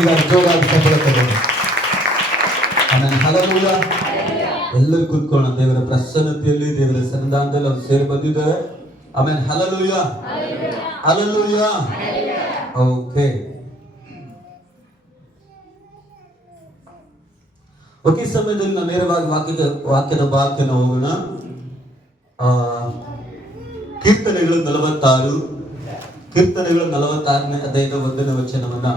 ಈಗ ಜೋರಾದ ಚಪ್ಪಾಳೆ ತಗೊಳ್ಳಿ. ಆಮೇಲೆ ಹಲ್ಲೆಲೂಯಾ. ಎಲ್ಲರೂ ಕೂತ್ಕೊಳ್ಳೋಣ. ದೇವರ ಪ್ರಸನ್ನತೆಯಲ್ಲಿ, ದೇವರ ಸನ್ನಿಧಾನದಲ್ಲಿ ಅವ್ರು ಸೇರಿ ಬಂದಿದ್ದಾರೆ. ಆಮೇಲೆ ಹಲ್ಲೆಲೂಯಾ, ಹಲ್ಲೆಲೂಯಾ. Okay okay. ಸಮಯದಲ್ಲಿ ನಾವು ನೇರವಾಗಿ ವಾಕ್ಯದ ಭಾಗಕ್ಕೆ ಹೋಗೋಣ. ಕೀರ್ತನೆಗಳು 46ನೇ ಅಧ್ಯಾಯದ 1ನೇ ವಚನವನ್ನ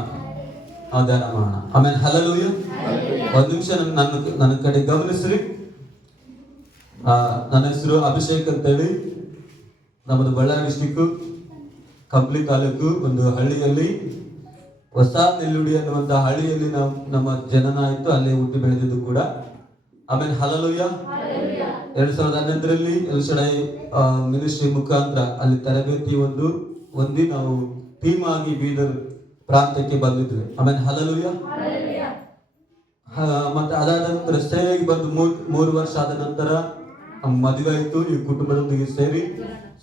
ಧ್ಯಾನ ಮಾಡೋಣ. ಆಮೇಲೆ ಹಲ್ಲೆಲೂಯಾ. ಒಂದು ನಿಮಿಷ ನನ್ನ ಕಡೆ ಗಮನಿಸ್ರಿ. ನನ್ನ ಹೆಸರು ಅಭಿಷೇಕ್ ಅಂತೇಳಿ. ನಮ್ಮದು ಬಳ್ಳಾರಿ ಡಿಸ್ಟಿಕ್ ಕಂಪ್ಲಿ ತಾಲೂಕು ಒಂದು ಹಳ್ಳಿಯಲ್ಲಿ, ಹೊಸ ನೆಲ್ಲುಡಿ ಅನ್ನುವಂತಹ ಹಳ್ಳಿಯಲ್ಲಿ ನಮ್ಮ ಜನನ ಆಯ್ತು. ಅಲ್ಲಿ ಹುಟ್ಟಿ ಬೆಳೆದಿದ್ದು ಕೂಡ. ಆಮೇಲೆ ಹಲ್ಲೆಲೂಯಾ. 2011ರಲ್ಲಿ ಎಲ್ಶಡೈ ಮಿನಿಸ್ಟ್ರಿ ಮುಖಾಂತರ ಅಲ್ಲಿ ತರಬೇತಿ ಹೊಂದಿ ನಾವು ಟೀಮ್ ಆಗಿ ಬೀದರ್ ಪ್ರಾಂತ್ಯಕ್ಕೆ ಬಂದಿದ್ವಿ. ಆಮೇಲೆ ಹಲ್ಲೆಲೂಯಾ. ಮತ್ತೆ ಅದಾದ ನಂತರ ಸೇವೆಗೆ ಬಂದು 3 ವರ್ಷ ಆದ ನಂತರ ಮದುವೆ ಆಯ್ತು. ಈ ಕುಟುಂಬದೊಂದಿಗೆ ಸೇರಿ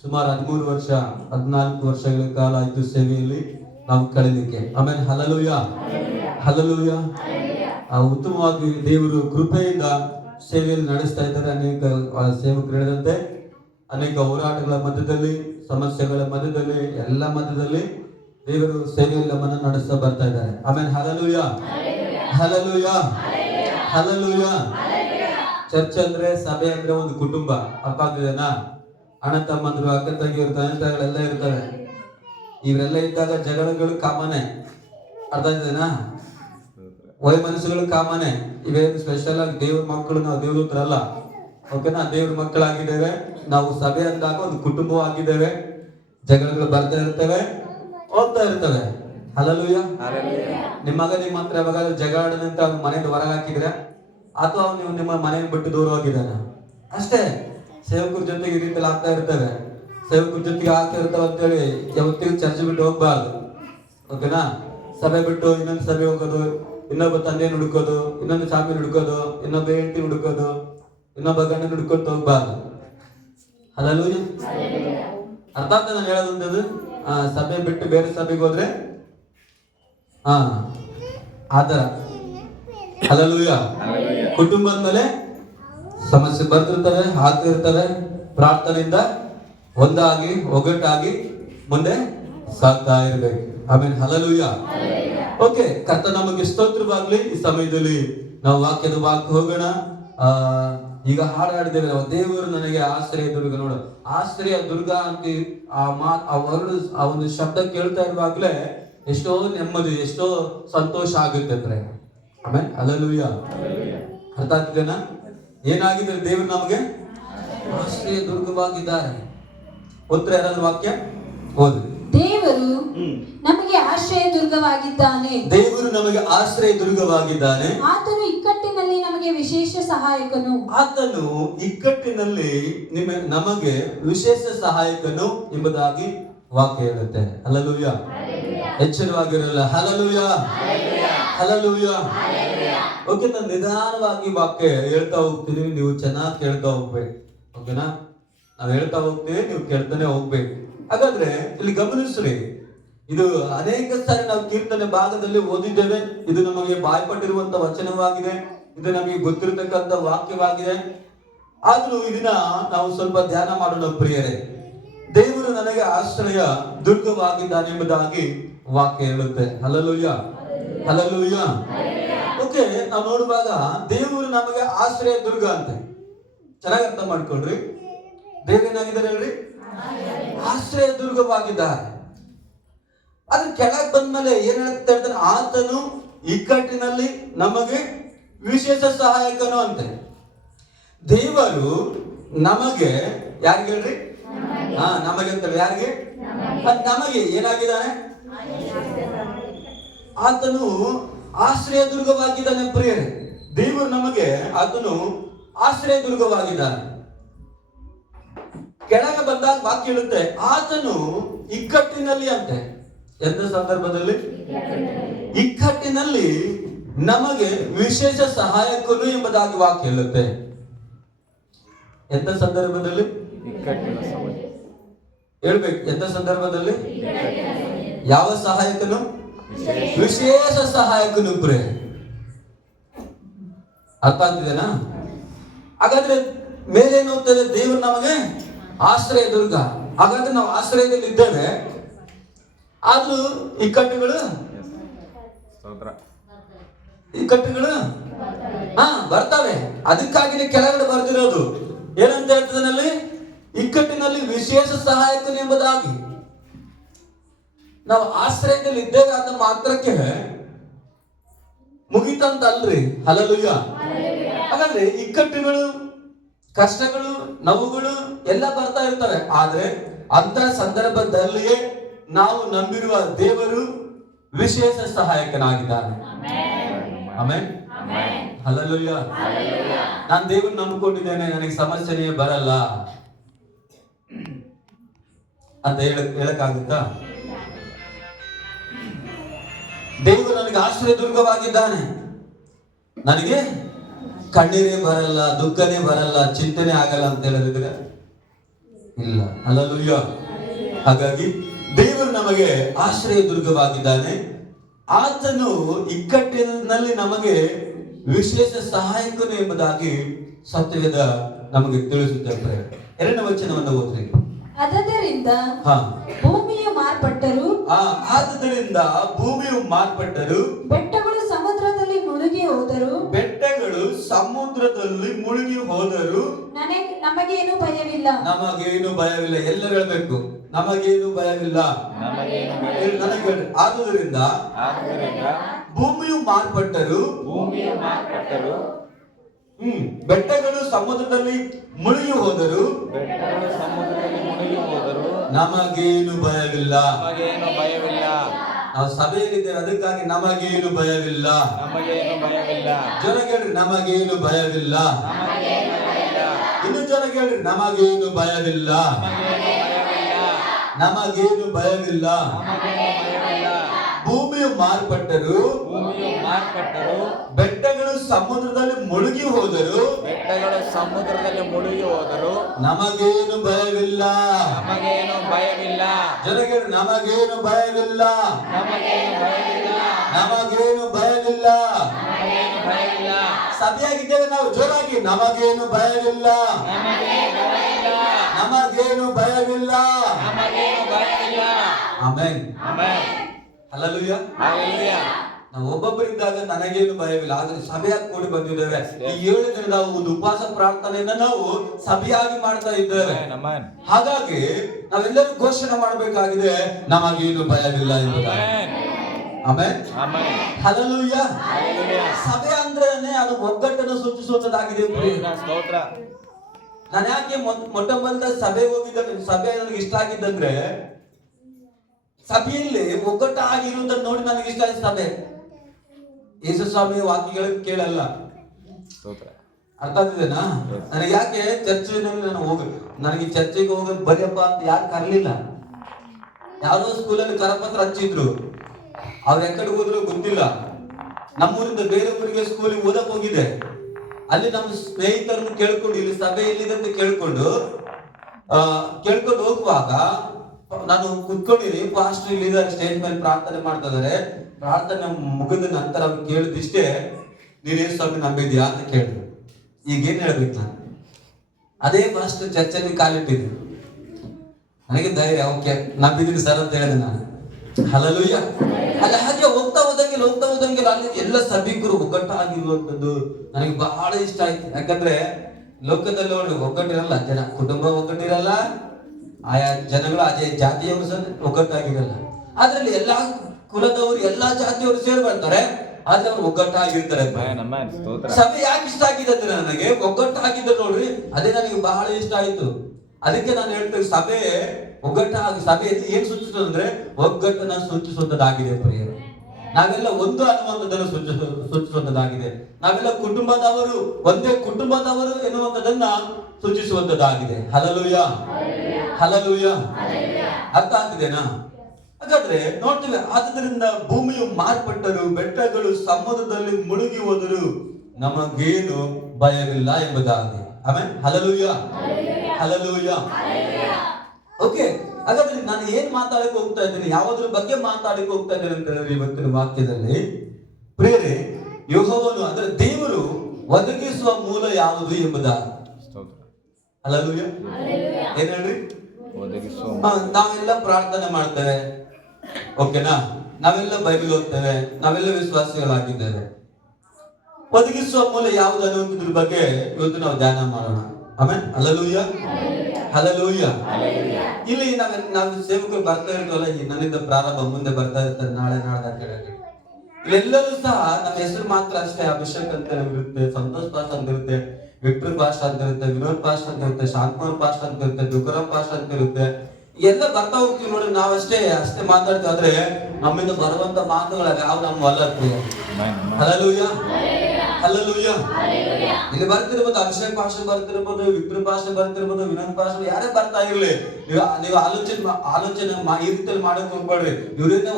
ಸುಮಾರು 14 ವರ್ಷಗಳ ಕಾಲ ಆಯ್ತು ಸೇವೆಯಲ್ಲಿ ನಾವು ಕಳೀಲಿಕ್ಕೆ. ಆಮೇಲೆ ಹಲ್ಲೆಲೂಯಾ, ಹಲ್ಲೆಲೂಯಾ. ಉತ್ತಮವಾಗಿ ದೇವರು ಕೃಪೆಯಿಂದ ಸೇವೆಯಲ್ಲಿ ನಡೆಸ್ತಾ ಇದ್ದಾರೆ. ಅನೇಕ ಸೇವಕರು ಹೇಳಿದಂತೆ ಅನೇಕ ಹೋರಾಟಗಳ ಮಧ್ಯದಲ್ಲಿ, ಸಮಸ್ಯೆಗಳ ಮಧ್ಯದಲ್ಲಿ, ಎಲ್ಲ ಮಧ್ಯದಲ್ಲಿ ದೇವರು ಸೇವೆಯಲ್ಲಿ ನಮ್ಮನ್ನು ನಡೆಸ್ತಾ ಬರ್ತಾ ಇದ್ದಾರೆ. ಆಮೇಲೆ ಹಲ್ಲೆಲೂಯಾ, ಹಲ್ಲೆಲೂಯಾ, ಹಲ್ಲೆಲೂಯಾ. ಚರ್ಚ್ ಅಂದ್ರೆ, ಸಭೆ ಅಂದ್ರೆ ಒಂದು ಕುಟುಂಬ. ಅರ್ಥ ಆಗ್ತಿದೆನಾ? ಅಣ್ಣ ತಮ್ಮಂದ್ರು, ಅಕ್ಕ ತಂಗಿಯರು, ತಂದೆ ತಾಯಿಗಳೆಲ್ಲ ಇರ್ತಾರೆ. ಇವರೆಲ್ಲ ಇದ್ದಾಗ ಜಗಳಗಳು ಕಾಮನೆ. ಅರ್ಥ ಆಗ್ತಿದೆನಾ? ಮನಸ್ಸುಗಳು ಕಾಮನೆ. ಇವೇನು ಸ್ಪೆಷಲ್ ಆಗಿ ದೇವ್ರ ಮಕ್ಕಳು, ನಾವು ದೇವದೂತರಲ್ಲ. ಓಕೆನಾ? ದೇವ್ರ ಮಕ್ಕಳಾಗಿದ್ದೇವೆ. ನಾವು ಸಭೆ ಅಂದಾಗ ಒಂದು ಕುಟುಂಬವಾಗಿದ್ದೇವೆ. ಜಗಳಗಳು ಬರ್ತಾ ಇರ್ತವೆ, ಹೋಗ್ತಾ ಇರ್ತವೆ. ಹಲ್ಲೆಲೂಯಾ. ನಿಮ್ಮ ಮಗ ನಿಮ್ಮ ಹತ್ರ ಯಾವಾಗಾದ್ರೂ ಜಗಳ ಆಡದಂತ ಅವ್ನ ಮನೆಯಿಂದ ಹೊರಗೆ ಹಾಕಿದ್ರೆ, ಅಥವಾ ನೀವು ನಿಮ್ಮ ಮನೆಯನ್ನು ಬಿಟ್ಟು ದೂರ ಹೋಗಿದ್ದಾನೆ ಅಷ್ಟೇ. ಸೇವಕರ ಜೊತೆಗೆ ಈ ರೀತಿಯಲ್ಲಿ ಆಗ್ತಾ ಇರ್ತವೆ. ಸೇವಕರ ಜೊತೆಗೆ ಆಗ್ತಾ ಇರ್ತಾವ ಅಂತೇಳಿ ಯಾವತ್ತಿಗೂ ಚರ್ಚೆ ಬಿಟ್ಟು ಹೋಗ್ಬಾರ್ದು. ಓಕೆನಾ? ಸಭೆ ಬಿಟ್ಟು ಇನ್ನೊಂದು ಸಭೆ ಹೋಗೋದು, ಇನ್ನೊಬ್ಬ ತಂದೆಯನ್ನು ಹುಡುಕೋದು, ಇನ್ನೊಂದು ಸ್ವಾಮಿನ ಹುಡುಕೋದು, ಇನ್ನೊಬ್ಬ ಹೆಂಡತಿ ಹುಡುಕೋದು, ಇನ್ನೊಬ್ಬ ಗಂಡನ ಹುಡುಕೊಂಡು ಹೋಗ್ಬಾರ್ದು. ಹಲ್ಲೆಲೂಯಾ. ಅರ್ಥ ಆಗ್ತದೆ ನಾನು ಹೇಳೋದು? ಸಭೆ ಬಿಟ್ಟು ಬೇರೆ ಸಭೆಗೆ ಹೋದ್ರೆ ಆತರ. ಹಲ್ಲೆಲೂಯಾ. ಕುಟುಂಬದ ಮೇಲೆ ಸಮಸ್ಯೆ ಬರ್ತಿರ್ತವೆ, ಆಗ್ತಿರ್ತವೆ. ಪ್ರಾರ್ಥನೆಯಿಂದ ಒಂದಾಗಿ ಒಗ್ಗಟ್ಟಾಗಿ ಮುಂದೆ ಸಾಗ್ತಾ ಇರ್ಬೇಕು. ಆಮೇಲೆ ಹಲ್ಲೆಲೂಯಾ. ಓಕೆ, ಕರ್ತ ನಮಗೆ ಸ್ತೋತ್ರವಾಗ್ಲಿ. ಈ ಸಮಯದಲ್ಲಿ ನಾವು ವಾಕ್ಯದ ಭಾಗಕ್ಕೆ ಹೋಗೋಣ. ಈಗ ಹಾಡಾಡಿದ್ದೇವೆ ನಾವು, ದೇವರು ನನಗೆ ಆಶ್ರಯ ದುರ್ಗ. ನೋಡು, ಆಶ್ರಯ ದುರ್ಗ ಅಂತ ಆ ಒಂದು ಶಬ್ದ ಕೇಳ್ತಾ ಇರುವಾಗ್ಲೇ ಎಷ್ಟೋ ನೆಮ್ಮದಿ, ಎಷ್ಟೋ ಸಂತೋಷ ಆಗುತ್ತೆ. ಆಮೇಲೆ ಹಲ್ಲೆಲೂಯಾ. ಅರ್ಥ ಆಗ್ತಿದೆನಾ? ಏನಾಗಿದೆ? ದೇವರು ನಮಗೆ ಆಶ್ರಯ ದುರ್ಗವಾಗಿದ್ದಾರೆ. ಉತ್ತರ ಯಾರಾದ್ರೂ ವಾಕ್ಯ ಓದಿ. ದೇವರು ನಮಗೆ ಆಶ್ರಯ ದುರ್ಗವಾಗಿದ್ದಾನೆ. ದೇವರು ನಮಗೆ ಆಶ್ರಯ ದುರ್ಗವಾಗಿದ್ದಾನೆ. ಆತನು ಇಕ್ಕಟ್ಟಿನಲ್ಲಿ ನಮಗೆ ವಿಶೇಷ ಸಹಾಯಕನು. ಆತನು ಇಕ್ಕಟ್ಟಿನಲ್ಲಿ ನಮಗೆ ವಿಶೇಷ ಸಹಾಯಕನು ಎಂಬುದಾಗಿ ವಾಕ್ಯ ಹೇಳುತ್ತೆ. ಹಲ್ಲೆಲೂಯಾ. ಎಚ್ಚರವಾಗಿರಲ್ಲ. Hallelujah, hallelujah. ಓಕೆ, ನಾನು ನಿಧಾನವಾಗಿ ವಾಕ್ಯ ಹೇಳ್ತಾ ಹೋಗ್ತೀನಿ, ನೀವು ಚೆನ್ನಾಗಿ ಕೇಳ್ತಾ ಹೋಗ್ಬೇಕು. ಓಕೆನಾ? ನಾವು ಹೇಳ್ತಾ ಹೋಗ್ತೀವಿ, ನೀವು ಕೇಳ್ತಾನೆ ಹೋಗ್ಬೇಕು. ಹಾಗಾದ್ರೆ ಇಲ್ಲಿ ಗಮನಿಸ್ರಿ, ಇದು ಅನೇಕ ಸಾರಿ ನಾವು ಕೀರ್ತನೆ ಭಾಗದಲ್ಲಿ ಓದಿದ್ದೇವೆ. ಇದು ನಮಗೆ ಬಾಯ್ಪಟ್ಟಿರುವಂತ ವಚನವಾಗಿದೆ. ಇದು ನಮಗೆ ಗೊತ್ತಿರತಕ್ಕಂತ ವಾಕ್ಯವಾಗಿದೆ. ಆದ್ರೂ ಇದನ್ನ ನಾವು ಸ್ವಲ್ಪ ಧ್ಯಾನ ಮಾಡೋಣ ಪ್ರಿಯರೇ. ದೇವರು ನನಗೆ ಆಶ್ರಯ ದುರ್ಗವಾಗಿದ್ದಾನೆ ಎಂಬುದಾಗಿ ವಾಕ್ಯ ಹೇಳುತ್ತೆ. Hallelujah, hallelujah. ಓಕೆ, ನಾವು ನೋಡುವಾಗ ದೇವರು ನಮಗೆ ಆಶ್ರಯ ದುರ್ಗ ಅಂತೆ. ಚೆನ್ನಾಗಿ ಅರ್ಥ ಮಾಡ್ಕೊಳ್ರಿ. ದೇವರೇನಾಗಿದ್ದಾರೆ ಹೇಳ್ರಿ? ಆಶ್ರಯ ದುರ್ಗವಾಗಿದ್ದಾರೆ. ಅದ್ರ ಕೆಳಗೆ ಬಂದ್ಮೇಲೆ ಏನ್ ಹೇಳ್ತಾ ಇರ್ತಾನೆ? ಆತನು ಇಕ್ಕಟ್ಟಿನಲ್ಲಿ ನಮಗೆ ವಿಶೇಷ ಸಹಾಯಕನು ಅಂತೆ. ದೇವರು ನಮಗೆ, ಯಾರಿಗೆ ಹೇಳ್ರಿ? ನಮಗೆ ಅಂತ. ಯಾರಿಗೆ? ನಮಗೆ ಏನಾಗಿದ್ದಾನೆ? ಆತನು ಆಶ್ರಯ ದುರ್ಗವಾಗಿದ್ದಾನೆ ಪ್ರಿಯರೇ. ದೇವರು ನಮಗೆ, ಆತನು ಆಶ್ರಯ ದುರ್ಗವಾಗಿದ್ದಾನೆ. ಕೆಳಗೆ ಬಂದಾಗ ವಾಕ್ಯ ಹೇಳುತ್ತೆ, ಆತನು ಇಕ್ಕಟ್ಟಿನಲ್ಲಿ ಅಂತೆ. ಎಂತ ಸಂದರ್ಭದಲ್ಲಿ? ಇಕ್ಕಟ್ಟಿನಲ್ಲಿ ನಮಗೆ ವಿಶೇಷ ಸಹಾಯಕನು ಎಂಬುದಾಗಿ ವಾಕ್ಯ ಹೇಳುತ್ತೆ. ಎಂತ ಸಂದರ್ಭದಲ್ಲಿ? ಹೇಳ್ಬೇಕು. ಎಂತ ಸಂದರ್ಭದಲ್ಲಿ? ಯಾವ ಸಹಾಯಕನು? ವಿಶೇಷ ಸಹಾಯಕನು ಪ್ರೇ. ಅರ್ಥ ಆಗ್ತಿದೆನಾ? ಹಾಗಾದ್ರೆ ಮೇಲೇನು ಹೋಗ್ತದೆ? ದೇವರು ನಮಗೆ ಆಶ್ರಯ ದುರ್ಗ. ಹಾಗಾದ್ರೆ ನಾವು ಆಶ್ರಯದಲ್ಲಿ ಇದ್ದೇವೆ, ಆದ್ರೂ ಇಕ್ಕಟ್ಟುಗಳು ಬರ್ತವೆ. ಅದಕ್ಕಾಗಿ ಕೆಳಗಡೆ ಬರ್ದಿರೋದು ಏನಂತ ಹೇಳ್ತದಲ್ಲಿ, ಇಕ್ಕಟ್ಟಿನಲ್ಲಿ ವಿಶೇಷ ಸಹಾಯಕನು ಎಂಬುದಾಗಿ. ನಾವು ಆಶ್ರಯದಲ್ಲಿ ಇದ್ದೇವೆ ಅಂತ ಮಾತ್ರಕ್ಕೆ ಮುಗಿತಂತ ಅಲ್ರಿ. ಹಲ್ಲೆಲೂಯಾ. ಹಾಗಾದ್ರೆ ಇಕ್ಕಟ್ಟುಗಳು, ಕಷ್ಟಗಳು, ನೋವುಗಳು ಎಲ್ಲ ಬರ್ತಾ ಇರ್ತವೆ. ಆದ್ರೆ ಅಂತ ಸಂದರ್ಭದಲ್ಲಿಯೇ ನಾವು ನಂಬಿರುವ ದೇವರು ವಿಶೇಷ ಸಹಾಯಕನಾಗಿದ್ದಾನೆ. ಆಮೆನ್. ಹಲ್ಲೆಲೂಯಾ. ನಾನು ದೇವರನ್ನು ನಂಬಿಕೊಂಡಿದ್ದೇನೆ, ನನಗೆ ಸಮಸ್ಯೆನೇ ಬರಲ್ಲ ಅಂತ ಹೇಳಕ್ಕಾಗುತ್ತಾ? ದೇವರು ನನಗೆ ಆಶ್ರಯ ದುರ್ಗವಾಗಿದ್ದಾನೆ, ನನಗೆ ಕಣ್ಣೀರೇ ಬರಲ್ಲ, ದುಃಖನೇ ಬರಲ್ಲ, ಚಿಂತನೆ ಆಗಲ್ಲ ಅಂತ ಹೇಳಿದ್ರೆ ಇಲ್ಲ. ಹಲ್ಲೆಲೂಯಾ. ಹಾಗಾಗಿ ದೇವರು ನಮಗೆ ಆಶ್ರಯ ದುರ್ಗವಾಗಿದ್ದಾನೆ. ಆತನು ಇಕ್ಕಟ್ಟಿನಲ್ಲಿ ನಮಗೆ ವಿಶೇಷ ಸಹಾಯಕನು ಎಂಬುದಾಗಿ ಸತ್ಯವೇದ ನಮಗೆ ತಿಳಿಸುತ್ತದೆ. 2ನೇ ವಚನವನ್ನು ಓದ್ರಿ. ಆದ್ದರಿಂದ ಭೂಮಿಯು ಮಾರ್ಪಟ್ಟರು, ಆದ್ದರಿಂದ ಭೂಮಿಯು ಮಾರ್ಪಟ್ಟರು, ಬೆಟ್ಟಗಳು ಸಮುದ್ರದಲ್ಲಿ ಮುಳುಗಿ ಹೋದರು, ಬೆಟ್ಟಗಳು ಸಮುದ್ರದಲ್ಲಿ ಮುಳುಗಿ ಹೋದರು, ನಮಗೇನು ಭಯವಿಲ್ಲ. ನಮಗೇನು ಭಯವಿಲ್ಲ. ಎಲ್ಲರೂ ಹೇಳ್ಬೇಕು, ನಮಗೇನು ಭಯವಿಲ್ಲ. ಆದುದರಿಂದ ಭೂಮಿಯು ಮಾರ್ಪಟ್ಟರು, ಬೆಟ್ಟಗಳು ಸಮುದ್ರದಲ್ಲಿ ಮುಳುಗಿ ಹೋದರು, ನಮಗೇನು ಭಯವಿಲ್ಲ. ನಾವು ಸಭೆಯಲ್ಲಿದ್ದೇವೆ, ಅದಕ್ಕಾಗಿ ನಮಗೇನು ಭಯವಿಲ್ಲ. ಜನ ಕೇಳ್ರಿ, ನಮಗೇನು ಭಯವಿಲ್ಲ. ಇನ್ನು ಜನ ಕೇಳ್ರಿ, ನಮಗೇನು ಭಯವಿಲ್ಲ. ನಮಗೇನು ಭಯವಿಲ್ಲ. ಭೂಮಿಯು ಮಾರ್ಪಟ್ಟರು, ಬೆಟ್ಟಗಳು ಸಮುದ್ರದಲ್ಲಿ ಮುಳುಗಿ ಹೋದರು, ನಮಗೇನು ಭಯವಿಲ್ಲ. ಜನಗಳು ನಮಗೇನು ಭಯವಿಲ್ಲ. ನಮಗೇನು ಭಯವಿಲ್ಲ. ಸಭೆಯಾಗಿದ್ದೇವೆ ನಾವು ಜೋರಾಗಿ, ನಮಗೇನು ಭಯವಿಲ್ಲ. ನಮಗೇನು ಭಯವಿಲ್ಲ. ಆಮೆನ್. ಹಲ್ಲೆಲೂಯಾ. ನಾವು ಒಬ್ಬೊಬ್ಬರಿದ್ದಾಗ ನನಗೇನು ಭಯವಿಲ್ಲ. ಆದ್ರೆ ಸಭೆಯಾಗಿ ಕೂಡಿ ಬಂದಿದ್ದೇವೆ. ಈ 7 ದಿನ ನಾವು ಒಂದು ಉಪವಾಸ ಪ್ರಾರ್ಥನೆಯನ್ನ ನಾವು ಸಭೆಯಾಗಿ ಮಾಡ್ತಾ ಇದ್ದೇವೆ. ಹಾಗಾಗಿ ನಾವೆಲ್ಲರೂ ಘೋಷಣೆ ಮಾಡಬೇಕಾಗಿದೆ, ನಮಗೇನು ಭಯವಿಲ್ಲ ಎಂಬುದಾಗಿ. ಆಮೆನ್. ಹಲ್ಲೆಲೂಯಾ. ಸಭೆ ಅಂದ್ರೇನೆ ಅದು ಒಗ್ಗಟ್ಟನ್ನು ಸೂಚಿಸುವುದಾಗಿದೆ. ನಾನು ಯಾಕೆ ಮೊಟ್ಟ ಮೊದಲ ಸಭೆಗೆ ಹೋಗಿದ್ದ, ಸಭೆ ನನಗೆ ಇಷ್ಟ ಆಗಿದ್ದಂದ್ರೆ ಸಭೆಯಲ್ಲಿ ಒಗ್ಗಟ್ಟಾಗಿರುವುದನ್ನು ನೋಡಿ ನನಗೆ ಇಷ್ಟ ಆಯ್ತು. ಸಭೆ ಯೇಸು ಸ್ವಾಮಿ ವಾಕ್ಯಗಳನ್ನು ಕೇಳಲ್ಲ. ಅರ್ಥ ಆಗ್ತಿದೆನಾ? ನನಗೆ ಯಾಕೆ ಚರ್ಚಿನಲ್ಲಿ ನನಗೆ ಚರ್ಚೆಗೆ ಹೋಗೋದು ಬರಿಯಪ್ಪ ಅಂತ ಯಾರು ಕರ್ಲಿಲ್ಲ. ಯಾರೋ ಸ್ಕೂಲಲ್ಲಿ ಕರಪತ್ರ ಹಚ್ಚಿದ್ರು, ಅವ್ರು ಎಕ್ಕಡೆ ಹೋದ್ರು ಗೊತ್ತಿಲ್ಲ. ನಮ್ಮೂರಿಂದ ಬೇರೆ ಊರಿಗೆ ಸ್ಕೂಲಿಗೆ ಓದಕ್ ಹೋಗಿದೆ. ಅಲ್ಲಿ ನಮ್ಮ ಸ್ನೇಹಿತರನ್ನು ಕೇಳ್ಕೊಂಡು, ಇಲ್ಲಿ ಸಭೆ ಎಲ್ಲಿದೆ ಅಂತ ಕೇಳ್ಕೊಂಡು ಹೋಗುವಾಗ ನಾನು ಕುತ್ಕೊಂಡಿರಿ, ಪಾಸ್ಟರ್ ಇಲ್ಲಿದ್ದಾರೆ, ಸ್ಟೇಜ್ ಮೇಲೆ ಪ್ರಾರ್ಥನೆ ಮಾಡ್ತಾ ಇದಾರೆ. ಪ್ರಾರ್ಥನೆ ಮುಗಿದ ನಂತರ ಅವ್ರು ಕೇಳಿದಿಷ್ಟೇ, ನೀನೇನು ಸ್ವಾಮಿ ನಂಬಿದ್ಯಾ ಅಂತ ಕೇಳಿದ್ರು. ಈಗೇನ್ ಹೇಳ್ಬೇಕು ನಾನು? ಅದೇ ಫಸ್ಟ್ ಚರ್ಚಲ್ಲಿ ಕಾಲಿಟ್ಟಿದ್ದೆ. ನನಗೆ ಧೈರ್ಯ, ಓಕೆ ನಂಬಿದ್ದೀನಿ ಸರ್ ಅಂತ ಹೇಳಿದೆ ನಾನು. ಹಲ್ಲೆಲೂಯಾ. ಅಲ್ಲಿ ಹಾಗೆ ಹೋಗ್ತಾ ಹೋದಂಗೆ ಅಲ್ಲಿ ಎಲ್ಲ ಸಭಿಕರು ಒಗ್ಗಟ್ಟಾಗಿರುವಂತದ್ದು ನನಗೆ ಬಹಳ ಇಷ್ಟ ಆಯ್ತು. ಯಾಕಂದ್ರೆ ಲೋಕದಲ್ಲಿ ಒಗ್ಗಟ್ಟಿರಲ್ಲ, ಜನ ಕುಟುಂಬ ಒಗ್ಗಟ್ಟಿರಲ್ಲ, ಆಯಾ ಜನಗಳು ಅದೇ ಜಾತಿಯವರು ಸಹ ಒಗ್ಗಟ್ಟಾಗಿರಲ್ಲ. ಅದ್ರಲ್ಲಿ ಎಲ್ಲಾ ಕುಲದವರು, ಎಲ್ಲಾ ಜಾತಿಯವರು ಸೇರಿ ಬರ್ತಾರೆ, ಆದ್ರೆ ಅವ್ರು ಒಗ್ಗಟ್ಟಾಗಿರ್ತಾರೆ. ಸಭೆ ಯಾಕೆ ಇಷ್ಟ ಆಗಿದೆ ಅಂದ್ರೆ ನನಗೆ ಒಗ್ಗಟ್ಟಾಗಿದ್ದ ನೋಡ್ರಿ, ಅದೇ ನನಗೆ ಬಹಳ ಇಷ್ಟ ಆಯ್ತು. ಅದಕ್ಕೆ ನಾನು ಹೇಳ್ತೇನೆ, ಸಭೆ ಒಗ್ಗಟ್ಟಾಗಿ, ಸಭೆಯಲ್ಲಿ ಏನ್ ಸೂಚಿಸೋದಂದ್ರೆ ಒಗ್ಗಟ್ಟನ್ನ ಸೂಚಿಸುವಂತದ್ದಾಗಿದೆ. ಪ್ರಿಯರೇ, ನಾವೆಲ್ಲ ಒಂದು ಅನ್ನುವಂಥದ್ದನ್ನು ಸೂಚಿಸುವಂತದ್ದಾಗಿದೆ. ನಾವೆಲ್ಲ ಕುಟುಂಬದವರು, ಒಂದೇ ಕುಟುಂಬದವರು ಎನ್ನುವಂಥದ್ದನ್ನ ಸೂಚಿಸುವಂತದ್ದಾಗಿದೆ. ಹಲ್ಲೆಲೂಯಾ. ಹಲ್ಲೆಲೂಯಾ. ಅರ್ಥ ಆಗ್ತಿದೆನಾ? ಹಾಗಾದ್ರೆ ನೋಡ್ತೀವಿ, ಆದ್ದರಿಂದ ಭೂಮಿಯು ಮಾರ್ಪಟ್ಟರು, ಬೆಟ್ಟಗಳು ಸಮುದ್ರದಲ್ಲಿ ಮುಳುಗಿ ಹೋದರು, ನಮಗೇನು ಭಯವಿಲ್ಲ ಎಂಬುದಾಗಿ. ಆಮೆನ್. ಹಲ್ಲೆಲೂಯಾ. ಹಲ್ಲೆಲೂಯಾ. ಓಕೆ. ಹಾಗಾದ್ರೆ ನಾನು ಏನ್ ಮಾತಾಡಕ್ಕೆ ಹೋಗ್ತಾ ಇದ್ದೀನಿ, ಯಾವುದ್ರ ಬಗ್ಗೆ ಮಾತಾಡಕ್ಕೆ ಹೋಗ್ತಾ ಇದ್ದೀನಿ ಅಂತ ಹೇಳಿದ್ರೆ ಇವತ್ತಿನ ವಾಕ್ಯದಲ್ಲಿ ಪ್ರಿಯರೇ, ಯೆಹೋವನು ಅಂದ್ರೆ ದೇವರು ಒದಗಿಸುವ ಮೂಲ ಯಾವುದು ಎಂಬುದಾಗಿ. ಹಲ್ಲೆಲೂಯಾ. ಏನ್ ಹೇಳ್ರಿ? ನಾವೆಲ್ಲ ಪ್ರಾರ್ಥನೆ ಮಾಡ್ತೇವೆ, ಓಕೆನಾ, ನಾವೆಲ್ಲ ಬೈಬಲ್ ಓದ್ತೇವೆ, ನಾವೆಲ್ಲ ವಿಶ್ವಾಸಿಗಳಾಗಿದ್ದೇವೆ. ಒದಗಿಸುವ ಮೂಲ ಯಾವುದು ಅನ್ನುವುದ್ರ ಬಗ್ಗೆ ಇವತ್ತು ನಾವು ಧ್ಯಾನ ಮಾಡೋಣ. ಆಮೆನ್. Hallelujah, hallelujah. ಇಲ್ಲಿ ನಾವು ಸೇವಕರು ಬರ್ತಾ ಇರ್ತೀವಲ್ಲ, ಈ ನನ್ನಿಂದ ಪ್ರಾರಂಭ ಮುಂದೆ ಬರ್ತಾ ಇರ್ತಾರೆ, ನಾಳೆ ನಾಡ್ದು ಅಂತ ಹೇಳಿ ಇಲ್ಲೆಲ್ಲರೂ ಸಹ ನಮ್ಮ ಹೆಸರು ಮಾತ್ರ ಅಷ್ಟೇ ಅಭಿಷೇಕ್ ಅಂತ ಇರುತ್ತೆ, ಸಂತೋಷ್ ಪಾಸ್ಟ್ ಅಂತ ಇರುತ್ತೆ, ವಿಕ್ಟರ್ ಪಾಸ್ಟ್ ಅಂತ ಇರುತ್ತೆ, ವಿನೋದ್ ಪಾಸ್ಟ್ ಅಂತ ಇರುತ್ತೆ, ಶಾಂತಕುಮಾರ್ ಪಾಸ್ಟ್ ಅಂತ ಇರುತ್ತೆ, ದುಗ್ಗರಾಮ್ ಪಾಸ್ಟ್ ಅಂತ ಇರುತ್ತೆ. ಎಲ್ಲ ಬರ್ತಾ ಹೋಗ್ತೀವಿ ನೋಡಿ, ನಾವಷ್ಟೇ ಅಷ್ಟೇ ಮಾತಾಡ್ತೀವಿ. ಆದ್ರೆ ನಮ್ಮಿಂದ ಬರುವಂತ ಮಾತುಗಳ ಯಾವ ನಮ್ಮ ಅಲ್ಲ. Hallelujah, hallelujah. ಇಲ್ಲಿ ಬರ್ತಿರ್ಬೋದು, ಅಭಿಷೇಕ್ ಪಾಸ್ಟ್ ಬರ್ತಿರ್ಬೋದು, ವಿಕ್ಟರ್ ಪಾಸ್ಟ್ ಬರ್ತಿರ್ಬೋದು, ವಿನೋದ್ ಪಾಸ್ಟ್ ಯಾರೇ ಬರ್ತಾ ಇರ್ಲಿ, ನೀವು ಆಲೋಚನೆ ಈ ರೀತಿಯಲ್ಲಿ ಮಾಡಕ್ ಹೋಗ್ಬೇಡ್ರಿ. ಇವರಿಂದ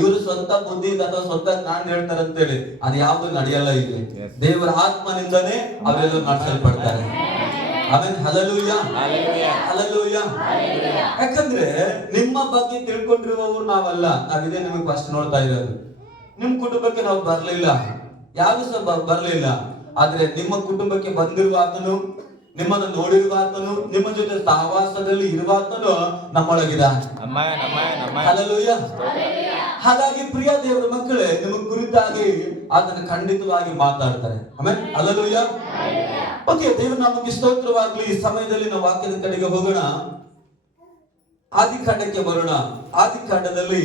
ಇವರು ಸ್ವಂತ ಬುದ್ಧಿಯಿಂದ ಅಥವಾ ಸ್ವಂತ ಜ್ಞಾನ ಹೇಳ್ತಾರೆ ಅಂತೇಳಿ ಅದು ಯಾವ್ದು ನಡೆಯಲ್ಲ. ಇಲ್ಲಿ ದೇವರ ಆತ್ಮನಿಂದನೇ ಅವರೆಲ್ಲ ನಡೆಸಲ್ಪಡ್ತಾರೆ. ಆಮೇಲೆ ಹಲ್ಲೆಲೂಯಾ, ಹಲ್ಲೆಲೂಯಾ. ಯಾಕಂದ್ರೆ ನಿಮ್ಮ ಬಗ್ಗೆ ತಿಳ್ಕೊಂಡಿರುವವರು ನಾವಲ್ಲ, ನಾವಿದೆ ನಿಮಗೆ ಫಸ್ಟ್ ನೋಡ್ತಾ ಇರೋದು. ನಿಮ್ ಕುಟುಂಬಕ್ಕೆ ನಾವು ಬರ್ಲಿಲ್ಲ, ಯಾರು ಸಹ ಬರ್ಲಿಲ್ಲ. ಆದ್ರೆ ನಿಮ್ಮ ಕುಟುಂಬಕ್ಕೆ ಬಂದಿರುವ ಆತನು, ನಿಮ್ಮನ್ನು ನೋಡಿರುವ ಆತನು, ನಿಮ್ಮ ಜೊತೆ ಸಹವಾಸದಲ್ಲಿ ಇರುವ ಆತನು ನಮ್ಮೊಳಗಿದ್ದಾನೆ. ಹಲ್ಲೆಲೂಯಾ. ಹಾಗಾಗಿ ಪ್ರಿಯ ದೇವರ ಮಕ್ಕಳೇ, ನಿಮಗೆ ಕುರಿತಾಗಿ ಆತನ ಖಂಡಿತವಾಗಿ ಮಾತಾಡ್ತಾರೆ. ಆಮೇಲೆ ಹಲ್ಲೆಲೂಯಾ. ಓಕೆ, ದೇವರ ನಾಮಕ್ಕೆ ಸ್ತೋತ್ರವಾಗ್ಲಿ. ಈ ಸಮಯದಲ್ಲಿ ನಾವು ವಾಕ್ಯದ ಕಡೆಗೆ ಹೋಗೋಣ, ಆದಿಕಾಂಡಕ್ಕೆ ಬರೋಣ. ಆದಿಕಾಂಡದಲ್ಲಿ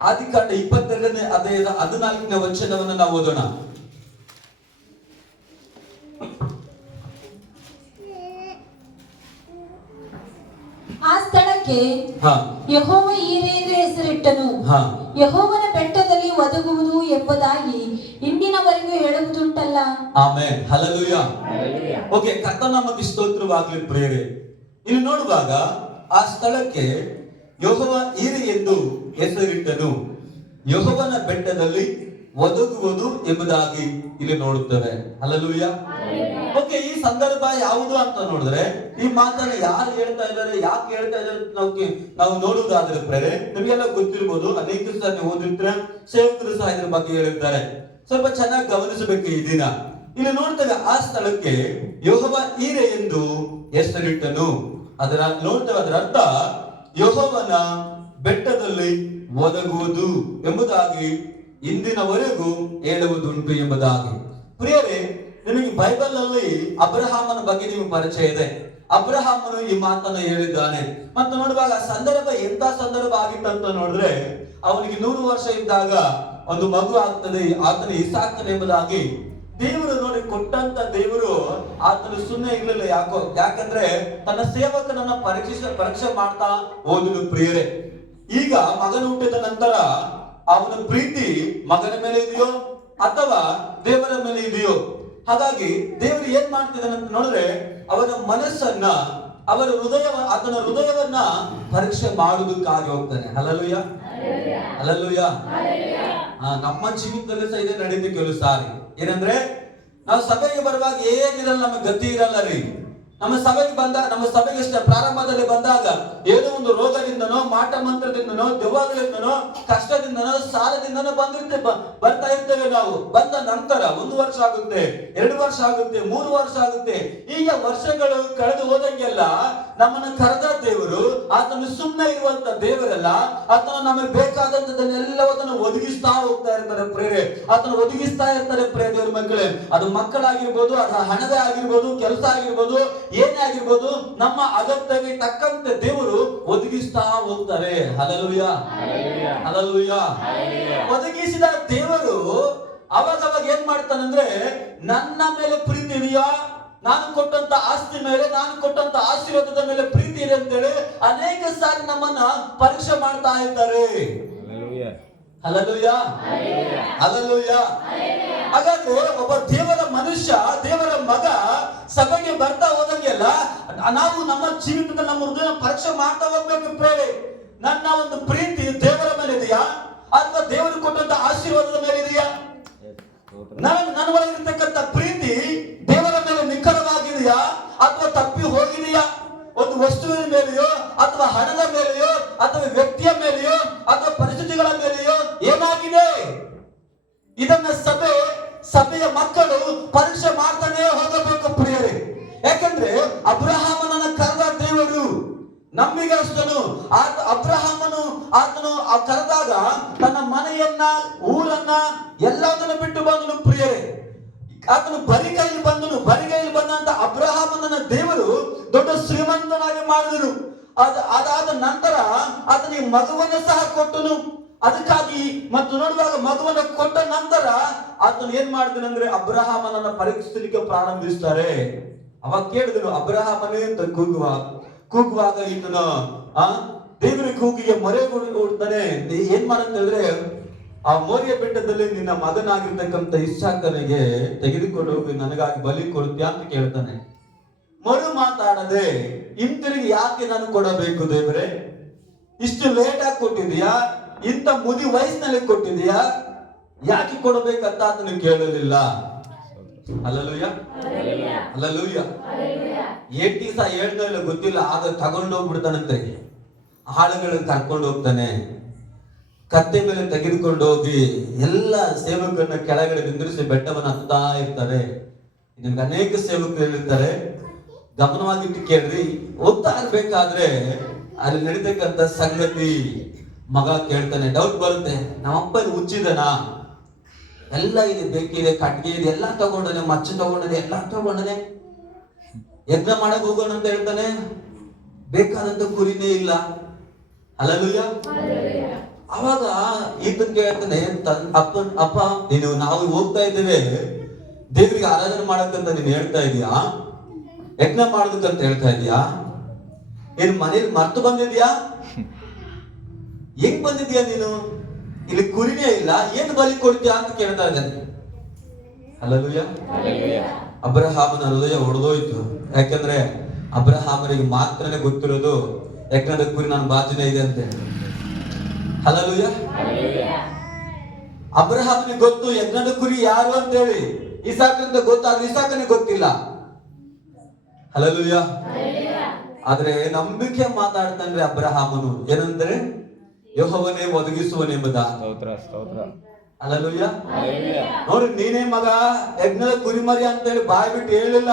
ಆದಿಕಾಂಡ 22ನೇ ಅಧ್ಯಾಯದ 14ನೇ ವಚನವನ್ನು ನಾವು ಓದೋಣ. ಆ ಸ್ಥಳಕ್ಕೆ ಯೆಹೋವ ಈರೆ ಎಂದು ಹೆಸರಿಟ್ಟನು. ಯೆಹೋವನ ಬೆಟ್ಟದಲ್ಲಿ ಒದಗುವುದು ಎಂಬುದಾಗಿ ಇಂದಿನವರೆಗೂ ಹೇಳುವುದುಂಟಲ್ಲ. ಆಮೆನ್. ಹಲ್ಲೆಲೂಯಾ. ಓಕೆ, ಕರ್ತನ ನಾಮಕ್ಕೆ ಸ್ತೋತ್ರವಾಗಲಿ ಪ್ರಿಯರೇ. ಇಲ್ಲಿ ನೋಡುವಾಗ ಆ ಸ್ಥಳಕ್ಕೆ ಯೆಹೋವ ಈರೆ ಎಂದು ಹೆಸರಿಟ್ಟನು, ಯೆಹೋವನ ಬೆಟ್ಟದಲ್ಲಿ ಒದಗುವುದು ಎಂಬುದಾಗಿ ಇಲ್ಲಿ ನೋಡುತ್ತೇವೆ. ಹಲ್ಲೆಲೂಯಾ. ಓಕೆ, ಈ ಸಂದರ್ಭ ಯಾವುದು ಅಂತ ನೋಡಿದ್ರೆ, ಈ ಮಾತನ್ನು ಯಾರು ಹೇಳ್ತಾ ಇದ್ದಾರೆ, ಯಾಕೆ ಹೇಳ್ತಾ ಇದ್ದಾರೆ ನಾವು ನೋಡುವುದಾದ್ರೆ ಪ್ರೇರೆ, ನಿಮಗೆಲ್ಲ ಗೊತ್ತಿರ್ಬೋದು. ಅನೇಕ ಸಹ ನೀವು ಓದಿರ್ತೀರ, ಸೇವಕರು ಸಹ ಇದ್ರ ಬಗ್ಗೆ ಹೇಳಿರ್ತಾರೆ. ಸ್ವಲ್ಪ ಚೆನ್ನಾಗಿ ಗಮನಿಸಬೇಕು ಈ ದಿನ. ಇಲ್ಲಿ ನೋಡ್ತೇವೆ, ಆ ಸ್ಥಳಕ್ಕೆ ಯೆಹೋವ ಈರೆ ಎಂದು ಹೆಸರಿಟ್ಟನು. ಅದರ ನೋಡ್ತೇವೆ, ಅದರ ಅರ್ಥ ಯೆಹೋವನ ಬೆಟ್ಟದಲ್ಲಿ ಒದಗುವುದು ಎಂಬುದಾಗಿ ಇಂದಿನವರೆಗೂ ಹೇಳುವುದುಂಟು ಎಂಬುದಾಗಿ. ಪ್ರಿಯರೇ, ನಿಮಗೆ ಬೈಬಲ್ ಅಲ್ಲಿ ಅಬ್ರಹಾಮನ ಬಗ್ಗೆ ನಿಮಗೆ ಪರಿಚಯ ಇದೆ. ಅಬ್ರಹಾಮನು ಈ ಮಾತನ್ನು ಹೇಳಿದ್ದಾನೆ. ಮತ್ತು ನೋಡುವಾಗ ಸಂದರ್ಭ ಎಂತ ಸಂದರ್ಭ ಆಗಿತ್ತಂತ ನೋಡಿದ್ರೆ, ಅವನಿಗೆ 100 ವರ್ಷ ಇದ್ದಾಗ ಒಂದು ಮಗು ಆಗ್ತದೆ, ಆತನ ಇಸಾಕನ್ ಎಂಬುದಾಗಿ ದೇವರು ನೋಡಿ ಕೊಟ್ಟಂತ ದೇವರು ಆತನು ಸುಮ್ಮನೆ ಇರಲಿಲ್ಲ. ಯಾಕಂದ್ರೆ ತನ್ನ ಸೇವಕನನ್ನ ಪರೀಕ್ಷೆ ಮಾಡ್ತಾ ಹೋದನು. ಪ್ರಿಯರೇ, ಈಗ ಮಗನು ಹುಟ್ಟಿದ ನಂತರ ಅವನ ಪ್ರೀತಿ ಮಗನ ಮೇಲೆ ಇದೆಯೋ ಅಥವಾ ದೇವರ ಮೇಲೆ ಇದೆಯೋ? ಹಾಗಾಗಿ ದೇವರು ಏನ್ ಮಾಡ್ತಿದ್ದಾನೆ ಅಂತ ನೋಡಿದ್ರೆ, ಅವನ ಮನಸ್ಸನ್ನ, ಆತನ ಹೃದಯವನ್ನ ಪರೀಕ್ಷೆ ಮಾಡುವುದಕ್ಕಾಗಿ ಹೋಗ್ತಾನೆ. Hallelujah, hallelujah. ನಮ್ಮ ಜೀವಿತದಲ್ಲಿ ಸಹ ಇದೆ ನಡೀತಿ ಕೆಲವು ಸಾರಿ. ಏನಂದ್ರೆ, ನಾವು ಸಭೆಗೆ ಬರುವಾಗ ಏನಿರಲ್ಲ, ನಮಗೆ ಗತಿ ಇರಲ್ಲ ರೀ. ನಮ್ಮ ಸಭೆಗೆ ಇಷ್ಟ ಪ್ರಾರಂಭದಲ್ಲಿ ಬಂದಾಗ ಏನೋ ಒಂದು ರೋಗದಿಂದನೋ, ಮಾಟ ಮಂತ್ರದಿಂದನೋ, ದೆವ್ವಗಳಿಂದನೋ, ಕಷ್ಟದಿಂದನೋ, ಸಾಲದಿಂದನೋ ಬರ್ತಾ ಇರ್ತೇವೆ. ನಾವು ಬಂದ ನಂತರ 1 ವರ್ಷ ಆಗುತ್ತೆ, 2 ವರ್ಷ ಆಗುತ್ತೆ, 3 ವರ್ಷ ಆಗುತ್ತೆ. ಈಗ ವರ್ಷಗಳು ಕಳೆದು ಹೋದಂಗೆಲ್ಲ ನಮ್ಮನ್ನು ಕರೆದ ದೇವರು, ಆತನು ಸುಮ್ಮನೆ ಇರುವಂತ ದೇವರಲ್ಲ, ಆತನು ನಮಗೆ ಬೇಕಾದಂತದನ್ನೆಲ್ಲವನ್ನ ಒದಗಿಸ್ತಾ ಹೋಗ್ತಾ ಇರ್ತಾರೆ ಪ್ರೇರೆ. ಆತನು ಒದಗಿಸ್ತಾ ಇರ್ತಾರೆ ಪ್ರಿಯ ದೇವರ ಮಕ್ಕಳೇ. ಅದು ಮಕ್ಕಳಾಗಿರ್ಬೋದು, ಅದು ಹಣವೇ ಆಗಿರ್ಬೋದು, ಕೆಲಸ ಆಗಿರ್ಬೋದು, ಏನೇ ಆಗಿರ್ಬೋದು, ನಮ್ಮ ಅಗತ್ಯಕ್ಕೆ ತಕ್ಕಂತೆ ದೇವರು ಒದಗಿಸ್ತಾ ಹೋಗ್ತಾರೆ. Hallelujah, hallelujah. ಒದಗಿಸಿದ ದೇವರು ಅವಾಗ ಏನ್ ಮಾಡ್ತಾನಂದ್ರೆ, ನನ್ನ ಮೇಲೆ ಪ್ರೀತಿ ಇದೆಯಾ, ನಾನು ಕೊಟ್ಟಂತ ಆಸ್ತಿ ಮೇಲೆ, ನಾನು ಕೊಟ್ಟಂತ ಆಶೀರ್ವಾದದ ಮೇಲೆ ಪ್ರೀತಿ ಇದೆ ಅಂತೇಳಿ ಅನೇಕ ಸಾರಿ ನಮ್ಮನ್ನ ಪರೀಕ್ಷೆ ಮಾಡ್ತಾ ಇದ್ದಾರೆ. Hallelujah, hallelujah. ಹಾಗಾದ್ರೆ ಒಬ್ಬ ದೇವರ ಮನುಷ್ಯ, ದೇವರ ಮಗ ಸಭೆಗೆ ಬರ್ತಾ ಹೋದಂಗೆಲ್ಲ ನಾವು ನಮ್ಮ ಜೀವಿತದಲ್ಲಿ ನಮ್ಮ ಹೃದಯ ಪರೀಕ್ಷೆ ಮಾಡ್ತಾ ಹೋಗ್ಬೇಕು ಪ್ರೇರೆ. ನನ್ನ ಒಂದು ಪ್ರೀತಿ ದೇವರ ಮೇಲೆ ಇದೆಯಾ ಅಥವಾ ದೇವರು ಕೊಟ್ಟಂತ ಆಶೀರ್ವಾದದ ಮೇಲೆ ಇದೆಯಾ? ನನ್ನ ಒಳಗಿರ್ತಕ್ಕಂಥ ಪ್ರೀತಿ ದೇವರ ಮೇಲೆ ನಿಖರವಾಗಿದೆಯಾ ಅಥವಾ ತಪ್ಪಿ ಹೋಗಿದೆಯಾ? ಒಂದು ವಸ್ತುವಿನ ಮೇಲೆಯೋ ಅಥವಾ ಹಣದ ಮೇಲೆಯೋ ಅಥವಾ ವ್ಯಕ್ತಿಯ ಮೇಲೆಯೋ ಅಥವಾ ಪರಿಸ್ಥಿತಿಗಳ ಮೇಲೆಯೋ ಏನಾಗಿದೆ? ಇದನ್ನ ಸಭೆಯ ಮಕ್ಕಳು ಪರೀಕ್ಷೆ ಮಾಡ್ತಾನೆ ಹೋಗಬೇಕು ಪ್ರಿಯರೇ. ಯಾಕಂದ್ರೆ ಅಬ್ರಹಾಮನನ್ನ ಕರೆದ ದೇವರು ನಂಬಿಗಸ್ತನು. ಅಬ್ರಹಾಮನು ಆತನು ಕರೆದಾಗ ತನ್ನ ಮನೆಯನ್ನ, ಊರನ್ನ ಎಲ್ಲದನ್ನು ಬಿಟ್ಟು ಬಂದನು ಪ್ರಿಯರೇ. ಆತನು ಬರಿಗೈಲಿ ಬಂದಂತ ಅಬ್ರಹಾಮನ ದೇವರು ದೊಡ್ಡ ಶ್ರೀಮಂತನಾಗಿ ಮಾಡಿದನು. ಅದಾದ ನಂತರ ಆತನಿಗೆ ಮಗುವನ್ನು ಸಹ ಕೊಟ್ಟನು. ಅದಕ್ಕಾಗಿ ಮತ್ತು ನೋಡುವಾಗ ಮಗುವನ್ನು ಕೊಟ್ಟ ನಂತರ ಆತನು ಏನ್ ಮಾಡಿದನಂದ್ರೆ ಅಬ್ರಹಾಮನನ್ನ ಪರೀಕ್ಷಿಸಲಿಕ್ಕೆ ಪ್ರಾರಂಭಿಸ್ತಾರೆ. ಅವಾಗ ಕೇಳಿದನು, ಅಬ್ರಹಾಮನೇ ಅಂತ ಕೂಗುವಾಗ ಈತನು ದೇವರ ಕೂಗಿಗೆ ಮೊರೆ ಕೊಡ್ತಾನೆ. ಏನ್ ಮಾಡಂತಂದ್ರೆ, ಆ ಮೋರಿಯ ಬೆಟ್ಟದಲ್ಲಿ ನಿನ್ನ ಮಗನಾಗಿರ್ತಕ್ಕಂಥ ಇಸ್ಸಾಕನಿಗೆ ತೆಗೆದುಕೊಂಡು ಹೋಗಿ ನನಗಾಗಿ ಬಲಿ ಕೊಡ್ತೀಯಾ ಅಂತ ಕೇಳ್ತಾನೆ. ಮರು ಮಾತಾಡದೆ ಹಿಂತಿರುಗಿ ಯಾಕೆ ನಾನು ಕೊಡಬೇಕು ದೇವರೇ? ಇಷ್ಟು ಲೇಟ್ ಆಗಿ ಕೊಟ್ಟಿದೀಯಾ? ಇಂಥ ಮುದಿ ವಯಸ್ಸಿನಲ್ಲಿ ಕೊಟ್ಟಿದೀಯಾ? ಯಾಕೆ ಕೊಡಬೇಕಂತ ಆತನು ಕೇಳಲಿಲ್ಲ. Hallelujah, hallelujah. 8 ದಿವಸ ಹೇಳ್ದಲ್ಲ ಗೊತ್ತಿಲ್ಲ, ಆಗ ತಗೊಂಡೋಗ್ಬಿಡ್ತಾನಂತೆ. ಆಳುಗಳನ್ನು ಕರ್ಕೊಂಡು ಹೋಗ್ತಾನೆ. ಕತ್ತೆ ಮೇಲೆ ತೆಗೆದುಕೊಂಡು ಹೋಗಿ ಎಲ್ಲ ಸೇವಕರನ್ನ ಕೆಳಗಡೆ ನಿಂದಿರಿಸಿ ಬೆಟ್ಟವನ್ನು ಹತ್ತಾ ಇರ್ತಾರೆ. ನಿಮ್ಗೆ ಅನೇಕ ಸೇವಕರು ಇರ್ತಾರೆ, ಗಮನವಾಗಿಟ್ಟು ಕೇಳ್ರಿ. ಹೋಗ್ತಾ ಇರ್ಬೇಕಾದ್ರೆ ಅಲ್ಲಿ ನಡೀತಕ್ಕಂಥ ಸಂಗತಿ ಮಗ ಕೇಳ್ತಾನೆ. ಡೌಟ್ ಬರುತ್ತೆ, ನಮ್ಮಪ್ಪ ಹುಚ್ಚಿದನಾ? ಎಲ್ಲ ಇದೆ, ಬೇಕಿದೆ, ಕಟ್ಗೆ ಇದೆ, ಎಲ್ಲ ತಗೊಂಡನೆ, ಮಚ್ಚ ತಗೊಂಡನೆ, ಎಲ್ಲ ತಗೊಂಡನೆ. ಯಜ್ಞ ಮಾಡಕ್ ಹೋಗೋಣ ಅಂತ ಹೇಳ್ತಾನೆ, ಬೇಕಾದಂತ ಕುರಿನೇ ಇಲ್ಲ. ಹಲ್ಲೆಲೂಯಾ. ಅವಾಗ ಈತನ್ ಕೇಳ್ತಾನೆ, ಅಪ್ಪ ನಾವು ಹೋಗ್ತಾ ಇದ್ದೇವೆ ದೇವರಿಗೆ ಆರಾಧನೆ ಮಾಡಕ್ಕಂತ ನೀನ್ ಹೇಳ್ತಾ ಇದೀಯಾ? ಯಜ್ಞ ಮಾಡೋದಕ್ಕಂತ ಹೇಳ್ತಾ ಇದೀಯಾ? ಏನ್ ಮನೇಲಿ ಮರ್ತು ಬಂದಿದ್ಯಾ? ಹೆಂಗ್ ಬಂದಿದ್ಯಾ ನೀನು? ಇಲ್ಲಿ ಕುರಿನೇ ಇಲ್ಲ, ಏನ್ ಬಲಿ ಕೊಡ್ತೀಯಾ ಅಂತ ಕೇಳ್ತಾ ಇದ್ದಾನೆ. ಹಲ್ಲೆಲೂಯಾ. ಅಬ್ರಹಾಮನ ಹೃದಯ ಒಡೆದೋಯ್ತು. ಯಾಕಂದ್ರೆ ಅಬ್ರಹಾಮನಿಗೆ ಮಾತ್ರನೇ ಗೊತ್ತಿರೋದು ಯಜ್ಞದ ಕುರಿ ನನ್ನ ಬಾಜುನೇ ಇದೆ ಅಂತೆ. ಹಲ್ಲೆಲೂಯಾ. ಅಬ್ರಹಾಮನಿಗೆ ಗೊತ್ತು ಯಜ್ಞದ ಕುರಿ ಯಾರು ಅಂತ ಹೇಳಿ. ಇಸಾಕಂತ ಗೊತ್ತಾದ್ರೆ ಇಸಾಕನಿಗೆ ಗೊತ್ತಿಲ್ಲ. ಹಲ್ಲೆಲೂಯಾ. ಆದ್ರೆ ನಂಬಿಕೆ ಮಾತಾಡ್ತಾನ್ರಿ ಅಬ್ರಹಾಮನು. ಏನಂದ್ರೆ ಯೆಹೋವನೇ ಒದಗಿಸುವನೆಂಬುದ. ಹಲ್ಲೆಲೂಯಾ. ನೋಡಿ, ನೀನೇ ಮಗ ಯಜ್ಞದ ಕುರಿಮರಿ ಅಂತ ಹೇಳಿ ಬಾಯ್ ಬಿಟ್ಟು ಹೇಳಿಲ್ಲ.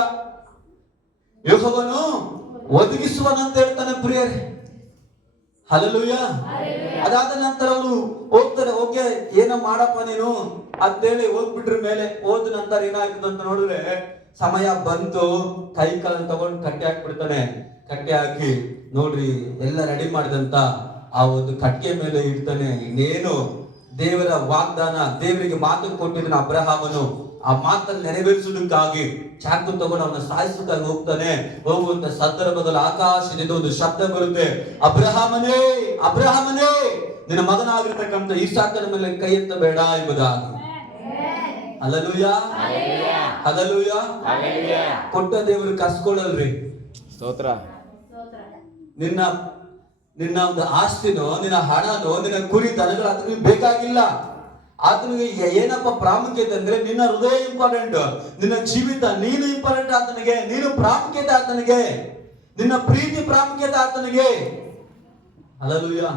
ಯೆಹೋವನು ಒದಗಿಸುವನಂತ ಹೇಳ್ತಾನೆ ಪ್ರಿಯರೇ. ಹಲ್ಲೆಲೂಯಾ. ಅದಾದ ನಂತರ ಅವರು ಹೋಗ್ತಾರೆ. ಓಕೆ, ಏನೋ ಮಾಡಪ್ಪ ನೀನು ಅಂತೇಳಿ ಹೋಗ್ಬಿಟ್ರ ಮೇಲೆ ಹೋದ ನಂತರ ಏನಾಗ್ತದೆ ಅಂತ ನೋಡಿದ್ರೆ, ಸಮಯ ಬಂತು, ಕೈ ಕಾಲು ತಗೊಂಡು ಕಟ್ಟೆ ಹಾಕ್ಬಿಡ್ತಾನೆ. ಕಟ್ಟೆ ಹಾಕಿ ನೋಡ್ರಿ ಎಲ್ಲ ರೆಡಿ ಮಾಡಿದಂತ ಆ ಒಂದು ಕಟ್ಟಿಗೆ ಮೇಲೆ ಇಡ್ತಾನೆ. ಇನ್ನೇನು ದೇವರ ವಾಗ್ದಾನ, ದೇವರಿಗೆ ಮಾತು ಕೊಟ್ಟಿದ್ದಾನೆ ಅಬ್ರಹಾಮನು. ಆ ಮಾತನ್ನು ನೆರವೇರಿಸುವುದಕ್ಕಾಗಿ ಚಾಕು ತಗೊಂಡು ಅವನ ಸಾಯಿಸೋದಕ್ಕಾಗಿ ಹೋಗ್ತಾನೆ. ಹೋಗುವಂತ ಸಂದರ್ಭದಲ್ಲಿ ಆಕಾಶದಿಂದ ಒಂದು ಶಬ್ದ ಬರುತ್ತೆ, ಅಬ್ರಹಾಮನೇ, ಅಬ್ರಹಾಮನೇ, ನಿನ್ನ ಮಗನಾಗಿರ್ತಕ್ಕಂಥ ಇಸಾಕನ ಮೇಲೆ ಕೈ ಎತ್ತಬೇಡ ಎಂಬುದಾಗಿ. Hallelujah, hallelujah. ಕೊಟ್ಟ ದೇವರು ಕಸ್ಕೊಳ್ಳಲ್ರಿ. ಸ್ತೋತ್ರ. ನಿನ್ನ ಒಂದು ಆಸ್ತಿನೋ, ನಿನ್ನ ಹಣನೋ, ನಿನ್ನ ಕುರಿ ದನಗಳು ಆತನಿಗೆ ಬೇಕಾಗಿಲ್ಲ. ಆತನಿಗೆ ಏನಪ್ಪ ಪ್ರಾಮುಖ್ಯತೆ ಅಂದ್ರೆ ನಿನ್ನ ಹೃದಯ ಇಂಪಾರ್ಟೆಂಟ್, ನಿನ್ನ ಜೀವಿತ, ನೀನು ಇಂಪಾರ್ಟೆಂಟ್ ಆತನಿಗೆ, ನೀನು ಪ್ರಾಮುಖ್ಯತೆ ಆತನಿಗೆ, ನಿನ್ನ ಪ್ರೀತಿ ಪ್ರಾಮುಖ್ಯತೆ ಆತನಿಗೆ. ಹಲ್ಲೆಲೂಯಾ.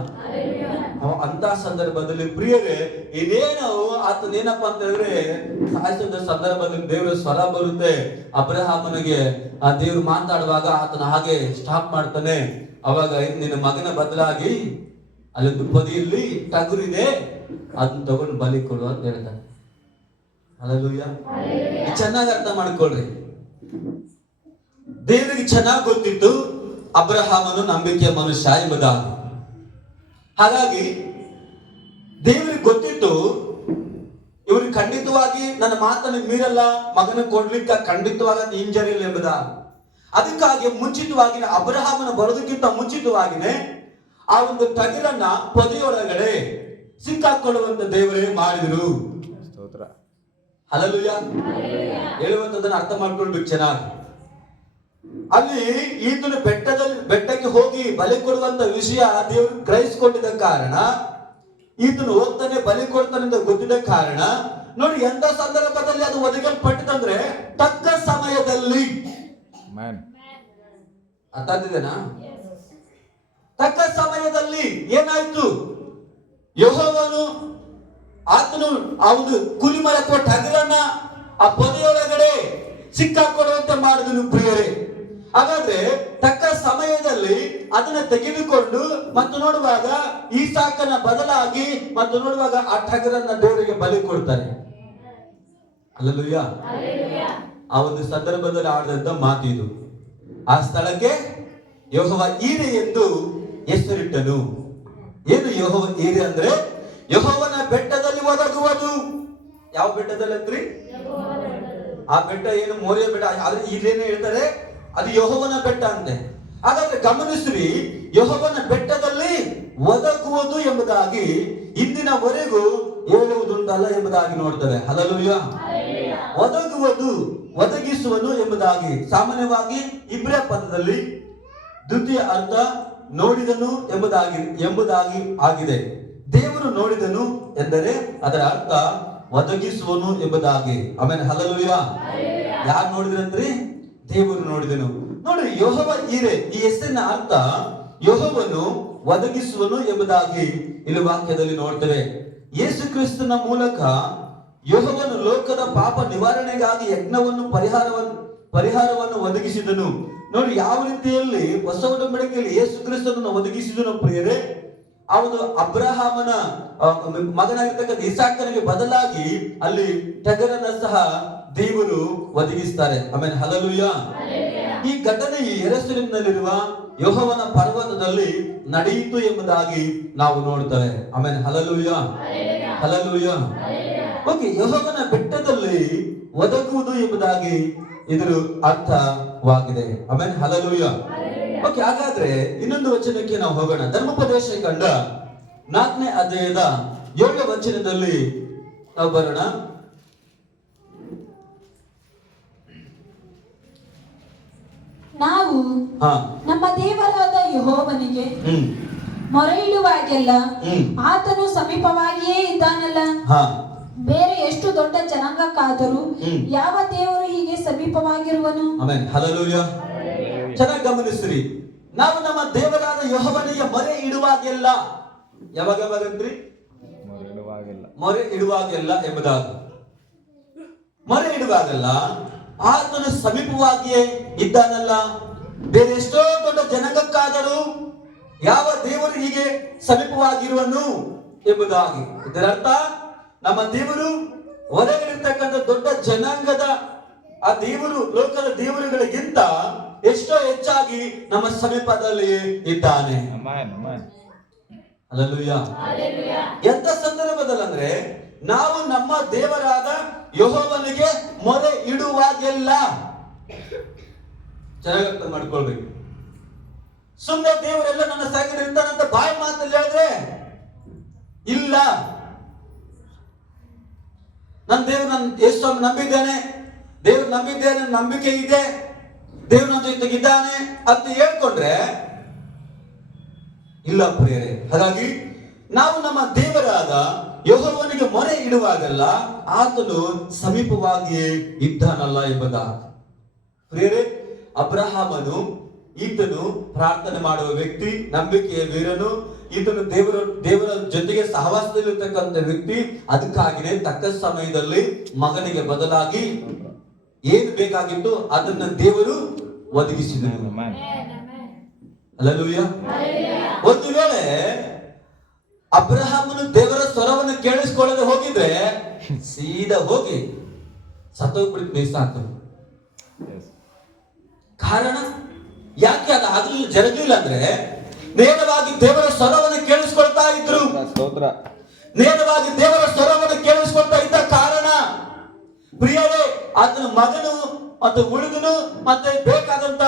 ಅಂತ ಸಂದರ್ಭದಲ್ಲಿ ಪ್ರಿಯರೇ, ಇನ್ನೇನು ಆತನೇನಪ್ಪ ಅಂತ ಹೇಳಿದ್ರೆ, ಸಾಯಿಸಿದ ಸಂದರ್ಭದಲ್ಲಿ ದೇವರ ಸ್ವರ ಬರುತ್ತೆ ಅಬ್ರಹಾಮನಿಗೆ. ಆ ದೇವ್ರು ಮಾತಾಡುವಾಗ ಆತನ ಹಾಗೆ ಸ್ಟಾಪ್ ಮಾಡ್ತಾನೆ. ಅವಾಗ ನಿನ್ನ ಮಗನ ಬದಲಾಗಿ ಅಲ್ಲೊಂದು ಬದಿಯಲ್ಲಿ ಟಗರಿದೆ, ಅದನ್ನ ತಗೊಂಡು ಬಲಿ ಕೊಡು ಅಂತ ಹೇಳ್ತಾನೆ. ಹಲ್ಲೆಲೂಯಾ. ಚೆನ್ನಾಗಿ ಅರ್ಥ ಮಾಡ್ಕೊಳ್ರಿ. ದೇವರಿಗೆ ಚೆನ್ನಾಗಿ ಗೊತ್ತಿತ್ತು ಅಬ್ರಹಾಮನು ನಂಬಿಕೆಯ ಮನುಷ್ಯ ಎಂಬುದಾಗಿ. ಹಾಗಾಗಿ ದೇವರಿಗೆ ಗೊತ್ತಿತ್ತು ಇವ್ರಿಗೆ ಖಂಡಿತವಾಗಿ ನನ್ನ ಮಾತನ್ನು ಮೀರಲ್ಲ, ಮಗನ ಕೊಡ್ಲಿಕ್ಕೆ ಖಂಡಿತವಾಗಿ ಇಂಜರಿ ಇಲ್ಲ ಎಂಬುದಾಗಿ. ಅದಕ್ಕಾಗಿ ಮುಂಚಿತವಾಗಿ ಅಬ್ರಹಾಮನ ಬರೋದಕ್ಕಿಂತ ಮುಂಚಿತವಾಗಿನೇ ಆ ಒಂದು ಟಗರನ್ನ ಪೊದೆಯೊಳಗಡೆ ಸಿಕ್ಕಾಕೊಳ್ಳುವಂತ ದೇವರೇ ಮಾಡಿದ್ರು. ಹಲ್ಲೆಲೂಯಾ. ಹೇಳುವಂತದನ್ನ ಅರ್ಥ ಮಾಡ್ಕೊಳ್ಬೇಕು ಚೆನ್ನಾಗಿ. ಅಲ್ಲಿ ಈತನು ಬೆಟ್ಟಕ್ಕೆ ಹೋಗಿ ಬಲಿ ಕೊಡುವಂತ ವಿಷಯ ದೇವರು ಗ್ರಹಿಸಿಕೊಂಡಿದ್ದ ಕಾರಣ, ಈತನು ಹೋಗ್ತಾನೆ ಬಲಿ ಕೊಡ್ತಾನೆ ಅಂತ ಗೊತ್ತಿದ್ದ ಕಾರಣ, ನೋಡಿ ಎಂತ ಸಂದರ್ಭದಲ್ಲಿ ಅದು ಒದಗಲ್ಪಟ್ಟಿದಂದ್ರೆ ತಕ್ಕ ಸಮಯದಲ್ಲಿ. ಅರ್ಥ ಆಗ್ತಿದೆನಾ? ತಕ್ಕ ಸಮಯದಲ್ಲಿ ಏನಾಯ್ತು, ಯೆಹೋವನು ಆತನು ಅವನು ಕುರಿಮರ ಅಥವಾ ಟಗರನ್ನ ಆ ಪೊದೆಯೊಳಗಡೆ ಸಿಕ್ಕಾಕೊಡುವಂತೆ ಮಾಡಿದನು ಪ್ರಿಯರೇ. ಹಾಗಾದ್ರೆ ತಕ್ಕ ಸಮಯದಲ್ಲಿ ಅದನ್ನ ತೆಗೆದುಕೊಂಡು ಮತ್ತು ನೋಡುವಾಗ ಈಸಾಕನ ಬದಲಾಗಿ ಮತ್ತು ನೋಡುವಾಗ ಆ ಟಗರನ್ನ ದೇವರಿಗೆ ಬಲಿ ಕೊಡ್ತಾರೆ. ಹಲ್ಲೆಲೂಯಾ. ಆ ಒಂದು ಸಂದರ್ಭದಲ್ಲಿ ಆಡಿದಂತ ಮಾತು ಇದು. ಆ ಸ್ಥಳಕ್ಕೆ ಯೆಹೋವ ಈರೆ ಎಂದು ಹೆಸರಿಟ್ಟನು. ಏನು ಯೆಹೋವ ಈರೆ ಅಂದ್ರೆ ಯೆಹೋವನ ಬೆಟ್ಟದಲ್ಲಿ ಒದಗುವುದು. ಯಾವ ಬೆಟ್ಟದಲ್ಲಿ ಅಂದ್ರಿ? ಆ ಬೆಟ್ಟ ಏನು ಮೋರಿಯ ಬೆಟ್ಟ, ಆದ್ರೆ ಇಲ್ಲೇನೇ ಹೇಳ್ತಾರೆ ಅದು ಯೆಹೋವನ ಬೆಟ್ಟ ಅಂತೆ. ಹಾಗಾದ್ರೆ ಗಮನಿಸ್ರಿ, ಯೆಹೋವನ ಬೆಟ್ಟದಲ್ಲಿ ಒದಗುವುದು ಎಂಬುದಾಗಿ ಇಂದಿನವರೆಗೂ ಹೇಳುವುದುಂಟಲ್ಲ ಎಂಬುದಾಗಿ ನೋಡ್ತಾರೆ. ಹಲ್ಲೆಲೂಯಾ. ಒದಗುವುದು, ಒದಗಿಸುವನು ಎಂಬುದಾಗಿ ಸಾಮಾನ್ಯವಾಗಿ ಇಬ್ರಿಯ ಪದದಲ್ಲಿ ದ್ವಿತೀಯ ಅರ್ಥ ನೋಡಿದನು ಎಂಬುದಾಗಿ ಆಗಿದೆ. ದೇವರು ನೋಡಿದನು ಎಂದರೆ ಅದರ ಅರ್ಥ ಒದಗಿಸುವನು ಎಂಬುದಾಗಿ. ಆಮೇಲೆ ಹಲ್ಲೆಲೂಯಾ. ಯಾರು ನೋಡಿದ್ರಂತ್ರಿ? ದೇವರು ನೋಡಿದನು. ನೋಡ್ರಿ, ಯೆಹೋವ ಈರೆ ಈ ಹೆಸರಿನ ಅರ್ಥ ಯೆಹೋವನು ಒದಗಿಸುವನು ಎಂಬುದಾಗಿ ಇಲ್ಲಿ ವಾಕ್ಯದಲ್ಲಿ ನೋಡ್ತೇವೆ. ಯೇಸು ಕ್ರಿಸ್ತನ ಮೂಲಕ ಯೆಹೋವನು ಲೋಕದ ಪಾಪ ನಿವಾರಣೆಗಾಗಿ ಯಜ್ಞವನ್ನು ಪರಿಹಾರವನ್ನು ಒದಗಿಸಿದನು. ನೋಡಿ ಯಾವ ರೀತಿಯಲ್ಲಿ ಹೊಸ ಒಡಂಬಡಿಕೆಯಲ್ಲಿ ಯೇಸು ಕ್ರಿಸ್ತನನ್ನು ಒದಗಿಸಿದನು ಪ್ರಿಯರೇ. ಅವನು ಅಬ್ರಹಾಮನ ಮಗನಾಗಿರ್ತಕ್ಕಂಥ ಇಸಾಕನಿಗೆ ಬದಲಾಗಿ ಅಲ್ಲಿ ಟಗರನ್ನ ಸಹ ದೇವರು ಒದಗಿಸ್ತಾರೆ. ಆಮೇಲೆ ಹಲ್ಲೆಲೂಯಾ. ಈ ಘಟನೆ ಈ ಯೆರೂಸಲೇಮಿನಲ್ಲಿರುವ ಯೆಹೋವನ ಪರ್ವತದಲ್ಲಿ ನಡೆಯಿತು ಎಂಬುದಾಗಿ ನಾವು ನೋಡ್ತೇವೆ. ಆಮೇಲೆ ಹಲ್ಲೆಲೂಯಾ, ಹಲ್ಲೆಲೂಯಾ. ಓಕೆ, ಯೆಹೋವನ ಬೆಟ್ಟದಲ್ಲಿ ಒದಗುವುದು ಎಂಬುದಾಗಿ ಇದರ ಅರ್ಥವಾಗಿದೆ. ಆಮೇಲೆ ಹಲ್ಲೆಲೂಯಾ. ಓಕೆ, ಹಾಗಾದ್ರೆ ಇನ್ನೊಂದು ವಚನಕ್ಕೆ ನಾವು ಹೋಗೋಣ. ಧರ್ಮೋಪದೇಶ ಕಂಡ 4ನೇ ಅಧ್ಯಾಯದ 7ನೇ ವಚನದಲ್ಲಿ ನಾವು ಬರೋಣ. ನಾವು ನಮ್ಮ ದೇವರಾದ ಯೆಹೋವನಿಗೆ ಮೊರೆ ಇಡುವಾಗೆಲ್ಲ ಆತನು ಸಮೀಪವಾಗಿಯೇ ಇದ್ದಾನಲ್ಲ. ಬೇರೆ ಎಷ್ಟು ದೊಡ್ಡ ಜನಾಂಗಕ್ಕಾದರೂ ಯಾವ ದೇವರು ಹೀಗೆ ಸಮೀಪವಾಗಿರುವನು? Amen, hallelujah. ಚೆನ್ನಾಗಿ ಗಮನಿಸ್ರಿ, ನಾವು ನಮ್ಮ ದೇವರಾದ ಯೆಹೋವನಿಗೆ ಮೊರೆ ಇಡುವಾಗೆಲ್ಲ, ಯಾವಾಗಂತ್ರಿ? ಮೊರೆ ಇಡುವಾಗೆಲ್ಲ ಎಂಬುದಾಗಿ. ಮೊರೆ ಇಡುವಾಗೆಲ್ಲ ಆತನು ಸಮೀಪವಾಗಿಯೇ ಇದ್ದಾನಲ್ಲ. ಬೇರೆ ಎಷ್ಟೋ ದೊಡ್ಡ ಜನಾಂಗಕ್ಕಾದರೂ ಯಾವ ದೇವರು ಹೀಗೆ ಸಮೀಪವಾಗಿರುವನು ಎಂಬುದಾಗಿ. ಇದರರ್ಥ ನಮ್ಮ ದೇವರು ಹೊರಗಿರ್ತಕ್ಕಂಥ ದೊಡ್ಡ ಜನಾಂಗದ ಆ ದೇವರು ಲೋಕದ ದೇವರುಗಳಿಗಿಂತ ಎಷ್ಟೋ ಹೆಚ್ಚಾಗಿ ನಮ್ಮ ಸಮೀಪದಲ್ಲಿ ಇದ್ದಾನೆ. ಹಲ್ಲೆಲೂಯಾ. ಎಂತ ಸಂದರ್ಭದಲ್ಲಿ ಅಂದ್ರೆ ನಾವು ನಮ್ಮ ದೇವರಾದ ಯೆಹೋವನಿಗೆ ಮೊರೆ ಇಡುವಾಗೆಲ್ಲ, ಚೆನ್ನಾಗಿ ಅರ್ಥ ಮಾಡ್ಕೊಳ್ಬೇಕು. ಸುಮ್ಮನೆ ದೇವರೆಲ್ಲ ನನ್ನ ಸಂಗಡ ಇರ್ತಾನಂತ ಬಾಯಿ ಮಾತಲ್ಲಿ ಹೇಳಿದ್ರೆ ಇಲ್ಲ. ನನ್ನ ದೇವ್ರು ನನ್ನ ಯೇಸು ನಂಬಿದ್ದೇನೆ, ದೇವ್ರು ನಂಬಿದ್ದೇನೆ, ನಂಬಿಕೆ ಇದೆ, ದೇವ್ರು ನನ್ನ ಜೊತೆಗಿದ್ದಾನೆ ಅಂತ ಹೇಳ್ಕೊಂಡ್ರೆ ಇಲ್ಲ ಪ್ರಿಯರೇ. ಹಾಗಾಗಿ ನಾವು ನಮ್ಮ ದೇವರಾದ ಯೆಹೋವನಿಗೆ ಮೊರೆ ಇಡುವಾಗಲ್ಲ ಆತನು ಸಮೀಪವಾಗಿಯೇ ಇದ್ದಾನಲ್ಲ ಎಂಬುದ. ಪ್ರಿಯರೇ, ಅಬ್ರಹಾಮನು ಈತನು ಪ್ರಾರ್ಥನೆ ಮಾಡುವ ವ್ಯಕ್ತಿ, ನಂಬಿಕೆಯ ವೀರನು, ಈತನು ದೇವರ ಜೊತೆಗೆ ಸಹವಾಸದಲ್ಲಿರ್ತಕ್ಕಂಥ ವ್ಯಕ್ತಿ. ಅದಕ್ಕಾಗಿಯೇ ತಕ್ಕ ಸಮಯದಲ್ಲಿ ಮಗನಿಗೆ ಬದಲಾಗಿ ಏನು ಬೇಕಾಗಿತ್ತು ಅದನ್ನ ದೇವರು ಒದಗಿಸಿದನು. ಹಲ್ಲೆಲೂಯಾ. ಒಂದು ವೇಳೆ ಅಬ್ರಹಾಮನು ದೇವರ ಸ್ವರವನ್ನು ಕೇಳಿಸಿಕೊಳ್ಳದೆ ಹೋಗಿದ್ರೆ ಸೀದಾ ಹೋಗಿ ಸತ್ತೋಗ್ಬಿಟ್ಟು ಸಾಕು. ಕಾರಣ ಯಾಕೆ ಅದು ಆಗ್ಲಿಲ್ಲ, ಜರಗಲಿಲ್ಲ ಅಂದ್ರೆ ನೇರವಾಗಿ ದೇವರ ಸ್ವರವನ್ನು ಕೇಳಿಸ್ಕೊಳ್ತಾ ಇದ್ರು. ನೇರವಾಗಿ ದೇವರ ಸ್ವರವನ್ನು ಕೇಳಿಸ್ಕೊಳ್ತಾ ಇದ್ದ ಕಾರಣ ಪ್ರಿಯರೇ ಆತನ ಮಗನು ಮತ್ತು ಉಳಿದನು ಮತ್ತೆ ಬೇಕಾದಂತ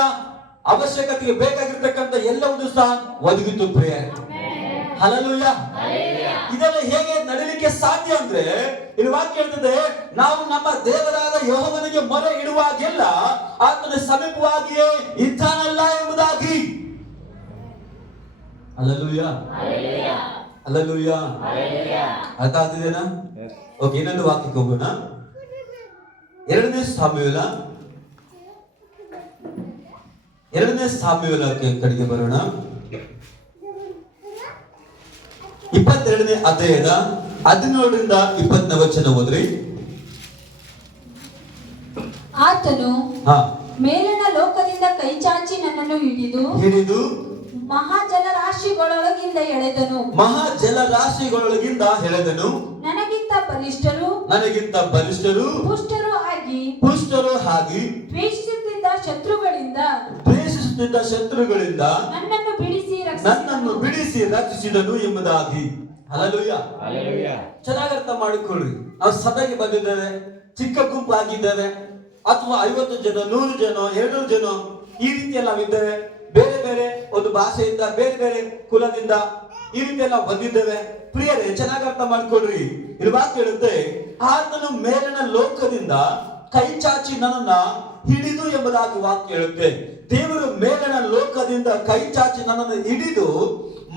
ಅವಶ್ಯಕತೆಗೆ ಬೇಕಾಗಿರ್ತಕ್ಕಂಥ ಎಲ್ಲವನ್ನೂ ಸಹ ಒದಗಿತು ಪ್ರಿಯರೇ. ಹಲ್ಲೆಲೂಯಾ. ಇದೆಲ್ಲ ಹೇಗೆ ನಡೀಲಿಕ್ಕೆ ಸಾಧ್ಯ ಅಂದ್ರೆ ಇಲ್ಲಿ ವಾಕ್ಯ ಹೇಳ್ತದೆ, ನಾವು ನಮ್ಮ ದೇವರಾದ ಯೆಹೋವನಿಗೆ ಮೊರೆ ಇಡುವಾಗೆಲ್ಲ ಆತನ ಸಮೀಪವಾಗಿಯೇ ಇದ್ದಾನಲ್ಲ ಎಂಬುದಾಗಿ. Hallelujah, hallelujah. ಅರ್ಥ ಆಗ್ತಿದೆನಾ? ಓಕೆ, ಇನ್ನೊಂದು ವಾಕ್ಯಕ್ಕೆ ಹೋಗೋಣ. 2ನೇ ಸಾಮುವೇಲ ಕಡೆಗೆ ಬರೋಣ. 22ನೇ ಅಧ್ಯಾಯದ 17ರಿಂದ 20ನೇ ವಚನ ಓದ್ರಿ. ಆತನು ಮೇಲಣ ಲೋಕದಿಂದ ಕೈ ಚಾಚಿ ನನ್ನನ್ನು ಹಿಡಿದು ಮಹಾಜಲರಾಶಿಗಳೊಳಗಿಂದ ಎಳೆದನು. ನನಗಿಂತ ಬಲಿಷ್ಠರು ಪುಷ್ಟರು ಆಗಿ ದ್ವೇಷಿಸುತ್ತಿದ್ದ ಶತ್ರುಗಳಿಂದ ನನ್ನನ್ನು ಬಿಡಿಸಿ ರಕ್ಷಿಸಿದನು ಎಂಬುದಾಗಿ. ಹಲ್ಲೆಲೂಯಾ. ಚೆನ್ನಾಗಿ ಅರ್ಥ ಮಾಡಿಕೊಳ್ಳ್ರಿ. ನಾವು ಸಭೆಗೆ ಬಂದಿದ್ದೇವೆ, ಚಿಕ್ಕ ಗುಂಪಾಗಿದ್ದೇವೆ, ಅಥವಾ 50 ಜನ, 100 ಜನ, 200 ಜನ, ಈ ರೀತಿಯಲ್ಲಿ ನಾವಿದ್ದೇವೆ. ಬೇರೆ ಬೇರೆ ಒಂದು ಭಾಷೆಯಿಂದ, ಬೇರೆ ಬೇರೆ ಕುಲದಿಂದ ಈ ರೀತಿಯಲ್ಲಿ ನಾವು ಬಂದಿದ್ದೇವೆ. ಪ್ರಿಯರೇ, ಚೆನ್ನಾಗಿ ಅರ್ಥ ಮಾಡ್ಕೊಳ್ರಿ. ಇಲ್ಲಿ ವಾಕ್ಯ ಹೇಳುತ್ತೆ, ಆತನು ಮೇಲಿನ ಲೋಕದಿಂದ ಕೈ ಚಾಚಿ ನನ್ನನ್ನ ಹಿಡಿದು ಎಂಬುದಾಗಿ ವಾಕ್ಯ ಹೇಳುತ್ತೆ. ದೇವರು ಮೇಲಿನ ಲೋಕದಿಂದ ಕೈ ಚಾಚಿ ನನ್ನನ್ನು ಹಿಡಿದು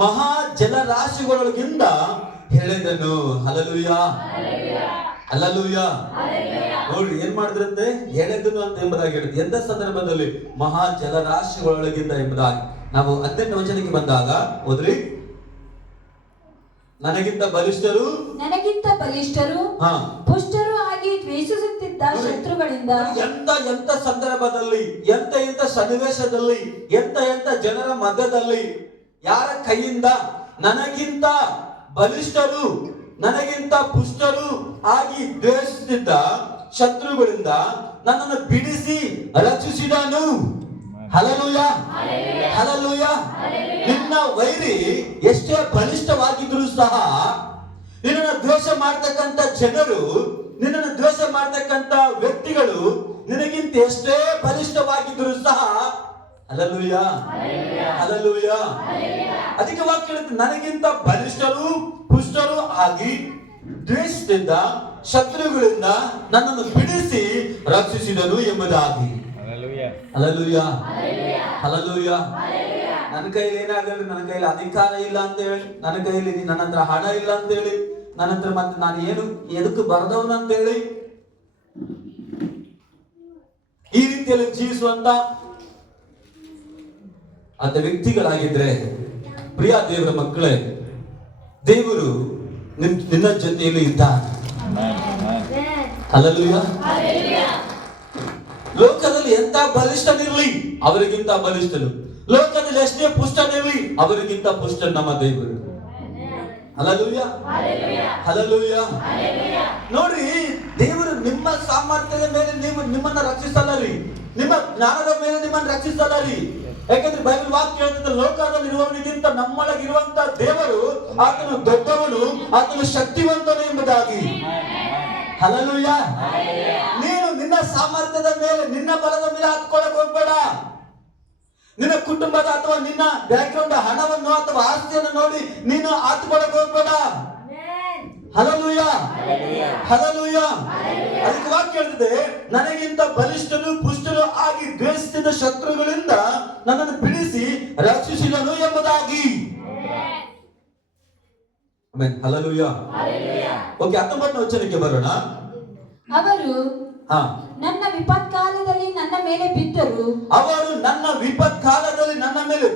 ಮಹಾ ಜಲರಾಶಿಗಳೊಳಗಿಂದ ಎಳೆದನು. Hallelujah, hallelujah. ನೋಡ್ರಿ ಏನ್ ಮಾಡಿದ್ರಂತೆ, ಎಳೆದನು ಅಂತ ಎಂಬುದಾಗಿ ಹೇಳಿದ್ರು. ಎಂತ ಸಂದರ್ಭದಲ್ಲಿ? ಮಹಾ ಜಲರಾಶಿಗಳೊಳಗಿಂದ ಎಂಬುದಾಗಿ. ನಾವು 18ನೇ ವಚನಕ್ಕೆ ಬಂದಾಗ ಓದ್ರಿ. ನನಗಿಂತ ಬಲಿಷ್ಠರು ಪುಷ್ಟರು ಆಗಿ ದ್ವೇಷಿಸುತ್ತಿದ್ದ ಶತ್ರುಗಳಿಂದ. ಎಂತ ಸಂದರ್ಭದಲ್ಲಿ, ಎಂತ ಸನ್ನಿವೇಶದಲ್ಲಿ, ಎಂತ ಜನರ ಮಧ್ಯದಲ್ಲಿ, ಯಾರ ಕೈಯಿಂದ? ನನಗಿಂತ ಬಲಿಷ್ಠರು, ನನಗಿಂತ ಪುಷ್ಟರು ಆಗಿ ದ್ವೇಷಿಸುತ್ತಿದ್ದ ಶತ್ರುಗಳಿಂದ ನನ್ನನ್ನು ಬಿಡಿಸಿ ರಕ್ಷಿಸಿದನು. Hallelujah, hallelujah. ನಿನ್ನ ವೈರಿ ಎಷ್ಟೇ ಬಲಿಷ್ಠವಾಗಿದ್ರು ಸಹ, ನಿನ್ನನ್ನು ದ್ವೇಷ ಮಾಡ್ತಕ್ಕಂಥ ಜನರು, ನಿನ್ನನ್ನು ದ್ವೇಷ ಮಾಡ್ತಕ್ಕಂಥ ವ್ಯಕ್ತಿಗಳು ನಿನಗಿಂತ ಎಷ್ಟೇ ಬಲಿಷ್ಠವಾಗಿದ್ರು ಸಹ, ಹಲ್ಲೆಲೂಯಾ, ಹಲ್ಲೆಲೂಯಾ. ಅದಕ್ಕೆ ವಾಕ್ಯ ಹೇಳುತ್ತೆ, ನನಗಿಂತ ಬಲಿಷ್ಠರು ಪುಷ್ಟರು ಆಗಿ ದ್ವೇಷಿಸಿದ್ದ ಶತ್ರುಗಳಿಂದ ನನ್ನನ್ನು ಬಿಡಿಸಿ ರಕ್ಷಿಸಿದನು ಎಂಬುದಾಗಿ. Hallelujah, hallelujah. ನನ್ನ ಕೈಲಿ ಏನಾಗಲಿ, ನನ್ನ ಕೈಲಿ ಅಧಿಕಾರ ಇಲ್ಲ ಅಂತ ಹೇಳಿ, ನನ್ನ ಕೈಲಿ ನನ್ನ ಹತ್ರ ಹಣ ಇಲ್ಲ ಅಂತ ಹೇಳಿ, ನನ್ನ ಹತ್ರ ಮತ್ತೆ ನಾನು ಏನು ಎದಕ್ಕೆ ಬರದವನು ಅಂತ ಹೇಳಿ ಈ ರೀತಿಯಲ್ಲಿ ಜೀವಿಸುವಂತ ಅಂತ ವ್ಯಕ್ತಿಗಳಾಗಿದ್ರೆ, ಪ್ರಿಯ ದೇವರ ಮಕ್ಕಳೇ, ದೇವರು ನಿನ್ನ ಜೊತೆಯಲ್ಲಿ ಇದ್ದಾನೆ. ಹಲ್ಲೆಲೂಯಾ. ಲೋಕದಲ್ಲಿ ಎಂತ ಬಲಿಷ್ಠನಿರ್ಲಿ ಅವರಿಗಿಂತ ಬಲಿಷ್ಠನು, ಲೋಕದಲ್ಲಿ ಎಷ್ಟೇ ಪುಷ್ಟನಿರ್ಲಿ ಅವರಿಗಿಂತ ಪುಷ್ಟ ನಮ್ಮ ದೇವರು. Hallelujah, hallelujah. ನೋಡ್ರಿ, ದೇವರು ನಿಮ್ಮ ಸಾಮರ್ಥ್ಯದ ಮೇಲೆ ನಿಮ್ಮನ್ನ ರಕ್ಷಿಸಲ್ಲ ರೀ, ನಿಮ್ಮ ಜ್ಞಾನದ ಮೇಲೆ ನಿಮ್ಮನ್ನು ರಕ್ಷಿಸಲ್ಲ ರೀ. ಯಾಕಂದ್ರೆ ಬೈಬಲ್ ವಾಕ್ಯ ಹೇಳ್ತದೆ, ಲೋಕದಲ್ಲಿ ಇರುವವನಿಗಿಂತ ನಮ್ಮೊಳಗಿರುವಂತ ದೇವರು ಆತನು ದೊಡ್ಡವನು, ಆತನು ಶಕ್ತಿವಂತನು ಎಂಬುದಾಗಿ. ಹಲ್ಲೆಲೂಯಾ. ನೀನು ನಿನ್ನ ಸಾಮರ್ಥ್ಯದ ಮೇಲೆ, ನಿನ್ನ ಬಲದ ಮೇಲೆ ಹತ್ಕೊಳ್ಳಕ್ ಹೋಗ್ಬೇಡ. ನಿನ್ನ ಕುಟುಂಬದ ಅಥವಾ ನಿನ್ನ ಬ್ಯಾಕ್ಗ್ರೌಂಡ್ ಹಣವನ್ನು ಅಥವಾ ಆಸ್ತಿಯನ್ನು ನೋಡಿ ನೀನು ಹತ್ಕೊಳ್ಳಕ್ ಹೋಗ್ಬೇಡ. Hallelujah, hallelujah. ಅದಕ್ಕೆ ವಾಕ್ಯ ಹೇಳ್ತಿದೆ, ನನಗಿಂತ ಬಲಿಷ್ಠರು ಪುಷ್ಟರು ಆಗಿ ದ್ವೇಷಿಸಿದ ಶತ್ರುಗಳಿಂದ ನನ್ನನ್ನು ಬಿಡಿಸಿ ರಕ್ಷಿಸಿದನು ಎಂಬುದಾಗಿ. ಹಲ್ಲೆಲೂಯಾ. ಓಕೆ, 19ನೇ ವಚನಕ್ಕೆ ಬರೋಣ. ಅವರು ನನ್ನ ವಿಪತ್ಕಾಲದಲ್ಲಿ ನನ್ನ ಮೇಲೆ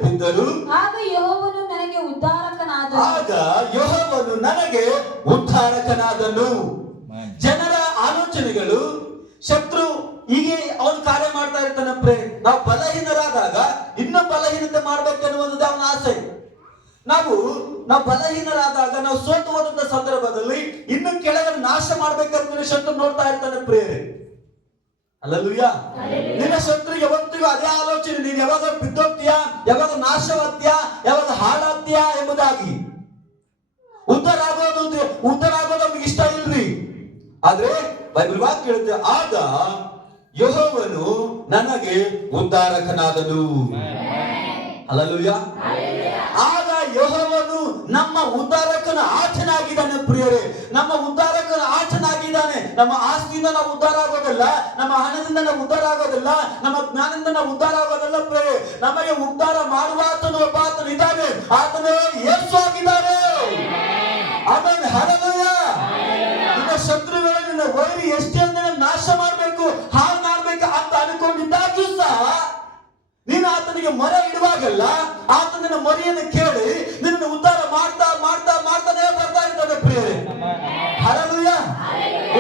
ಬಿದ್ದರು, ಆಗ ಯೆಹೋವನು ನನಗೆ ಉದ್ಧಾರಕನಾದನು. ಜನರ ಆಲೋಚನೆಗಳು, ಶತ್ರು ಹೀಗೆ ಅವನು ಕಾರ್ಯ ಮಾಡ್ತಾ ಇರ್ತಾನೆ. ನಾವು ಬಲಹೀನರಾದಾಗ ಇನ್ನೂ ಬಲಹೀನತೆ ಮಾಡ್ಬೇಕನ್ನುವುದು ಅವನ ಆಸೆ. ನಾವು ಬಲಹೀನರಾದಾಗ, ನಾವು ಸೋತು ಹೋದಂತ ಸಂದರ್ಭದಲ್ಲಿ ಇನ್ನು ಕೆಳಗೆ ನಾಶ ಮಾಡ್ಬೇಕಂತ ಶತ್ರು ನೋಡ್ತಾ ಇರ್ತಾನೆ. ಪ್ರೇರೆ, ಹಲ್ಲೆಲೂಯಾ. ನಿನ್ನ ಶತ್ರು ಯಾವತ್ತಿಗೂ ಅದೇ ಆಲೋಚನೆ, ನೀನು ಯಾವಾಗ ಬಿದ್ದೋಗ್ತೀಯಾ, ಯಾವಾಗ ನಾಶವಾಗ್ತೀಯಾ, ಯಾವಾಗ ಹಾಳಾಗ್ತೀಯಾ ಎಂಬುದಾಗಿ. ಉದ್ಧಾರ ಆಗೋದು ನಮ್ಗೆ ಇಷ್ಟ ಇಲ್ರಿ. ಆದ್ರೆ ಬೈಬಲ್ ವಾಕ್ಯ ಹೇಳುತ್ತೆ, ಆಗ ಯೆಹೋವನು ನನಗೆ ಉದ್ಧಾರಕನಾದನು. ಹಲ್ಲೆಲೂಯಾ. ಆಗ ಯೆಹೋವನು ನಮ್ಮ ಉದ್ಧಾರಕನ ಆಚನಾಗಿದ್ದಾನೆ. ಪ್ರಿಯರೇ, ನಮ್ಮ ಉದ್ಧಾರಕನ ಆಚನಾಗಿದ್ದಾನೆ. ನಮ್ಮ ಆಸ್ತಿಯಿಂದ ನಾವು ಉದ್ಧಾರ ಆಗೋದಿಲ್ಲ, ನಮ್ಮ ಹಣದಿಂದ ನಾವು ಉದ್ಧಾರ ಆಗೋದಿಲ್ಲ, ನಮ್ಮ ಜ್ಞಾನದಿಂದ ನಾವು ಉದ್ಧಾರ ಆಗೋದಿಲ್ಲ. ಪ್ರಿಯರೇ, ನಮಗೆ ಉದ್ಧಾರ ಮಾಡುವ ಆತನು ಒಬ್ಬ ಆತನು ಇದ್ದಾನೆ, ಆತನೇ ಯೇಸು ಆಗಿದ್ದಾನೆ. Amen, hallelujah. ನಿನ್ನ ಶತ್ರುಗಳು, ನಿನ್ನ ವೈರಿ ಎಷ್ಟೇ ಅಂದ್ರೆ ನಾಶ ಮಾಡ್ಬೇಕು, ಹಾಳು ಮಾಡ್ಬೇಕು ಅಂತ ಅನ್ಕೊಂಡಿದ್ದಾಗ್ಯೂ ಸಹ ನೀನು ಆತನಿಗೆ ಮೊರೆ ಇಡುವಾಗಲ್ಲ, ಆತನ ಮೊರೆಯನ್ನು ಕೇಳಿ ನಿನ್ನ ಉದ್ಧಾರ ಮಾಡ್ತಾ ಮಾಡ್ತಾ ಮಾಡ್ತಾ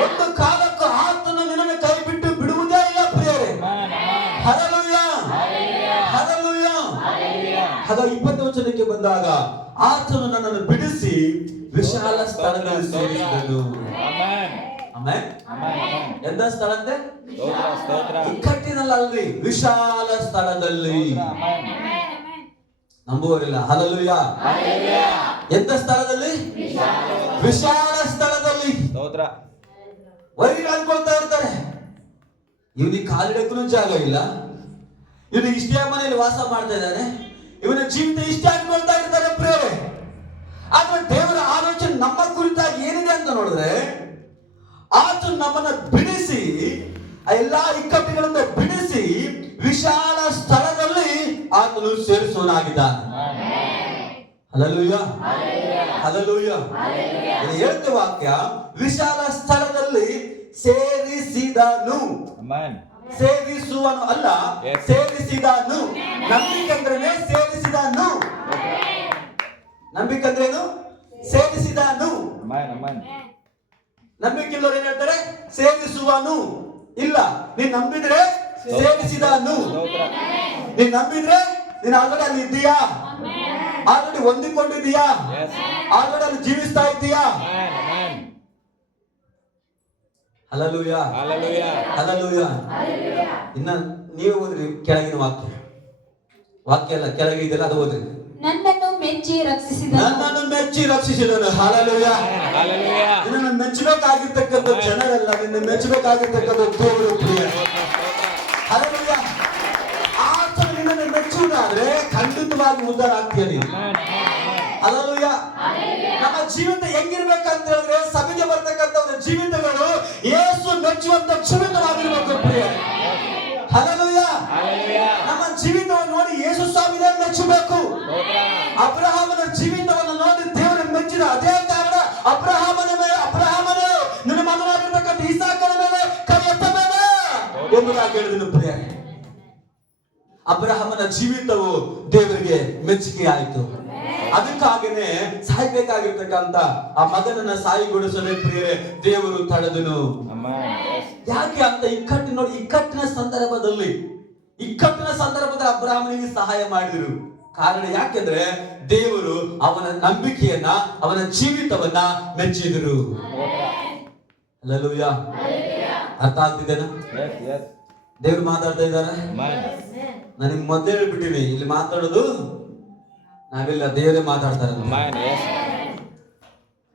ಒಂದು ಕಾಲಕ್ಕೂ ಆತನು ನಿನ್ನನ್ನು ಕೈ ಬಿಟ್ಟು ಬಿಡುವುದೇ ಇಲ್ಲ ಪ್ರಿಯರೇ. Hallelujah, hallelujah. ಆಗ 20ನೇ ವಚನಕ್ಕೆ ಬಂದಾಗ ಆತನು ನನ್ನನ್ನು ಬಿಡಿಸಿ ವಿಶಾಲ ಸ್ಥಳದಲ್ಲಿ ಸೇರಿಸಿದನು. ಆಮೆನ್. ಎಂತ ಸ್ಥಳ ಅಂತೆ? ಇಕ್ಕಟ್ಟಿನಲ್ಲಲ್ರಿ, ವಿಶಾಲ ಸ್ಥಳದಲ್ಲಿ. ನಂಬುವರಿಲ್ಲ. ಹಲ್ಲೆಲೂಯ. ಎಂತ ಸ್ಥಳದಲ್ಲಿ? ವಿಶಾಲ ಸ್ಥಳದಲ್ಲಿ. ವೈರಿ ಅನ್ಕೊಳ್ತಾ ಇರ್ತಾರೆ, ಇವನಿಗೆ ಕಾಲಿಡಕ್ಕೂ ಜಾಗ ಇಲ್ಲ, ಇವನು ಇಷ್ಟೇ ಮನೆಯಲ್ಲಿ ವಾಸ ಮಾಡ್ತಾ ಇದ್ದಾನೆ, ಇವನ ಜೀವಿತ ಇಷ್ಟೇ ಅನ್ಕೊಳ್ತಾ ಇರ್ತಾರೆ ಪ್ರೇರೆ. ಆದ್ರೆ ದೇವರ ಆಲೋಚನೆ ನಮ್ಮ ಕುರಿತಾಗಿ ಏನಿದೆ ಅಂತ ನೋಡಿದ್ರೆ, ಆತ ನಮ್ಮನ್ನ ಬಿಡಿಸಿ, ಆ ಎಲ್ಲಾ ಇಕ್ಕಟ್ಟುಗಳಿಂದ ಬಿಡಿಸಿ ವಿಶಾಲ ಸ್ಥಳದಲ್ಲಿ ಆತನು ಸೇರಿಸುವನಾಗಿದ್ದಾನೆ. Hallelujah, hallelujah. ಹೇಳ್ತ ವಾಕ್ಯ, ವಿಶಾಲ ಸ್ಥಳದಲ್ಲಿ ಸೇರಿಸಿದನು. ಸೇರಿಸುವನು ಅಲ್ಲ, ಸೇರಿಸಿದನು. ನಂಬಿಕಂದ್ರೇನೆ ಸೇರಿಸಿದನು. ನಂಬಿಕಂದ್ರೇನು? ಸೇರಿಸಿದನು. ನಂಬಿಕೆಲ್ಲವರು ಏನ್ ಹೇಳ್ತಾರೆ? ಸೇರಿಸುವನು. ಇಲ್ಲ, ನೀನ್ ನಂಬಿದ್ರೆ ಸೇರಿಸಿದನು. ನೀನ್ ನಂಬಿದ್ರೆ ನೀನ್ ಆಲ್ರೆಡಿ ಅಲ್ಲಿ ಇದ್ದೀಯಾ, ಆಲ್ರೆಡಿ ಹೊಂದಿಕೊಂಡಿದ್ದೀಯಾ, ಆಲ್ರೆಡಿ ಅಲ್ಲಿ ಜೀವಿಸ್ತಾ ಇದ್ದೀಯಾ. Hallelujah, hallelujah. ಇನ್ನ ನೀವು ಓದ್ರಿ ಕೆಳಗಿನ ವಾಕ್ಯ. ವಾಕ್ಯ ಅಲ್ಲ, ಕೆಳಗೆ ಇದೆಲ್ಲ ಅದು ಓದ್ರಿ. ನನ್ನನ್ನು ಮೆಚ್ಚಿ ರಕ್ಷಿಸಿದನು. ನನ್ನನ್ನು ಮೆಚ್ಚಿ ರಕ್ಷಿಸಿದನು. ಹಲ್ಲೆಲೂಯ. ನಿನ್ನನ್ನು ಮೆಚ್ಚಬೇಕಾಗಿರ್ತಕ್ಕಂಥ ಜನರಲ್ಲ, ನಿನ್ನ ಮೆಚ್ಚಬೇಕಾಗಿರ್ತಕ್ಕಂಥ ದೇವರು ಪ್ರಿಯ. ಹಲ್ಲೆಲೂಯ. ಆತನು ನಿನ್ನನ್ನು ಮೆಚ್ಚುವುದಾದ್ರೆ ಖಂಡಿತವಾಗಿ ಉದ್ಧಾರ ಆಗ್ತೀಯ ನೀನು. ಹಲ್ಲೆಲೂಯ. ನಮ್ಮ ಜೀವಿತ ಹೆಂಗಿರ್ಬೇಕಂತ ಹೇಳಿದ್ರೆ, ಸಭೆಗೆ ಬರ್ತಕ್ಕಂಥ ಜೀವಿತಗಳು ಯೇಸು ಮೆಚ್ಚುವಂತ ಜೀವಿತವಾಗಿರ್ಬೇಕು ಪ್ರಿಯ. ಹಲ್ಲೆಲೂಯ. ನಮ್ಮ ಜೀವಿತವನ್ನು ನೋಡಿ ಯೇಸು ಸ್ವಾಮಿನೇ ಮೆಚ್ಚಬೇಕು. ಅಬ್ರಹಾಮನ ಜೀವಿತವನ್ನು ನೋಡಿ ದೇವರು ಮೆಚ್ಚಿದ ಅದೇ ಕಾರಣ ಅಬ್ರಹಾಮನೇ ನಿನ್ನ ಮಗನಾಗಿರ್ತಕ್ಕಂಥ ಇಸಾಕನ ಮೇಲೆ ಕೈ ಎತ್ತಬೇಡ ಎಂಬುದಾಗಿ ಹೇಳಿದನು ಪ್ರಿಯ. ಅಬ್ರಹಾಮನ ಜೀವಿತವು ದೇವರಿಗೆ ಮೆಚ್ಚುಗೆ ಆಯಿತು. ಅದಕ್ಕಾಗೇನೆ ಸಾಯ್ಬೇಕಾಗಿರ್ತಕ್ಕಂಥ ಆ ಮಗನನ್ನ ಸಾಯಿಗೊಳಿಸಲೇ ಪ್ರಿಯರೇ ದೇವರು ತಡೆದನು. ಯಾಕೆ ಅಂತ ಇಕ್ಕಟ್ಟಿನ ಸಂದರ್ಭದಲ್ಲಿ ಅಬ್ರಹಾಮನಿಗೆ ಸಹಾಯ ಮಾಡಿದರು. ಕಾರಣ ಯಾಕೆಂದ್ರೆ ದೇವರು ಅವನ ನಂಬಿಕೆಯನ್ನ, ಅವನ ಜೀವಿತವನ್ನ ಮೆಚ್ಚಿದರು. ಹಲ್ಲೆಲೂಯ. ಅರ್ಥ ಆಗ್ತಿದ್ದೇನಾ? ದೇವರು ಮಾತಾಡ್ತಾ ಇದ್ದಾರೆ. ನನಗೆ ಮೊದಲೇ ಹೇಳ್ಬಿಟ್ಟಿನಿ, ಇಲ್ಲಿ ಮಾತಾಡೋದು ನಾವೆಲ್ಲ ದೇವರೇ ಮಾತಾಡ್ತಾರೆ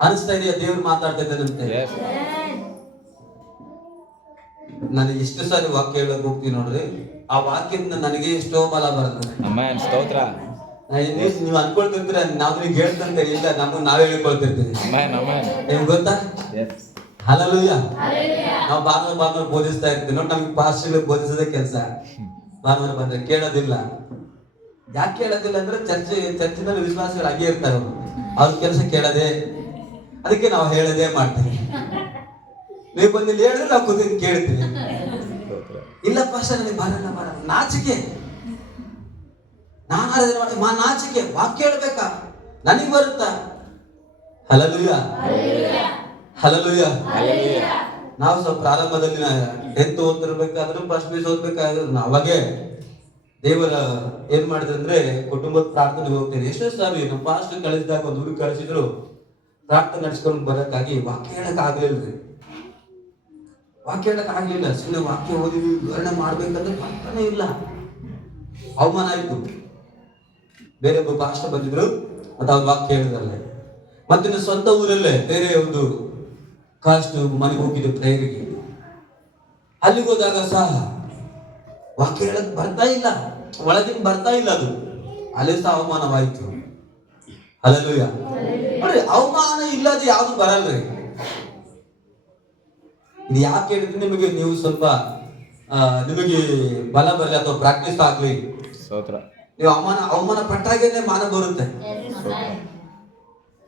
ಅನಿಸ್ತಾ ಇದೆಯಾ? ದೇವ್ರು ಮಾತಾಡ್ತಾ ಇದ್ದಾನಂತೆ. ನನಗೆ ಎಷ್ಟು ಸಾರಿ ವಾಕ್ಯ ಹೇಳಕ್ ಹೋಗ್ತೀನಿ ನೋಡ್ರಿ, ಆ ವಾಕ್ಯದಿಂದ ನನಗೆ ಎಷ್ಟೋ ಬಲ ಬರ್ತದೆ. ನೀವು ಅನ್ಕೊಳ್ತಿರ್ತೀರ ನಾವು ನಿಮ್ಗೆ ಹೇಳ್ತಂತೆ, ಇಲ್ಲ ನಮಗ್ ನಾವೇ ಹೇಳ್ಕೊಳ್ತಿರ್ತೀವಿ. ನಿಮ್ಗೆ ಗೊತ್ತಾ? ಹಲ್ಲೆಲೂಯ. ನಾವು ಭಾನುವಾರ ಬೋಧಿಸ್ತಾ ಇರ್ತೀವಿ ನೋಡಿ, ನಮ್ಗೆ ಪಾಸ್ಟರ್ಗಳು ಬೋಧಿಸೋದೇ ಕೆಲಸ. ಭಾನುವಾರ ಬಂದ್ರೆ ಕೇಳೋದಿಲ್ಲ. ಯಾಕೆ ಕೇಳೋದಿಲ್ಲ ಅಂದ್ರೆ ಚರ್ಚಿನಲ್ಲಿ ವಿಶ್ವಾಸಗಳು ಹಾಗೆ ಇರ್ತಾರೆ, ಅವ್ರ ಕೆಲಸ ಕೇಳೋದೇ. ಅದಕ್ಕೆ ನಾವು ಹೇಳೋದೇ ಮಾಡ್ತೀವಿ. ನೀವು ಬಂದು ಹೇಳಿದ್ರೆ ನಾವು ಕೂತ್ಕೊಂಡು ಕೇಳ್ತೀವಿ. ಇಲ್ಲ ಪಾಸ್ಟರ್ ನನಗೆ ಬರಲ್ಲ ನಾಚಿಕೆ, ನಾಚಿಕೆ, ವಾಕ್ಯ ಹೇಳ್ಬೇಕಾ, ನನಗೆ ಬರುತ್ತಾ? Hallelujah, hallelujah. ನಾವು ಸ್ವಲ್ಪ ಪ್ರಾರಂಭದಲ್ಲಿ 10th ಓದ್ತಿರ್ಬೇಕಾದ್ರೂ ಫಸ್ಟ್ ಪೀಸ್ ಓದ್ಬೇಕಾದ್ರೂ ಅವಾಗೆ ದೇವರ ಏನ್ ಮಾಡಿದ್ರೆ ಕುಟುಂಬದ ಪ್ರಾರ್ಥನೆಗೆ ಹೋಗ್ತೇನೆ. ಎಷ್ಟೋ ಸಾರಿ ನಮ್ಮ ಪಾಸ್ಟ್ ಕಳಿಸಿದಾಗ ಒಂದು ಹುಡುಗ ಕಳಿಸಿದ್ರು, ಪ್ರಾರ್ಥನೆ ನಡ್ಸ್ಕೊಂಡು ಬರಕ್ಕಾಗಿ ವಾಕ್ಯ ಹೇಳಕ್ ಆಗ್ಲಿಲ್ರಿ. ವಾಕ್ಯ ಹೇಳಕ್ ಆಗ್ಲಿಲ್ಲ. ಸುಮ್ಮನೆ ವಾಕ್ಯ ಓದಿದ್ವಿ, ವಿವರಣೆ ಮಾಡ್ಬೇಕಂದ್ರೆ ಬರ್ತಾನೆ ಇಲ್ಲ. ಅವಮಾನ ಆಯ್ತು. ಬೇರೆ ಒಬ್ಬ ಪಾಸ್ಟ್ ಬಂದಿದ್ರು, ಮತ್ತೆ ಅವ್ರ ವಾಕ್ಯ ಹೇಳಿದ್ರಲ್ಲ. ಮತ್ತೆ ಸ್ವಂತ ಊರಲ್ಲೇ ಬೇರೆ ಒಂದು ಕಾಸ್ಟ್ ಮನೆಗೆ ಹೋಗಿದ್ದು ಪ್ರೇರಿಗೆ. ಅಲ್ಲಿಗೆ ಹೋದಾಗ ಸಹ ವಾಕ್ಯ ಹೇಳಕ್ ಬರ್ತಾ ಇಲ್ಲ, ಒಳಗಿನ ಬರ್ತಾ ಇಲ್ಲ. ಅದು ಅಲ್ಲಿ ಸಹ ಅವಮಾನವಾಯ್ತು. ಹಲ್ಲೆಲೂಯ. ನೋಡ್ರಿ, ಅವಮಾನ ಇಲ್ಲದೆ ಯಾವ್ದು ಬರಲ್ರಿ. ಇದು ಯಾಕೆ ಹೇಳಿದ್ರೆ ನಿಮಗೆ ನೀವು ಸ್ವಲ್ಪ ನಿಮಗೆ ಬಲ ಬರಲಿ ಅಥವಾ ಪ್ರಾಕ್ಟೀಸ್ ಆಗ್ಲಿ. ನೀವು ಅವಮಾನ ಪಟ್ಟಾಗೇನೆ ಮಾನ ಬರುತ್ತೆ.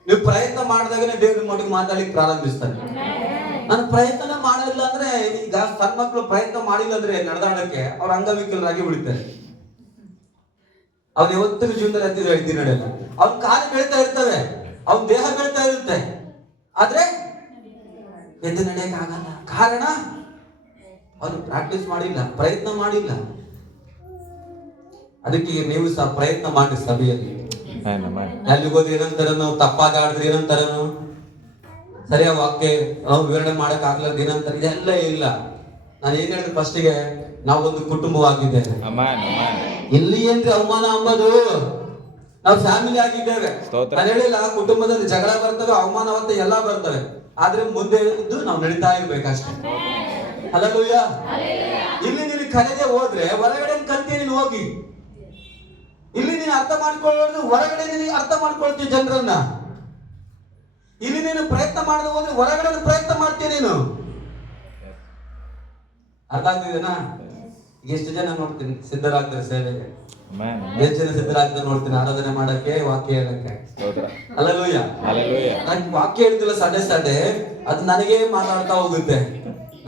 ನೀವು ಪ್ರಯತ್ನ ಮಾಡಿದಾಗನೇ ದೇವ್ರ ಮಟ್ಟಿಗೆ ಮಾತಾಡ್ಲಿಕ್ಕೆ ಪ್ರಾರಂಭಿಸ್ತಾರೆ. ನಾನು ಪ್ರಯತ್ನ ಮಾಡಿಲ್ಲ ಅಂದ್ರೆ, ಈಗ ಸಣ್ಣ ಮಕ್ಕಳು ಪ್ರಯತ್ನ ಮಾಡಿಲ್ಲ ಅಂದ್ರೆ ನಡೆದಾಡಕ್ಕೆ ಅವ್ರ ಅಂಗವಿಕಲರಾಗಿ ಉಳಿತಾರೆ. ಅವ್ನ ಯಾವತ್ತಿನ ಜೀವನದಲ್ಲಿ ಹತ್ತಿರ ಹೇಳ್ತೀನಿ ನಡೆಯಲ್ಲ. ಅವ್ನ ಕಾಲು ಬೆಳೀತಾ ಇರ್ತವೆ, ಅವ್ನ ದೇಹ ಬೆಳೀತಾ ಇರುತ್ತೆ, ಆದ್ರೆ ಎದ್ದು ನಡೆಯಕ್ ಆಗಲ್ಲ. ಕಾರಣ ಅವರು ಪ್ರಾಕ್ಟೀಸ್ ಮಾಡಿಲ್ಲ, ಪ್ರಯತ್ನ ಮಾಡಿಲ್ಲ. ಅದಕ್ಕೆ ನೀವು ಸಹ ಪ್ರಯತ್ನ ಮಾಡಿ ಸಭೆಯಲ್ಲಿ. ಅಲ್ಲಿಗೆ ಹೋದ್ರೆ ಏನಂತಾರ, ನಾವು ತಪ್ಪಾಗಿ ಆಡಿದ್ರೆ ಏನಂತಾರ, ಸರಿಯಾಗಿ ವಾಕ್ಯ ವಿವರಣೆ ಮಾಡಕ್ ಆಗ್ಲದ ಏನಂತಾರೆ, ಇದೆಲ್ಲ ಇಲ್ಲ. ನಾನು ಏನ್ ಹೇಳಿದ್ರೆ ಫಸ್ಟಿಗೆ ನಾವೊಂದು ಕುಟುಂಬವಾಗಿದ್ದೇವೆ. ಇಲ್ಲಿ ಏನ್ರಿ ಅವಮಾನ ಅಂಬದು, ನಾವು ಫ್ಯಾಮಿಲಿ ಆಗಿದ್ದೇವೆ. ನಾನು ಹೇಳಿಲ್ಲ ಕುಟುಂಬದಲ್ಲಿ ಜಗಳ ಬರ್ತವೆ, ಅವಮಾನವಂತ ಎಲ್ಲ ಬರ್ತವೆ, ಆದ್ರೆ ಮುಂದೆ ಇದ್ದು ನಾವು ನಡೀತಾ ಇರ್ಬೇಕಷ್ಟೇ. ಹಲ್ಲೆಲೂಯ. ಇಲ್ಲಿ ನೀನು ಕಲೆಗೆ ಹೋದ್ರೆ ಹೊರಗಡೆ ಕಲ್ತಿ ನೀನು ಹೋಗಿ. ಇಲ್ಲಿ ನೀನು ಅರ್ಥ ಮಾಡ್ಕೊಳ್ಳೋದು ಹೊರಗಡೆ ನೀನು ಅರ್ಥ ಮಾಡ್ಕೊಳ್ತೀವಿ ಜನರನ್ನ. ಇಲ್ಲಿ ನೀನು ಪ್ರಯತ್ನ ಮಾಡದೆ ಹೋದ್ರೆ ಹೊರಗಡೆ ಪ್ರಯತ್ನ ಮಾಡ್ತೀಯ ನೀನು. ಅರ್ಥ ಆಗ್ತಿದೇನಾ? ಎಷ್ಟು ಜನ ನೋಡ್ತೀನಿ ಸಿದ್ಧರಾಗ್ತಾರೆ ಸೇವೆಗೆ, ಎಷ್ಟು ಜನ ಸಿದ್ಧರಾಗ್ತಾರೆ ನೋಡ್ತೀನಿ ಆರಾಧನೆ ಮಾಡಕ್ಕೆ, ವಾಕ್ಯ ಹೇಳಕ್ಕೆ. ಹಲ್ಲೆಲೂಯ. ವಾಕ್ಯ ಹೇಳ್ತಿಲ್ಲ ಸಂಡೆ ಅದು ನನಗೆ ಮಾತಾಡ್ತಾ ಹೋಗುತ್ತೆ.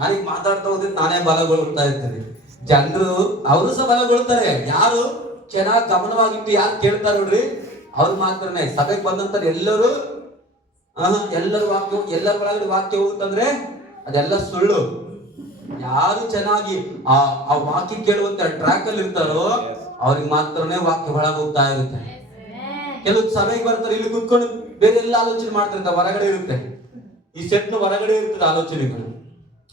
ನನಗೆ ಮಾತಾಡ್ತಾ ಹೋದ್ರೆ ನಾನೇ ಬಲಗೊಳ್ತಾ ಇರ್ತೀನಿ. ಜನರು ಅವರು ಸಹ ಬಲಗೊಳ್ತಾರೆ. ಯಾರು ಚೆನ್ನಾಗಿ ಗಮನವಾಗಿಟ್ಟು ಯಾರು ಕೇಳ್ತಾರೆ ನೋಡ್ರಿ, ಅವ್ರು ಮಾತ್ರನೇ. ಸಭೆಗೆ ಬಂದಂತ ಎಲ್ಲರೂ ಎಲ್ಲರ ವಾಕ್ಯ, ಎಲ್ಲರ ಒಳಗಡೆ ವಾಕ್ಯ ಹೋಗುತ್ತಂದ್ರೆ ಅದೆಲ್ಲ ಸುಳ್ಳು. ಯಾರು ಚೆನ್ನಾಗಿ ಆ ವಾಕ್ಯ ಕೇಳುವಂತ ಟ್ರ್ಯಾಕ್ ಅಲ್ಲಿ ಇರ್ತಾರೋ ಅವ್ರಿಗೆ ಮಾತ್ರನೇ ವಾಕ್ಯ ಒಳಗೆ ಹೋಗ್ತಾ ಇರುತ್ತೆ. ಕೆಲವು ಸಭೆಗೆ ಬರ್ತಾರೆ, ಇಲ್ಲಿ ಕುತ್ಕೊಂಡು ಬೇರೆ ಎಲ್ಲ ಆಲೋಚನೆ ಮಾಡ್ತಿರ್ತಾರೆ, ಹೊರಗಡೆ ಇರುತ್ತೆ. ಈ ಸೆಟ್ನ ಹೊರಗಡೆ ಇರ್ತದೆ ಆಲೋಚನೆಗಳು,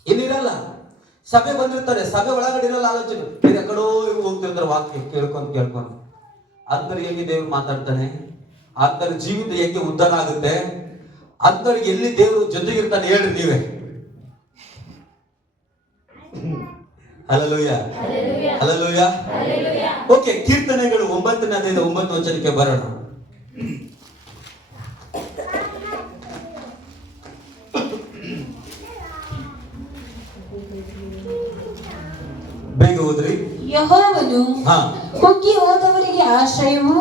ಇಲ್ಲಿರಲ್ಲ. ಸಭೆ ಬಂದಿರ್ತಾರೆ, ಸಭೆ ಒಳಗಡೆ ಇರಲ್ಲ ಆಲೋಚನೆ, ಬೇರೆ ಎಕಡೋ ಹೋಗ್ತಿರ್ತಾರೆ ವಾಕ್ಯ ಕೇಳ್ಕೊಂಡು. ಅಂತರ ಹೆಂಗೆ ದೇವ್ರು ಮಾತಾಡ್ತಾನೆ, ಅಂತರ ಜೀವಿತ ಹೆಂಗೆ ಉದ್ಧಾರ ಆಗುತ್ತೆ, ಅಂತವ್ರಿಗೆ ಎಲ್ಲಿ ದೇವರು ಜೊತೆಗಿರ್ತಾನೆ ಹೇಳ್ರಿ ನೀವೇ. ಹಲ್ಲೆಲೂಯ. ಹಲ್ಲೆಲೂಯ. ಓಕೆ, ಕೀರ್ತನೆಗಳು 9ನೇ ಅಧ್ಯಾಯದ 9ನೇ ವಚನಕ್ಕೆ ಬರೋಣ. ಬೇಗ ಹೋದ್ರಿ. ಯೆಹೋವನು ಕುಗ್ಗಿ ಹೋದವರಿಗೆ ಆಶ್ರಯವೂ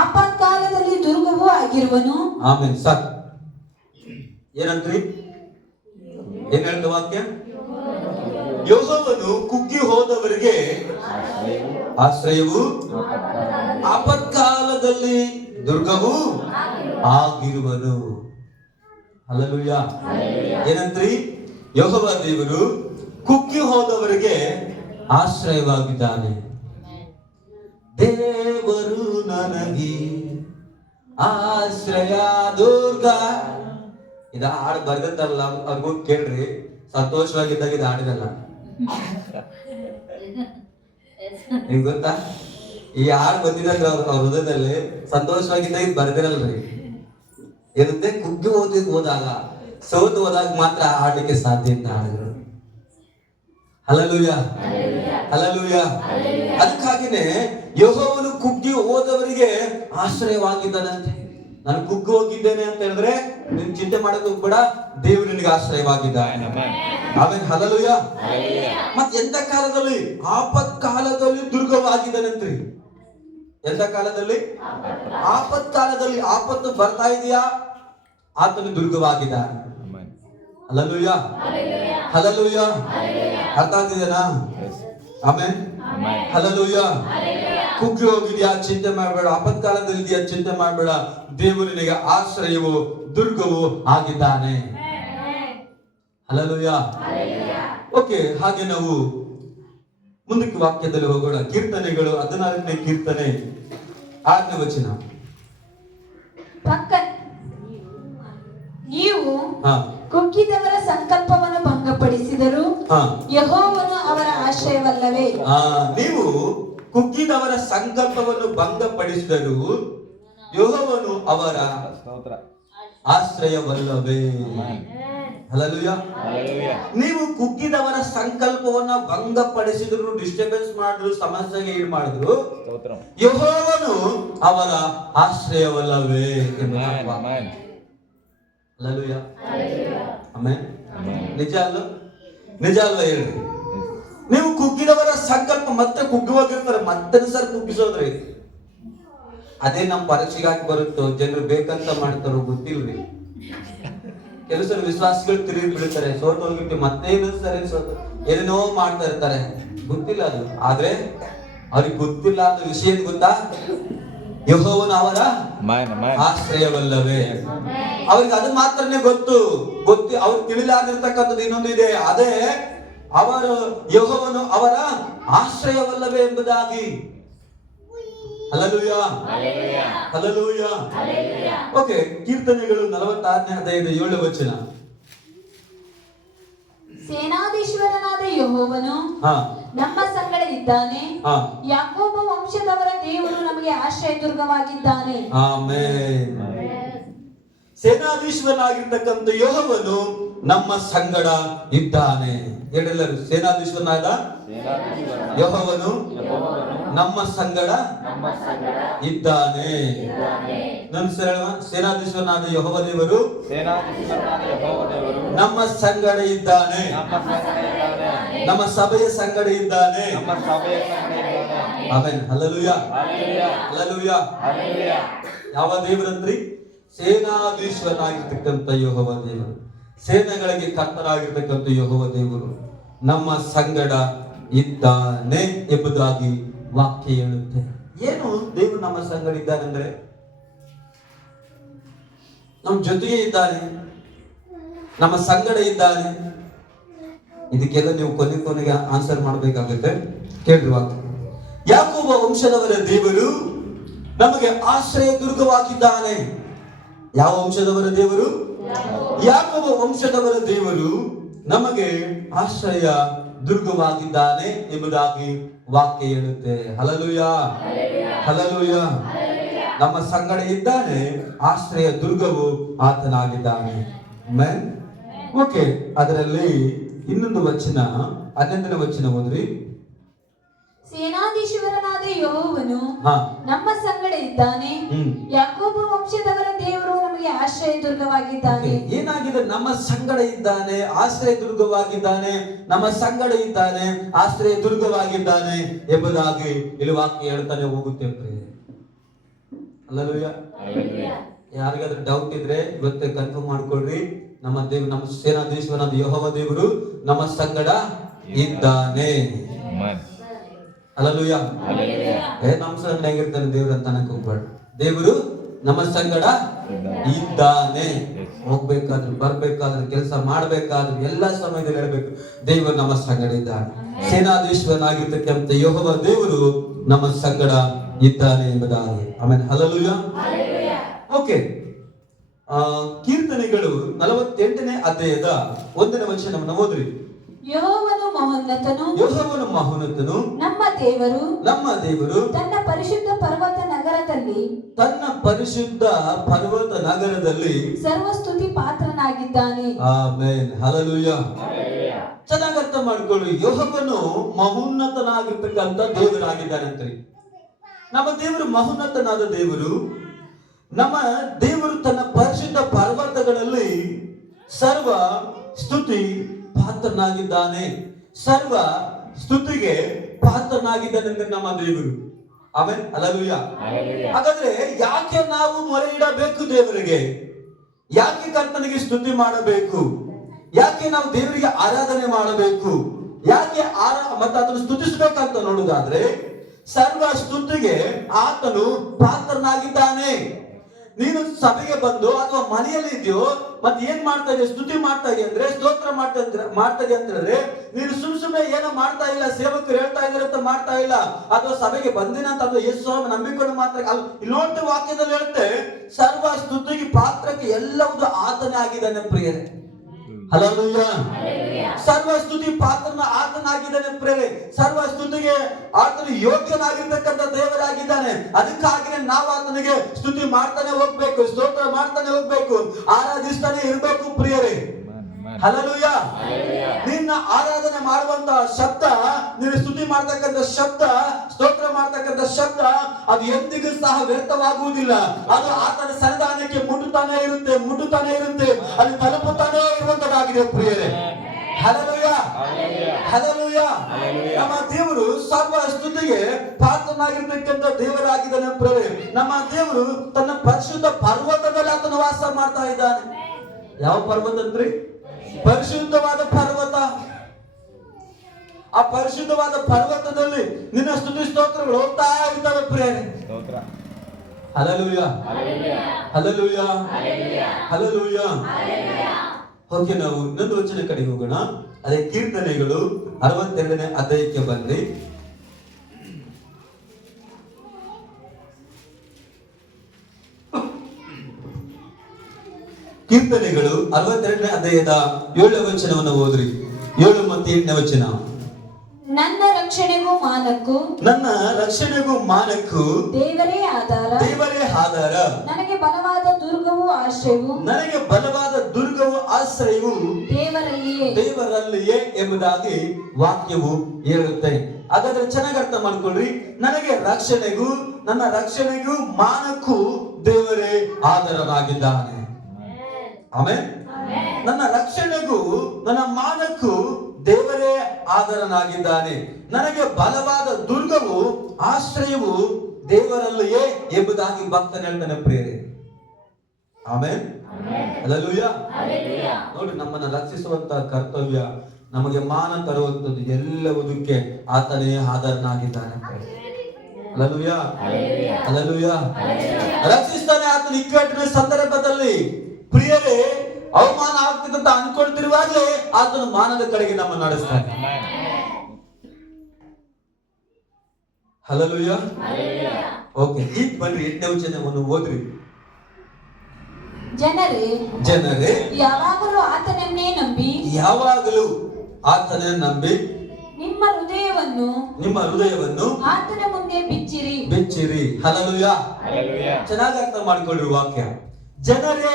ಆಪತ್ಕಾಲದಲ್ಲಿ ದುರ್ಗವೂ ಆಗಿರುವನು. ಆಮೇಲೆ ಸಾಕು. ಏನಂತ್ರಿ? ಏನ್ ಹೇಳಿದ ವಾಕ್ಯ? ಯೆಹೋವನು ಕುಗ್ಗಿ ಹೋದವರಿಗೆ ಆಶ್ರಯವೂ ಆಪತ್ಕಾಲದಲ್ಲಿ ದುರ್ಗವೂ ಆಗಿರುವನು. ಹಲ್ಲೆಲೂಯ. ಏನಂತ್ರಿ? ಯೆಹೋವ ದೇವರು ಕುಗ್ಗಿ ಹೋದವರಿಗೆ ಆಶ್ರಯವಾಗಿದ್ದಾನೆ. ದೇವರು ನನಗೆ ಆಶ್ರಯ ದುರ್ಗ. ಇದ ಹಾಡು ಬರ್ದಿರ್ತಾರಲ್ಲ, ಅವ್ರಿಗೂ ಕೇಳ್ರಿ, ಸಂತೋಷವಾಗಿದ್ದಾಗ ಇದು ಹಾಡಿರಲ್ಲ. ನಿಮ್ಗೆ ಗೊತ್ತಾ? ಈ ಹಾಡು ಬಂದಿದ್ರೆ ಅವ್ರ ಹೃದಯದಲ್ಲಿ ಸಂತೋಷವಾಗಿದ್ದಾಗ ಇದು ಬರ್ದಿರಲ್ರಿ. ಏನಂತೆ? ಕುಗ್ಗಿ ಹೋದಾಗ, ಸೋತು ಹೋದಾಗ ಮಾತ್ರ ಹಾಡ್ಲಿಕ್ಕೆ ಸಾಧ್ಯ ಅಂತ ಹಾಡಿದ್ರು. ಹಲ್ಲೆಲೂಯ. ಹಲ್ಲೆಲೂಯ. ಅದಕ್ಕಾಗಿನೇ ಯೆಹೋವನು ಕುಗ್ಗಿ ಹೋದವರಿಗೆ ಆಶ್ರಯವಾಗಿದ್ದಾನಂತೆ. ನಾನು ಕುಗ್ಗಿ ಹೋಗಿದ್ದೇನೆ ಅಂತ ಹೇಳಿದ್ರೆ ನೀನ್ ಚಿಂತೆ ಮಾಡೋದು ಕೂಡ ದೇವರು ನಿನಗೆ ಆಶ್ರಯವಾಗಿದ್ದಾನೆ. ಆಮೇಲೆ ಹಲ್ಲೆಲೂಯ. ಮತ್ತೆ ಎಂತ ಕಾಲದಲ್ಲಿ? ಆಪತ್ ಕಾಲದಲ್ಲಿ ದುರ್ಗವಾಗಿದ್ದಾನಂತ್ರಿ. ಎಂತ ಕಾಲದಲ್ಲಿ? ಆಪತ್ ಕಾಲದಲ್ಲಿ. ಆಪತ್ತು ಬರ್ತಾ ಇದೆಯಾ, ಆತನು ದುರ್ಗವಾಗಿದ್ದಾನೆ. ಹಲ್ಲೆಲೂಯ. ಹಲ್ಲೆಲೂಯ. ಅರ್ಥ ಆಗ್ತಿದೆನಾ? ಆಮೇಲೆ ಹಲ್ಲೆಲೂಯ. ಕುಗ್ಗಿ ಹೋಗಿದ್ಯಾ, ಚಿಂತೆ ಮಾಡಬೇಡ. ಆಪತ್ಕಾಲದಲ್ಲಿ ಇದೆಯಾ, ಚಿಂತೆ ಮಾಡಬೇಡ. ದೇವರು ನಿನಗೆ ಆಶ್ರಯವು ದುರ್ಗವು ಆಗಿದ್ದಾನೆ. ಹಲ್ಲೆಲೂಯ. ಓಕೆ, ಹಾಗೆ ನಾವು ಮುಂದಕ್ಕೆ ವಾಕ್ಯದಲ್ಲಿ ಹೋಗೋಣ. ಕೀರ್ತನೆಗಳು 14ನೇ ಕೀರ್ತನೆ 6ನೇ ವಚನ. ನೀವು ಕುಗ್ಗಿದವರ ಸಂಕಲ್ಪವನ್ನು ಭಂಗಪಡಿಸಿದರು, ಯೆಹೋವನು ಅವರ ಆಶ್ರಯವಲ್ಲವೇ? ನೀವು ಕುಗ್ಗಿದವರ ಸಂಕಲ್ಪವನ್ನು ಭಂಗಪಡಿಸಿದರು, ಯೆಹೋವನು ಅವರ ಆಶ್ರಯವಲ್ಲವೇ? ಹಲ್ಲೆಲೂಯ. ನೀವು ಕುಗ್ಗಿದವರ ಸಂಕಲ್ಪವನ್ನ ಭಂಗಪಡಿಸಿದ್ರು, ಡಿಸ್ಟರ್ಬೆನ್ಸ್ ಮಾಡಿದ್ರು, ಸಮಸ್ಯೆಗೆ ಈಡು ಮಾಡಿದ್ರು, ಯೆಹೋವನು ಅವರ ಆಶ್ರಯವಲ್ಲವೇ? ಹಲ್ಲೆಲೂಯ. ಆಮೆನ್. ನಿಜ ಅಲ್ಲ? ನಿಜ ಅಲ್ವಾ ಹೇಳ್ರಿ? ನೀವು ಕುಗ್ಗಿದವರ ಸಂಕಲ್ಪ ಮತ್ತೆ ಕುಗ್ಗಿ ಹೋಗಿರ್ತಾರೆ, ಮತ್ತೆ ಸರ್ ಕುಗ್ಗಿಸೋದ್ರಿ. ಅದೇ ನಮ್ಮ ಪರೀಕ್ಷೆಗಾಗಿ ಬರುತ್ತೋ, ಜನರು ಬೇಕಂತ ಮಾಡ್ತಾರೋ ಗೊತ್ತಿಲ್ರಿ. ಕೆಲವು ಸಲ ವಿಶ್ವಾಸಗಳು ತಿರುಗಿ ಬೀಳ್ತಾರೆ, ಸೋತು ಹೋಗ್ಬಿಟ್ಟು ಮತ್ತೆ ಏನೇನೋ ಮಾಡ್ತಾ ಇರ್ತಾರೆ, ಗೊತ್ತಿಲ್ಲ ಅದು. ಆದ್ರೆ ಅವ್ರಿಗೆ ಗೊತ್ತಿಲ್ಲ ಅನ್ನೋ ವಿಷಯ ಏನ್ ಗೊತ್ತಾ? ಯೆಹೋವನು ಅವರ ಆಶ್ರಯವಲ್ಲವೇ? ಅವ್ರಿಗೆ ಅದು ಮಾತ್ರನೇ ಗೊತ್ತು ಅವ್ರು ತಿಳಿಲಾರ್ದಿರ್ತಕ್ಕಂಥದ್ದು ಇನ್ನೊಂದು ಇದೆ, ಅದೇ ಅವರು ಯೆಹೋವನು ಅವರ ಆಶ್ರಯವಲ್ಲವೇ ಎಂಬುದಾಗಿ. Hallelujah, hallelujah. ಓಕೆ, ಕೀರ್ತನೆಗಳು 46ನೇ ಅಧ್ಯಾಯದ 7ನೇ ವಚನ. ಸೇನಾಧೀಶ್ವರನಾದ ಯೆಹೋವನು ನಮ್ಮ ಸಂಗಡ ಇದ್ದಾನೆ, ಯಾಕೋಬ ವಂಶದವರ ದೇವರು ನಮಗೆ ಆಶ್ರಯ ದುರ್ಗವಾಗಿದ್ದಾನೆ. ಆಮೆನ್. ಸೇನಾಧೀಶ್ವರನಾಗಿರ್ತಕ್ಕಂಥ ಯೆಹೋವನು ನಮ್ಮ ಸಂಗಡ ಇದ್ದಾನೆ. ಎಲ್ಲರೂ ಸೇನಾಧೀಶ್ವರನಾದ ಯೆಹೋವನು ನಮ್ಮ ಸಂಗಡ ಇದ್ದಾನೆ. ನನ್ನ ಸೇನಾಧೀಶ್ವರನಾದ ಯೆಹೋವ ದೇವರು ನಮ್ಮ ಸಂಗಡ ಇದ್ದಾನೆ, ನಮ್ಮ ಸಭೆಯ ಸಂಗಡ ಇದ್ದಾನೆ. ಆಮೆನ್. Hallelujah, hallelujah. ಯಾವ ದೇವರಂದ್ರಿ? ಸೇನಾಧೀಶ್ವರನಾಗಿರ್ತಕ್ಕಂಥ ಯೆಹೋವ ದೇವರು, ಸೇನೆಗಳಿಗೆ ಕರ್ತನಾಗಿರ್ತಕ್ಕಂಥ ಯೆಹೋವ ದೇವರು ನಮ್ಮ ಸಂಗಡ ಇದ್ದಾನೆ ಎಂಬುದಾಗಿ ವಾಕ್ಯ ಹೇಳುತ್ತೆ. ಏನು ದೇವರು ನಮ್ಮ ಸಂಗಡ ಇದ್ದಾನೆ ಅಂದ್ರೆ? ನಮ್ಮ ಜೊತೆಗೆ ಇದ್ದಾನೆ, ನಮ್ಮ ಸಂಗಡ ಇದ್ದಾನೆ. ಇದಕ್ಕೆಲ್ಲ ನೀವು ಕೊನೆಗೆ ಆನ್ಸರ್ ಮಾಡಬೇಕಾಗುತ್ತೆ. ಕೇಳ್ರಿ ವಾಕ್ಯ. ಯಾಕೋಬ ವಂಶದವರ ದೇವರು ನಮಗೆ ಆಶ್ರಯ ದುರ್ಗವಾಗಿದ್ದಾನೆ. ಯಾವ ವಂಶದವರ ದೇವರು? ಯಾಕೋಬ ವಂಶದವರ ದೇವರು ನಮಗೆ ಆಶ್ರಯ ದುರ್ಗವಾಗಿದ್ದಾನೆ ಎಂಬುದಾಗಿ ವಾಕ್ಯ ಹೇಳುತ್ತೆ. Hallelujah, hallelujah. ನಮ್ಮ ಸಂಗಡ ಇದ್ದಾನೆ, ಆಶ್ರಯ ದುರ್ಗವು ಆತನಾಗಿದ್ದಾನೆ. ಆಮೆನ್. ಓಕೆ, ಅದರಲ್ಲಿ ಇನ್ನೊಂದು ವಚನ, 11ನೇ ವಚನ ಓದ್ರಿ. ಸೇನಾಧೀಶ್ವರನಾದ ಯೆಹೋವನು ನಮ್ಮ ಸಂಗಡ ಇದ್ದಾನೆ, ಯಾಕೋಬ ವಂಶದವರ ದೇವರು ನಮಗೆ ಆಶ್ರಯ ದುರ್ಗವಾಗಿದ್ದಾನೆ. ಏನಾಗಿದೆ? ನಮ್ಮ ಸಂಗಡ ಇದ್ದಾನೆ, ಆಶ್ರಯ ದುರ್ಗವಾಗಿದ್ದಾನೆ. ನಮ್ಮ ಸಂಗಡ ಇದ್ದಾನೆ, ಆಶ್ರಯ ದುರ್ಗವಾಗಿದ್ದಾನೆ ಎಂಬುದಾಗಿ ಇಲ್ಲಿ ವಾಕ್ಯ ಹೇಳ್ತಾನೆ ಹೋಗುತ್ತೆ. ಹಲ್ಲೆಲೂಯಾ. ಯಾರಿಗಾದ್ರೂ ಡೌಟ್ ಇದ್ರೆ ಇವತ್ತೇ ಕನ್ಫರ್ಮ್ ಮಾಡ್ಕೊಳ್ರಿ. ನಮ್ಮ ದೇವ್ ನಮ್ಮ ಸೇನಾಧೀಶ್ವರನಾದ ಯೆಹೋವ ದೇವರು ನಮ್ಮ ಸಂಗಡ ಇದ್ದಾನೆ. ಹಲ್ಲೆಲೂಯಾ. ನಮ್ಮ ಸಂಗಡ ಹೆಂಗಿರ್ತಾನೆ ದೇವ್ರು ಅಂತ ಅನ್ನಕ್ ಹೋಗ್ಬೇಡ. ದೇವರು ನಮ್ಮ ಸಂಗಡ ಇದ್ದಾನೆ. ಹೋಗ್ಬೇಕಾದ್ರೆ, ಬರ್ಬೇಕಾದ್ರೆ, ಕೆಲಸ ಮಾಡ್ಬೇಕಾದ್ರೆ, ಎಲ್ಲಾ ಸಮಯದಲ್ಲಿ ಹೇಳ್ಬೇಕು, ದೇವರು ನಮ್ಮ ಸಂಗಡ ಇದ್ದಾನೆ. ಸೇನಾಧೀಶ್ವರನಾಗಿರ್ತಕ್ಕಂಥ ಯೆಹೋವ ದೇವರು ನಮ್ಮ ಸಂಗಡ ಇದ್ದಾನೆ ಎಂಬುದಾಗಿ. ಆಮೇಲೆ ಹಲ್ಲೆಲೂಯಾ. ಓಕೆ, ಕೀರ್ತನೆಗಳು 48ನೇ ಅಧ್ಯಾಯದ 1ನೇ ವಚನವನ್ನು ಓದ್ರಿ. ಯೆಹೋವನು ಮಹೋನ್ನತನು, ಯೆಹೋವನು ಮಹೋನ್ನತನು, ನಮ್ಮ ದೇವರು, ನಮ್ಮ ದೇವರು ತನ್ನ ಪರಿಶುದ್ಧ ಪರ್ವತ ನಗರದಲ್ಲಿ, ತನ್ನ ಪರಿಶುದ್ಧ ಪರ್ವತ ನಗರದಲ್ಲಿ ಸರ್ವಸ್ತುತಿ ಪಾತ್ರನಾಗಿದ್ದಾನೆ. ಆಮೆನ್. ಹಲ್ಲೆಲೂಯಾ. ಚೆನ್ನಾಗಿ ಅರ್ಥ ಮಾಡ್ಕೊಳ್ಳಿ. ಯೆಹೋವನು ಮಹೋನ್ನತನಾಗಿರ್ತಕ್ಕಂಥ ದೇವರಾಗಿದ್ದಾನೆ ಅಂತ್ರಿ. ನಮ್ಮ ದೇವರು ಮಹೋನ್ನತನಾದ ದೇವರು. ನಮ್ಮ ದೇವರು ತನ್ನ ಪರಿಶುದ್ಧ ಪರ್ವತಗಳಲ್ಲಿ ಸರ್ವ ಸ್ತುತಿ ಪಾತ್ರನಾಗಿದ್ದಾನೆ, ಸರ್ವ ಸ್ತುತಿಗೆ ಪಾತ್ರನಾಗಿದ್ದಾನೆ ನಮ್ಮ ದೇವರು. ಆಮೆನ್. ಹಲ್ಲೆಲೂಯಾ. ಹಾಗಾದ್ರೆ ಯಾಕೆ ನಾವು ಮೊರೆ ಇಡಬೇಕು ದೇವರಿಗೆ? ಯಾಕೆ ಕರ್ತನಿಗೆ ಸ್ತುತಿ ಮಾಡಬೇಕು? ಯಾಕೆ ನಾವು ದೇವರಿಗೆ ಆರಾಧನೆ ಮಾಡಬೇಕು? ಯಾಕೆ ಮತ್ತೆ ಅದನ್ನು ಸ್ತುತಿಸಬೇಕಂತ ನೋಡುವುದಾದ್ರೆ, ಸರ್ವ ಸ್ತುತಿಗೆ ಆತನು ಪಾತ್ರನಾಗಿದ್ದಾನೆ. ನೀನು ಸಭೆಗೆ ಬಂದು ಅಥವಾ ಮನೆಯಲ್ಲಿ ಇದೆಯೋ, ಮತ್ತೆ ಏನ್ ಮಾಡ್ತಾ ಇದೆಯಾ? ಸ್ತುತಿ ಮಾಡ್ತಾ ಇದೆಯಾ ಅಂದ್ರೆ, ಸ್ತೋತ್ರ ಮಾಡ್ತಾ ಇದೆಯಾ ಅಂತ ಹೇಳಿದ್ರೆ, ನೀನು ಸುಮ್ಮನೆ ಏನೋ ಮಾಡ್ತಾ ಇಲ್ಲ, ಸೇವಕರು ಹೇಳ್ತಾ ಇದಾರೆ ಅಂತ ಮಾಡ್ತಾ ಇಲ್ಲ, ಅಥವಾ ಸಭೆಗೆ ಬಂದಿನ ಅಂತ ಅಥವಾ ಯೇಸು ಸ್ವಾಮಿ ನಂಬಿಕೊಂಡು ಮಾತ್ರ ಇಲ್ಲಿ ನೋಡ್ತೇವೆ. ವಾಕ್ಯದಲ್ಲಿ ಹೇಳುತ್ತೆ, ಸರ್ವ ಸ್ತುತಿಗೆ ಪಾತ್ರಕ್ಕೆ ಎಲ್ಲವೂ ಆತನೇ ಆಗಿದ್ದಾನೆ ಪ್ರಿಯರೇ. ಹಲ್ಲೆಲೂಯಾ. ಸರ್ವ ಸ್ತುತಿ ಪಾತ್ರನ ಆತನಾಗಿದ್ದಾನೆ ಪ್ರಿಯರೇ. ಸರ್ವ ಸ್ತುತಿಗೆ ಆತನು ಯೋಗ್ಯನಾಗಿರ್ತಕ್ಕಂಥ ದೇವರಾಗಿದ್ದಾನೆ. ಅದಕ್ಕಾಗಿ ನಾವು ಆತನಿಗೆ ಸ್ತುತಿ ಮಾಡ್ತಾನೆ ಹೋಗ್ಬೇಕು, ಸ್ತೋತ್ರ ಮಾಡ್ತಾನೆ ಹೋಗ್ಬೇಕು, ಆರಾಧಿಸ್ತಾನೆ ಇರಬೇಕು ಪ್ರಿಯರೇ. ಹಲ್ಲೆಲೂಯಾ. ನಿನ್ನ ಆರಾಧನೆ ಮಾಡುವಂತ ಶಬ್ದ, ನೀನು ಸ್ತುತಿ ಮಾಡ್ತಕ್ಕಂಥ ಶಬ್ದ, ಸ್ತೋತ್ರ ಮಾಡ್ತಕ್ಕಂಥ ಶಬ್ದ, ಅದು ಎಂದಿಗೂ ಸಹ ವ್ಯರ್ಥವಾಗುವುದಿಲ್ಲ. ಅದು ಆತನ ಸನ್ನಿಧಾನಕ್ಕೆ ಮುಟ್ಟುತ್ತಾನೆ ಇರುತ್ತೆ, ಅಲ್ಲಿ ತಲುಪುತ್ತಾನೆ ಇರುವಂತದ್ದಾಗಿದೆ ಪ್ರಿಯರೇ. Hallelujah, hallelujah. ನಮ್ಮ ದೇವರು ಸರ್ವ ಸ್ತುತಿಗೆ ಪಾತ್ರನಾಗಿರ್ತಕ್ಕಂಥ ದೇವರಾಗಿದ್ದಾನೆ ಪ್ರಿಯರೇ. ನಮ್ಮ ದೇವರು ತನ್ನ ಪರಿಶುದ್ಧ ಪರ್ವತದಲ್ಲಿ ಆತನ ವಾಸ ಮಾಡ್ತಾ ಇದ್ದಾನೆ. ಯಾವ ಪರ್ವತ ಅಂದ್ರಿ? ಪರಿಶುದ್ಧವಾದ ಪರ್ವತ. ಆ ಪರಿಶುದ್ಧವಾದ ಪರ್ವತದಲ್ಲಿ ನಿನ್ನ ಸ್ತುತಿ ಸ್ತೋತ್ರಗಳು ಹೋಗ್ತಾ ಇರ್ತವೆ ಪ್ರಿಯರೇ. Hallelujah, hallelujah, hallelujah. ಓಕೆ, ನಾವು ಇನ್ನೊಂದು ವಚನ ಕಡೆಗೆ ಹೋಗೋಣ. ಅದೇ ಕೀರ್ತನೆಗಳು 62ನೇ ಅಧ್ಯಾಯಕ್ಕೆ ಬಂದ್ರಿ. ಕೀರ್ತನೆಗಳು 62ನೇ ಅಧ್ಯಾಯದ 7ನೇ ವಚನವನ್ನು ಓದ್ರಿ. 7 ಮತ್ತು 8ನೇ ವಚನ. ನನ್ನ ರಕ್ಷಣೆಗೂ ಮಾನಕ್ಕೂ ನನ್ನ ರಕ್ಷಣೆಗೂ ಮಾನಕ್ಕೂ ದೇವರೇ ಆಧಾರ, ದೇವರೇ ಆಧಾರ. ನನಗೆ ಬಲವಾದ ದುರ್ಗವೂ ಆಶ್ರಯವು, ನನಗೆ ಬಲವಾದ ದುರ್ಗವು ಆಶ್ರಯವು ದೇವರಲ್ಲಿಯೇ, ದೇವರಲ್ಲಿಯೇ ಎಂಬುದಾಗಿ ವಾಕ್ಯವು ಹೇಳುತ್ತೆ. ಹಾಗಾದ್ರೆ ಚೆನ್ನಾಗಿ ಅರ್ಥ ಮಾಡ್ಕೊಳ್ರಿ. ನನಗೆ ರಕ್ಷಣೆಗೂ ನನ್ನ ರಕ್ಷಣೆಗೂ ಮಾನಕ್ಕೂ ದೇವರೇ ಆಧಾರವಾಗಿದ್ದಾನೆ. ಆಮೆನ್. ನನ್ನ ರಕ್ಷಣೆಗೂ ನನ್ನ ಮಾನಕ್ಕೂ ದೇವರೇ ಆಧಾರನಾಗಿದ್ದಾನೆ. ನನಗೆ ಬಲವಾದ ದುರ್ಗವು ಆಶ್ರಯವು ದೇವರಲ್ಲಿಯೇ ಎಂಬುದಾಗಿ ಭಕ್ತನ ಹೇಳ್ತಾನೆ ಪ್ರಿಯರೇ. ಆಮೆನ್. ಹಲ್ಲೆಲೂಯ. ನೋಡಿ, ನಮ್ಮನ್ನ ರಕ್ಷಿಸುವಂತ ಕರ್ತವ್ಯ, ನಮಗೆ ಮಾನ ತರುವಂತದ್ದು ಎಲ್ಲವುದಕ್ಕೆ ಆತನೇ ಆಧಾರನಾಗಿದ್ದಾನೆ. Hallelujah, hallelujah. ರಕ್ಷಿಸ್ತಾನೆ ಆತನ ಇಕ್ಕಟ್ಟಿನ ಸಂದರ್ಭದಲ್ಲಿ. ಪ್ರಿಯರೇ, ಅವಮಾನ ಆಗ್ತದೆ ಅಂತ ಅನ್ಕೊಳ್ತಿರುವಾಗಲೇ ಆತನು ಮಾನದ ಕಡೆಗೆ ನಮ್ಮ ನಡೆಸ್ತಾನೆ. ಹಲ್ಲೆಲೂಯ. ಓಕೆ, ಈಗ ಬನ್ರಿ 8ನೇ ವಚನವನ್ನು ಓದ್ರಿ. ಜನರೇ ಯಾವಾಗಲೂ ಆತನನ್ನೇ ನಂಬಿ, ಯಾವಾಗಲೂ ಆತನೇ ನಂಬಿ ನಿಮ್ಮ ಹೃದಯವನ್ನು ಆತನ ಮುಂದೆ ಬಿಚ್ಚಿರಿ. ಹಲ್ಲೆಲೂಯ. ಚೆನ್ನಾಗಿ ಅರ್ಥ ಮಾಡಿಕೊಳ್ಳ್ರಿ ವಾಕ್ಯ. ಜನರೇ,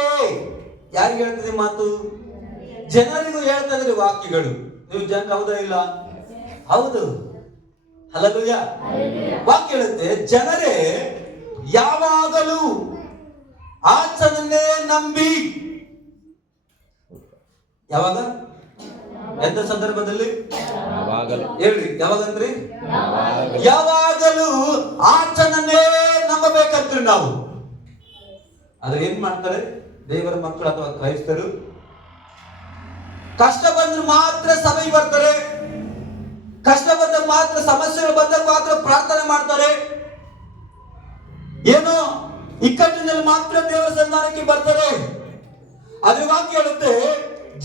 ಯಾರಿಗೆ ಹೇಳ್ತದೆ ಮಾತು? ಜನರಿಗೂ ಹೇಳ್ತಾ ಇದ್ರಿ ವಾಕ್ಯಗಳು. ನೀವು ಜನರು ಹೌದಾ ಇಲ್ಲ? ಹೌದು. ಹಲ್ಲೆಲೂಯ. ವಾಕ್ಯ ಹೇಳುತ್ತೆ, ಜನರೇ ಯಾವಾಗಲೂ ಆತನನ್ನೇ ನಂಬಿ. ಯಾವಾಗ? ಎಂತ ಸಂದರ್ಭದಲ್ಲಿ? ಹೇಳ್ರಿ, ಯಾವಾಗಂದ್ರಿ? ಯಾವಾಗಲೂ ಆತನನ್ನೇ ನಂಬಬೇಕಂತ್ರಿ ನಾವು. ಆದ್ರೆ ಏನ್ ಮಾಡ್ತಾರೆ ದೇವರ ಮಕ್ಕಳು ಅಥವಾ ಕ್ರೈಸ್ತರು? ಕಷ್ಟ ಬಂದ್ರೆ ಮಾತ್ರ ಸಭೆಗೆ ಬರ್ತಾರೆ, ಕಷ್ಟ ಬಂದಾಗ ಮಾತ್ರ, ಸಮಸ್ಯೆಗಳು ಬಂದಾಗ ಮಾತ್ರ ಪ್ರಾರ್ಥನೆ ಮಾಡ್ತಾರೆ, ಏನೋ ಇಕ್ಕಟ್ಟಿನಲ್ಲಿ ಮಾತ್ರ ದೇವರ ಸನ್ನಿಧಾನಕ್ಕೆ ಬರ್ತಾರೆ. ಅದ್ರ ವಾಕ್ಯ ಹೇಳುತ್ತೆ,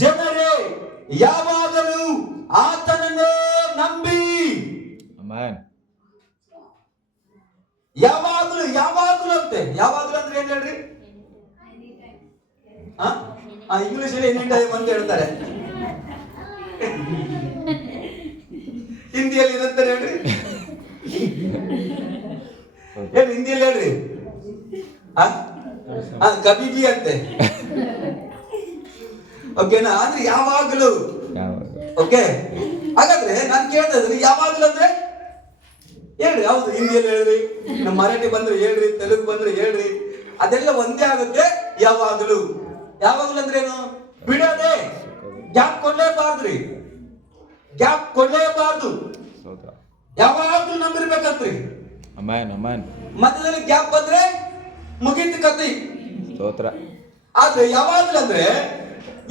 ಜನರೇ ಯಾವಾಗಲೂ ಆತನನ್ನೇ ನಂಬಿ. ಯಾವಾಗಲೂ, ಯಾವಾಗಲೂ ಅಂತೆ. ಯಾವಾಗಲೂ ಅಂದ್ರೆ ಏನ್ ಹೇಳ್ರಿ? ಇಂಗ್ಲಿಷ್ ಅಲ್ಲಿ ಎನಿ ಟೈಮ್ ಅಂತ ಹೇಳ್ತಾರೆ. ಹಿಂದಿಯಲ್ಲಿ ಇರುತ್ತೆ ಹೇಳ್ರಿ. ಏನು ಹಿಂದಿಯಲ್ಲಿ ಹೇಳ್ರಿ? ಕಬಿಬಿ ಅಂತೆ. ಓಕೆನಾ? ಅಂದ್ರೆ ಯಾವಾಗಲೂ. ಓಕೆ, ಹಾಗಾದ್ರೆ ನಾನು ಕೇಳ್ತಾ ಇದ್ದೀನಿ, ಯಾವಾಗಲೂ ಅಂದ್ರೆ ಹೇಳ್ರಿ. ಹೌದು, ಹಿಂದಿಯಲ್ಲಿ ಹೇಳ್ರಿ, ನಮ್ಮ ಮರಾಠಿ ಬಂದ್ರೆ ಹೇಳ್ರಿ, ತೆಲುಗು ಬಂದ್ರೆ ಹೇಳ್ರಿ, ಅದೆಲ್ಲ ಒಂದೇ ಆಗುತ್ತೆ. ಯಾವಾಗಲೂ. ಯಾವಾಗಲೂ ಅಂದ್ರೆ ಏನು? ಬಿಡೋದೆ, ಗ್ಯಾಪ್ ಕೊಡ್ಲೇಬಾರ್ದ್ರಿ, ಗ್ಯಾಪ್ ಕೊಡ್ಲೇಬಾರ್ದು. ಯಾವಾಗಲೂ ನಂಬಿರ್ಬೇಕಂತ್ರಿ. ಮಧ್ಯದಲ್ಲಿ ಗ್ಯಾಪ್ ಬಂದ್ರೆ ಮುಗಿತು ಕತಿ. ಆದ್ರೆ ಯಾವಾಗಲೂ ಅಂದ್ರೆ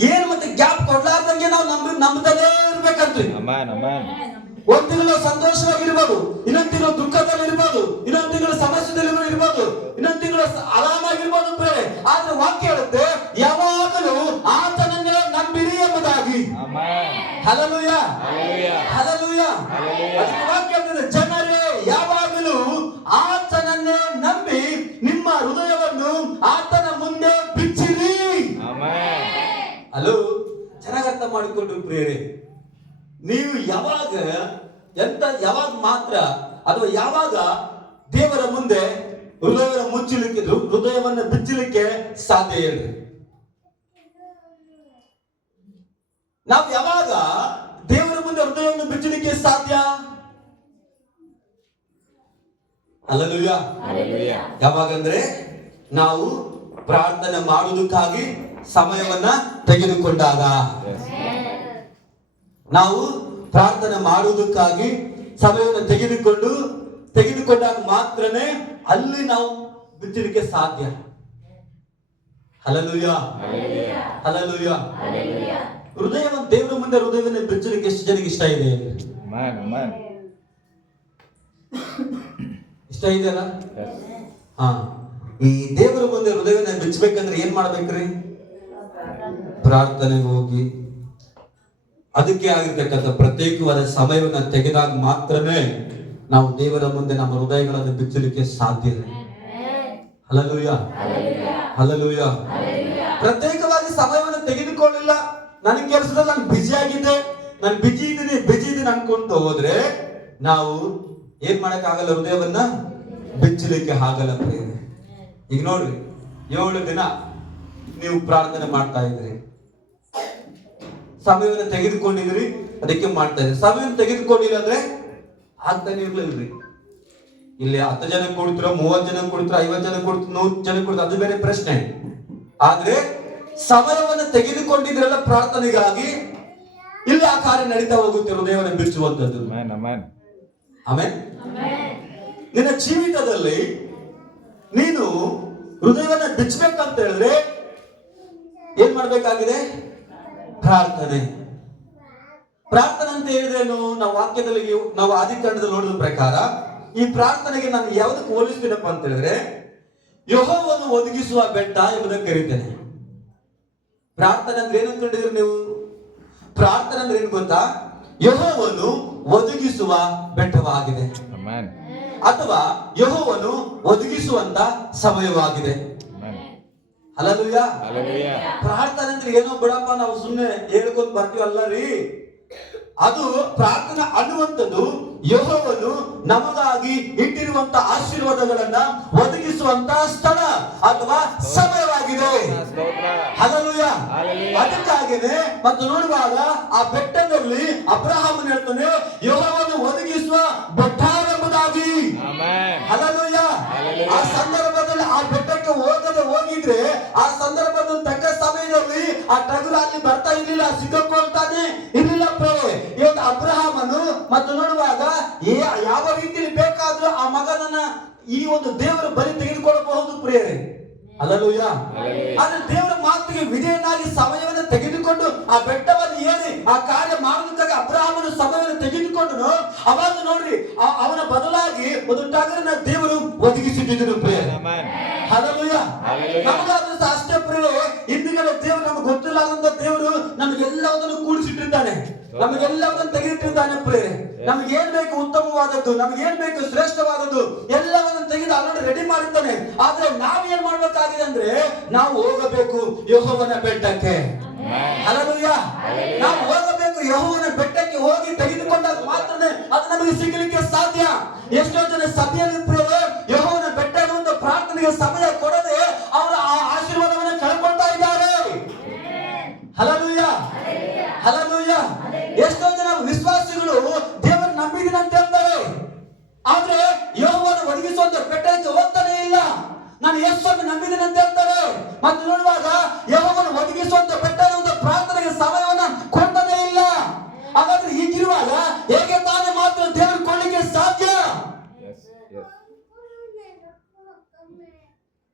ಏನ್ ಮತ್ತೆ ಗ್ಯಾಪ್ ಕೊಡ್ಲಾರ್ದಂಗೆ ನಾವು ನಂಬದಲ್ಲೇ ಇರ್ಬೇಕಂತ್ರಿ. ಒಂದ್ ತಿಂಗಳು ಸಂತೋಷವಾಗಿರ್ಬೋದು, ಇನ್ನೊಂದ್ ತಿಂಗಳು ದುಃಖದಲ್ಲಿ ಇರ್ಬೋದು, ಇನ್ನೊಂದ್ ತಿಂಗಳು ಸಮಸ್ಯೆದಲ್ಲಿ ಇರ್ಬೋದು, ಇನ್ನೊಂದ್ ತಿಂಗಳು ಆರಾಮಾಗಿರ್ಬೋದು. ಆದ್ರೆ ವಾಕ್ಯ ಹೇಳುತ್ತೆ, ಯಾವಾಗಲೂ ಆತನನ್ನೇ ನಂಬಿರಿ ಎಂಬುದಾಗಿ. Hallelujah, hallelujah. ಅದಕ್ಕೆ ವಾಕ್ಯ ಹೇಳ್ತದೆ, ಜನರೇ ಯಾವಾಗಲೂ ಆತನನ್ನೇ ನಂಬಿ ನಿಮ್ಮ ಹೃದಯವನ್ನು ಆತನ ಮುಂದೆ ಬಿಚ್ಚಿರಿ. ಹಲೋ, ಚೆನ್ನಾಗಿ ಅರ್ಥ ಮಾಡಿಕೊಂಡ್ರು ಪ್ರಿಯರೇ. ನೀವು ಯಾವಾಗ ಯಾವಾಗ ಮಾತ್ರ ಅಥವಾ ಯಾವಾಗ ದೇವರ ಮುಂದೆ ಹೃದಯವನ್ನು ಬಿಚ್ಚಲಿಕ್ಕೆ ಸಾಧ್ಯ ಹೇಳ್ರಿ? ನಾವು ಯಾವಾಗ ದೇವರ ಮುಂದೆ ಹೃದಯವನ್ನು ಬಿಚ್ಚಲಿಕ್ಕೆ ಸಾಧ್ಯ? ಹಲ್ಲೆಲೂಯ. ಯಾವಾಗಂದ್ರೆ ನಾವು ಪ್ರಾರ್ಥನೆ ಮಾಡುವುದಕ್ಕಾಗಿ ಸಮಯವನ್ನ ತೆಗೆದುಕೊಂಡಾಗ, ನಾವು ಪ್ರಾರ್ಥನೆ ಮಾಡುವುದಕ್ಕಾಗಿ ಸಮಯವನ್ನು ತೆಗೆದುಕೊಂಡಾಗ ಮಾತ್ರನೇ ಅಲ್ಲಿ ನಾವು ಬಿಚ್ಚಲಿಕ್ಕೆ ಸಾಧ್ಯ. Hallelujah, hallelujah. ಹೃದಯವನ್ನು ದೇವರ ಮುಂದೆ ಹೃದಯವನ್ನು ಬಿಚ್ಚಲಿಕ್ಕೆ ಎಷ್ಟು ಜನಕ್ಕೆ ಇಷ್ಟ ಇದೆ? ಇಷ್ಟ ಇದೆಯಲ್ಲ? ಈ ದೇವರ ಮುಂದೆ ಹೃದಯನ ಬಿಚ್ಚಬೇಕಂದ್ರೆ ಏನ್ ಮಾಡ್ಬೇಕ್ರಿ? ಪ್ರಾರ್ಥನೆಗೆ ಹೋಗಿ ಅದಕ್ಕೆ ಆಗಿರ್ತಕ್ಕಂಥ ಪ್ರತ್ಯೇಕವಾದ ಸಮಯವನ್ನ ತೆಗೆದಾಗ ಮಾತ್ರನೇ ನಾವು ದೇವರ ಮುಂದೆ ನಮ್ಮ ಹೃದಯಗಳನ್ನು ಬಿಚ್ಚಲಿಕ್ಕೆ ಸಾಧ್ಯ ಇದೆ. Hallelujah, hallelujah. ಪ್ರತ್ಯೇಕವಾಗಿ ಸಮಯವನ್ನು ತೆಗೆದುಕೊಳ್ಳಿಲ್ಲ, ನನ್ನ ಕೆಲಸದಲ್ಲಿ ನಾನು ಬಿಜಿ ಆಗಿದ್ದೆ, ನಾನು ಬಿಜಿ ಇದ್ದೀನಿ ಅನ್ಕೊಂಡು ಹೋದ್ರೆ ನಾವು ಏನ್ ಮಾಡಕ್ ಆಗಲ್ಲ, ಹೃದಯವನ್ನ ಬಿಚ್ಚಲಿಕ್ಕೆ ಆಗಲ್ಲ ಪ್ರಿಯರೇ. ಈಗ ನೋಡ್ರಿ, 7 ದಿನ ನೀವು ಪ್ರಾರ್ಥನೆ ಮಾಡ್ತಾ ಇದ್ರಿ, ಸಮಯವನ್ನು ತೆಗೆದುಕೊಂಡಿದ್ರಿ, ಅದಕ್ಕೆ ಮಾಡ್ತಾ ಇದ್ರಿ. ಸಮಯವನ್ನು ತೆಗೆದುಕೊಂಡಿಲ್ಲ ಅಂದ್ರೆ ಆಗ್ತಾನೆ ಇರ್ಲಿಲ್ರಿ. ಇಲ್ಲಿ 10 ಜನ ಕೊಡ್ತಿರೋ, 30 ಜನ ಕೊಡ್ತಿರೋ, 50 ಜನ ಕೊಡ್ತಿರೋ, 100 ಜನ ಕೊಡ್ತಿರೋ, ಅದು ಬೇರೆ ಪ್ರಶ್ನೆ. ಆದ್ರೆ ಸಮಯವನ್ನು ತೆಗೆದುಕೊಂಡಿದ್ರಲ್ಲ ಪ್ರಾರ್ಥನೆಗಾಗಿ, ಇಲ್ಲಿ ಆ ಕಾರ್ಯ ನಡೀತಾ ಹೋಗುತ್ತೆ, ಹೃದಯವನ್ನು ಬಿಚ್ಚುವಂತದ್ದು. ಆಮೆನ್. ನಿನ್ನ ಜೀವಿತದಲ್ಲಿ ನೀನು ಹೃದಯವನ್ನ ಬಿಚ್ಚಬೇಕಂತ ಹೇಳಿದ್ರೆ ಏನ್ ಮಾಡ್ಬೇಕಾಗಿದೆ? ಪ್ರಾರ್ಥನೆ. ಪ್ರಾರ್ಥನೆ ಅಂತ ಹೇಳಿದ್ರೇನು? ನಾವು ವಾಕ್ಯದಲ್ಲಿ, ನಾವು ಆದಿಕಾಂಡದಲ್ಲಿ ನೋಡಿದ ಪ್ರಕಾರ ಈ ಪ್ರಾರ್ಥನೆಗೆ ನಾನು ಯಾವ್ದಕ್ಕೆ ಹೋಲಿಸ್ತೀನಪ್ಪ ಅಂತ ಹೇಳಿದ್ರೆ, ಯೆಹೋವನು ಒದಗಿಸುವ ಬೆಟ್ಟ ಎಂಬುದಕ್ಕೆ ಕರೀತೇನೆ. ಪ್ರಾರ್ಥನೆ ಅಂದ್ರೆ ಏನು ಅಂದ್ಕೊಂಡಿದ್ರಿ ನೀವು? ಪ್ರಾರ್ಥನೆ ಅಂದ್ರೆ ಏನು ಗೊತ್ತಾ? ಯೆಹೋವನು ಒದಗಿಸುವ ಬೆಟ್ಟವಾಗಿದೆ, ಅಥವಾ ಯೆಹೋವನು ಒದಗಿಸುವಂತ ಸಮಯವಾಗಿದೆ. ಹಲ್ಲೆಲೂಯಾ. ಪ್ರಾರ್ಥನೆ ಅಂದ್ರೆ ಏನೋ ಬಿಡಪ್ಪ ನಾವು ಸುಮ್ಮನೆ ಹೇಳ್ಕೊಂಡು ಬರ್ತೀವಲ್ಲ ರೀ. ಅದು ಪ್ರಾರ್ಥನೆ ಅನ್ನುವಂಥದ್ದು ಯೆಹೋವನು ನಮಗಾಗಿ ಇಟ್ಟಿರುವಂತ ಆಶೀರ್ವಾದಗಳನ್ನ ಒದಗಿಸುವಂತ ಸ್ಥಳ ಅಥವಾ ಸಮಯವಾಗಿದೆ. ಹಲ್ಲೆಲೂಯಾ. ಅದಕ್ಕಾಗಿನೇ ಮತ್ತು ನೋಡುವಾಗ ಆ ಬೆಟ್ಟದಲ್ಲಿ ಅಬ್ರಹಾಮನು ಹೇಳ್ತಾನೆ, ಯೆಹೋವನು ಒದಗಿಸುವ ಬೆಟ್ಟವೆಂಬುದಾಗಿ. ಹಲ್ಲೆಲೂಯಾ. ಆ ಸಂದರ್ಭದಲ್ಲಿ ಆ ಬೆಟ್ಟಕ್ಕೆ ಹೋಗಿದ್ರೆ ಆ ಸಂದರ್ಭದಲ್ಲಿ ತಕ್ಕ ಸಮಯದಲ್ಲಿ ಆ ಟಗರು ಅಲ್ಲಿ ಬರ್ತಾ ಇರ್ಲಿಲ್ಲ, ಸಿಕ್ಕಾಕೊಳ್ತಾನೆ ಇರ್ಲಿಲ್ಲ ಪ್ರೇರೆ. ಇವತ್ತು ಅಬ್ರಹಾಮನು ಮತ್ತು ನೋಡುವಾಗ ಯಾವ ರೀತಿಯಲ್ಲಿ ಬೇಕಾದ್ರೂ ಆ ಮಗನನ್ನ ಈ ಒಂದು ದೇವರ ಬಲಿ ತೆಗೆದುಕೊಳ್ಳಬಹುದು ಪ್ರಿಯರೇ. ಹಲ್ಲೆಲೂಯಾ. ಆದ್ರೆ ದೇವರ ಮಾತಿಗೆ ವಿಧೇಯನಾಗಿ ಸಮಯವನ್ನು ತೆಗೆದುಕೊಂಡು ಆ ಬೆಟ್ಟವನ್ನು ಏರಿ ಆ ಕಾರ್ಯ ಮಾಡೋದಕ್ಕಾಗಿ ಅಬ್ರಹಾಮನು ಸಮಯವನ್ನು ತೆಗೆದುಕೊಂಡು ಅವಾಗ ನೋಡ್ರಿ ಅವನ ಬದಲಾಗಿ ಒಂದು ಟಗರನ್ನ ದೇವರು ಒದಗಿಸಿಟ್ಟಿದ್ರು ಪ್ರಿಯರೇ. ಹಲ್ಲೆಲೂಯಾ. ನಮಗಾದ್ರೂ ಅಷ್ಟೇ ಪ್ರಿಯರೇ, ಹಿಂದಿನ ದೇವರು ನಮ್ಗೆ ಗೊತ್ತಿಲ್ಲದಂತ ದೇವರು ನಮಗೆಲ್ಲವನ್ನು ಕೂಡಿಸಿಟ್ಟಿದ್ದಾನೆ, ನಮಗೆಲ್ಲವನ್ನು ತೆಗೆದಿಟ್ಟಿದ್ದಾನೆ ಪ್ರಿಯರೇ. ನಮ್ಗೆ ಏನ್ ಬೇಕು ಉತ್ತಮವಾದದ್ದು, ನಮ್ಗೆ ಏನ್ ಬೇಕು ಶ್ರೇಷ್ಠವಾದದ್ದು ಎಲ್ಲವನ್ನು ತೆಗೆದು ಆಲ್ರೆಡಿ ರೆಡಿ ಮಾಡಿದ್ದಾನೆ. ಆದ್ರೆ ನಾವ್ ಏನ್ ಮಾಡ್ಬೇಕಾಗಿದೆ ಅಂದ್ರೆ ನಾವು ಹೋಗಬೇಕು ಯೆಹೋವನ ಬೆಟ್ಟಕ್ಕೆ. ಹಲ್ಲೆಲೂಯಾ. ನಾವು ಹೋಗಬೇಕು ಯೆಹೋವನ ಬೆಟ್ಟಕ್ಕೆ, ಹೋಗಿ ತೆಗೆದುಕೊಂಡಾಗ ಮಾತ್ರನೇ ಅದು ನಮಗೆ ಸಿಗಲಿಕ್ಕೆ ಸಾಧ್ಯ. ಎಷ್ಟೋ ಜನ ಸಭೆಯಲ್ಲಿ ಪ್ರಿಯರೇ ಯೆಹೋವನ ಬೆಟ್ಟ ಅನ್ನುವಂತ ಪ್ರಾರ್ಥನೆಗೆ ಸಮಯ ಕೊಡದೆ ಅವರ ಆ ಆಶೀರ್ವಾದವನ್ನು ಕಳ್ಕೊಳ್ತಾ ಇದ್ದಾರೆ. Hallelujah, hallelujah. ಎಷ್ಟೋ ಜನ ವಿಶ್ವಾಸಿಗಳು ದೇವರ ನಂಬಿದ್ದೀನಿ ಅಂತ ಹೇಳ್ತಾರೆ, ಆದ್ರೆ ಯೆಹೋವನು ಒದಗಿಸುವಂತ ಬೆಟ್ಟಕ್ಕೆ ಹೋಗ್ತಾನೆ ಇಲ್ಲ. ನಾನು ಯೇಸುವನ್ನು ನಂಬಿದ್ದೀನಿ ಅಂತ ಹೇಳ್ತಾರೆ, ಮತ್ತು ನೋಡುವಾಗ ಯೆಹೋವನು ಒದಗಿಸುವಂತ ಬೆಟ್ಟ ಅನ್ನುವಂತ ಪ್ರಾರ್ಥನೆಗೆ ಸಮಯವನ್ನ ಕೊಡ್ತಾನೆ ಇಲ್ಲ. ಹಾಗಾದ್ರೆ ಹೀಗಿರುವಾಗ ಹೇಗೆ ತಾನೇ ಮಾತ್ರ ದೇವರು ಕೊಳ್ಳಿಕ್ಕೆ ಸಾಧ್ಯ?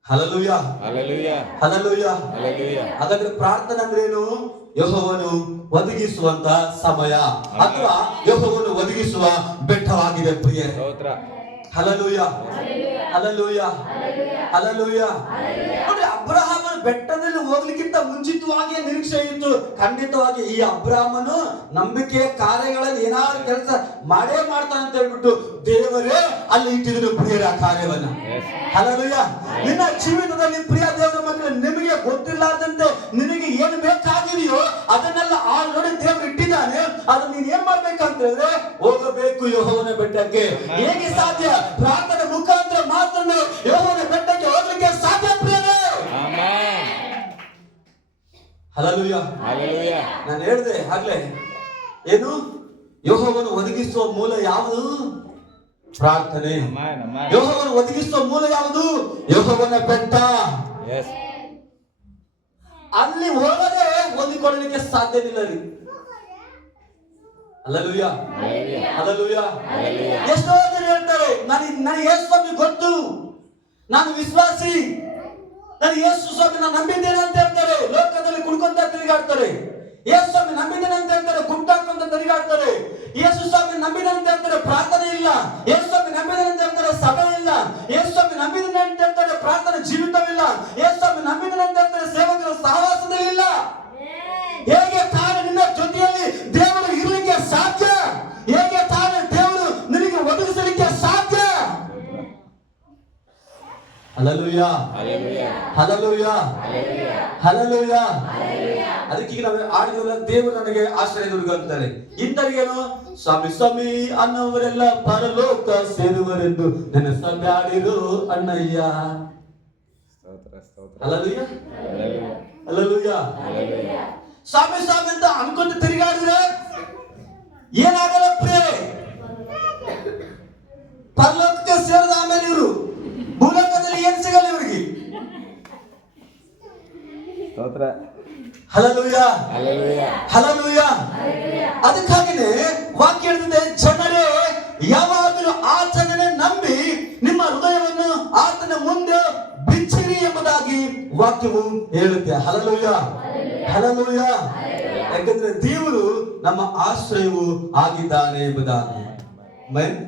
Hallelujah, hallelujah, hallelujah. ಹಾಗಾದ್ರೆ ಪ್ರಾರ್ಥನೆ ಅಂದ್ರೆ ಏನು? ಯೆಹೋವನು ಒದಗಿಸುವಂತ ಸಮಯ ಅಥವಾ ಯೆಹೋವನು ಒದಗಿಸುವ ಬೆಟ್ಟವಾಗಿದೆ ಪ್ರಿಯರೇ. Hallelujah, hallelujah, hallelujah. ನೋಡಿ, ಅಬ್ರಹಾಮನ ಬೆಟ್ಟದಲ್ಲಿ ಹೋಗ್ಲಿಕ್ಕಿಂತ ಮುಂಚಿತವಾಗಿ ನಿರೀಕ್ಷೆ ಇತ್ತು. ಖಂಡಿತವಾಗಿ ಈ ಅಬ್ರಹಾಮನು ನಂಬಿಕೆಯ ಕಾರ್ಯಗಳಲ್ಲಿ ಏನಾದ್ರು ಕೆಲಸ ಮಾಡೇ ಮಾಡ್ತಾನೆ ಅಂತ ಹೇಳ್ಬಿಟ್ಟು ದೇವರೇ ಅಲ್ಲಿ ಇಟ್ಟಿದ್ರು ಪ್ರಿಯರ ಕಾರ್ಯವನ್ನ. ಹಲ್ಲೆಲೂಯಾ. ನಿನ್ನ ಜೀವಿತದಲ್ಲಿ ಪ್ರಿಯ ದೇವರ ಮಕ್ಕಳು, ನಿಮಗೆ ಗೊತ್ತಿಲ್ಲದಂತೆ ನಿನಗೆ ಏನು ಬೇಕಾಗಿದೆಯೋ ಅದನ್ನೆಲ್ಲ ಆಲ್ರೆಡಿ ದೇವರು ಇಟ್ಟಿದ್ದಾನೆ. ಅದನ್ನ ನೀನ್ ಏನ್ ಮಾಡ್ಬೇಕಂತ ಹೇಳಿದ್ರೆ ಹೋಗಬೇಕು ಯೆಹೋವನ ಬೆಟ್ಟಕ್ಕೆ. ಹೇಗೆ ಸಾಧ್ಯ? ಪ್ರಾರ್ಥನೆ ಮುಖಾಂತರ ಮಾತ್ರ ಯೆಹೋವನ ಬೆಟ್ಟಕ್ಕೆ ಹೋಗ್ಲಿಕ್ಕೆ ಸಾಧ್ಯ ಪ್ರಿಯರೇ. Hallelujah, hallelujah. ನಾನು ಹೇಳಿದೆ ಆಗ್ಲೇ, ಏನು? ಯೆಹೋವನು ಒದಗಿಸುವ ಮೂಲ ಯಾವುದು? ಪ್ರಾರ್ಥನೆ. ಯೆಹೋವನು ಒದಗಿಸುವ ಮೂಲ ಯಾವುದು? ಯೆಹೋವನ ಬೆಟ್ಟ. ಅಲ್ಲಿ ಹೋಗದೆ ಹೊಂದಿಕೊಳ್ಳಲಿಕ್ಕೆ ಸಾಧ್ಯವಿಲ್ಲ ರೀ. Hallelujah, hallelujah. ಎಷ್ಟೋ ಜನ ಹೇಳ್ತಾರೆ, ನನಗೆ ಯೇಸು ಸ್ವಾಮಿ ಗೊತ್ತು, ನಾನು ವಿಶ್ವಾಸಿ, ನಾನು ಯೇಸು ಸ್ವಾಮಿ ನಾನು ನಂಬಿದ್ದೇನೆ ಅಂತ ಹೇಳ್ತಾರೆ. ಲೋಕದಲ್ಲಿ ಕುಡ್ಕೊಂತ ತಿರುಗಾಡ್ತಾರೆ. ಯೇಸು ಸ್ವಾಮಿ ನಂಬಿದ್ದೇನೆ ಅಂತ ಹೇಳ್ತಾರೆ, ಗುಂಟಾಕೊಂತ ತಿರುಗಾಡ್ತಾರೆ. ಯೇಸು ಸ್ವಾಮಿ ನಂಬಿದ್ದೇನೆ ಅಂತ ಹೇಳ್ತಾರೆ, ಪ್ರಾರ್ಥನೆ ಇಲ್ಲ. ಯೇಸು ಸ್ವಾಮಿ ನಂಬಿದ್ದೇನೆ ಅಂತ ಹೇಳ್ತಾರೆ, ಸಭೆ ಇಲ್ಲ. ಯೇಸು ಸ್ವಾಮಿ ನಂಬಿದ್ದೇನೆ ಅಂತ ಹೇಳ್ತಾರೆ, ಪ್ರಾರ್ಥನೆ ಜೀವಿತ ಯೇಸು ನಂಬಿದನಂತೆ ಸೇವಕರ ಸಹವಾಸದಲ್ಲಿ ಇಲ್ಲ. ಹೇಗೆ ತಾನು ನಿನ್ನ ಜೊತೆಯಲ್ಲಿ ದೇವರು ಇರಲಿಕ್ಕೆ ಸಾಧ್ಯ? ಹೇಗೆ ತಾನು ದೇವರು ನಿನಗೆ ಒದಗಿಸಲಿಕ್ಕೆ ಸಾಧ್ಯ? Hallelujah, hallelujah, hallelujah. ಅದಕ್ಕೆ ಈಗ ನಾವು ಆಡಿದವಲ್ಲ, ದೇವರು ನನಗೆ ಆಶ್ರಯ ದುರ್ಗ ಅಂತಾರೆ. ಇಂಥವ್ರಿಗೇನು ಸ್ವಾಮಿ ಸ್ವಾಮಿ ಅನ್ನೋವರೆಲ್ಲ ಪರಲೋಕ ಸೇರುವರೆಂದು ನನ್ನ ಸ್ವಾಮಿ ಆಡಿರು ಅಣ್ಣಯ್ಯ. Hallelujah, hallelujah. ಸ್ವಾಮಿ ಸ್ವಾಮಿ ಅಂತ ಅನ್ಕೊಂಡು ತಿರುಗಾಡಿದ್ರೆ ಏನಾಗಲ್ಲ ಪ್ರಿಯ. ಪರಲೋಕಕ್ಕೆ ಸೇರಿದ ಆಮೇಲೆ ಇವರು ಭೂಲೋಕದಲ್ಲಿ ಏನ್ ಸಿಗಲ್ಲ ಇವರಿಗೆ. Hallelujah, hallelujah. ಅದಕ್ಕಾಗಿನೇ ವಾಕ್ಯ ಹೇಳ್ತಿದೆ, ಜನರೇ ಯಾವಾಗಲೂ ಆತನನ್ನೇ ನಂಬಿ ನಿಮ್ಮ ಹೃದಯವನ್ನು ಆತನ ಮುಂದೆ ಬಿಚ್ಚಿರಿ ಎಂಬುದಾಗಿ ವಾಕ್ಯವು ಹೇಳುತ್ತೆ. Hallelujah, hallelujah. ಯಾಕಂದ್ರೆ ದೇವರು ನಮ್ಮ ಆಶ್ರಯವು ಆಗಿದ್ದಾನೆ ಎಂಬುದಾಗಿ.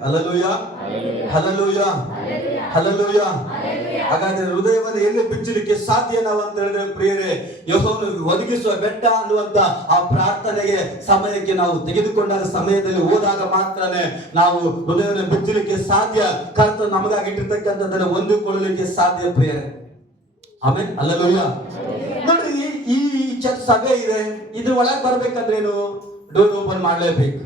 Hallelujah, hallelujah, hallelujah. ಹಾಗಾದ್ರೆ ಹೃದಯವನ್ನು ಎಲ್ಲಿ ಬಿಚ್ಚಲಿಕ್ಕೆ ಸಾಧ್ಯ ನಾವು ಅಂತ ಹೇಳಿದ್ರೆ ಪ್ರಿಯರೇ, ಯೆಹೋವನು ಒದಗಿಸುವ ಬೆಟ್ಟ ಅನ್ನುವಂತ ಆ ಪ್ರಾರ್ಥನೆಗೆ ಸಮಯಕ್ಕೆ ನಾವು ತೆಗೆದುಕೊಂಡ ಸಮಯದಲ್ಲಿ ಹೋದಾಗ ಮಾತ್ರನೇ ನಾವು ಹೃದಯವನ್ನು ಬಿಚ್ಚಲಿಕ್ಕೆ ಸಾಧ್ಯ. ಕರ್ತನು ನಮಗಾಗಿ ಇಟ್ಟಿರ್ತಕ್ಕಂಥದ್ದನ್ನು ಹೊಂದಿಕೊಳ್ಳಲಿಕ್ಕೆ ಸಾಧ್ಯ ಪ್ರಿಯರೇ. ಆಮೇಲೆ ಹಲ್ಲೆಲೂಯಾ. ನೋಡ್ರಿ, ಈ ಚರ್ಚ್ ಸಭೆ ಇದೆ, ಇದ್ರ ಒಳಗೆ ಬರ್ಬೇಕಂದ್ರೇನು? ಡೋರ್ ಓಪನ್ ಮಾಡ್ಲೇಬೇಕು.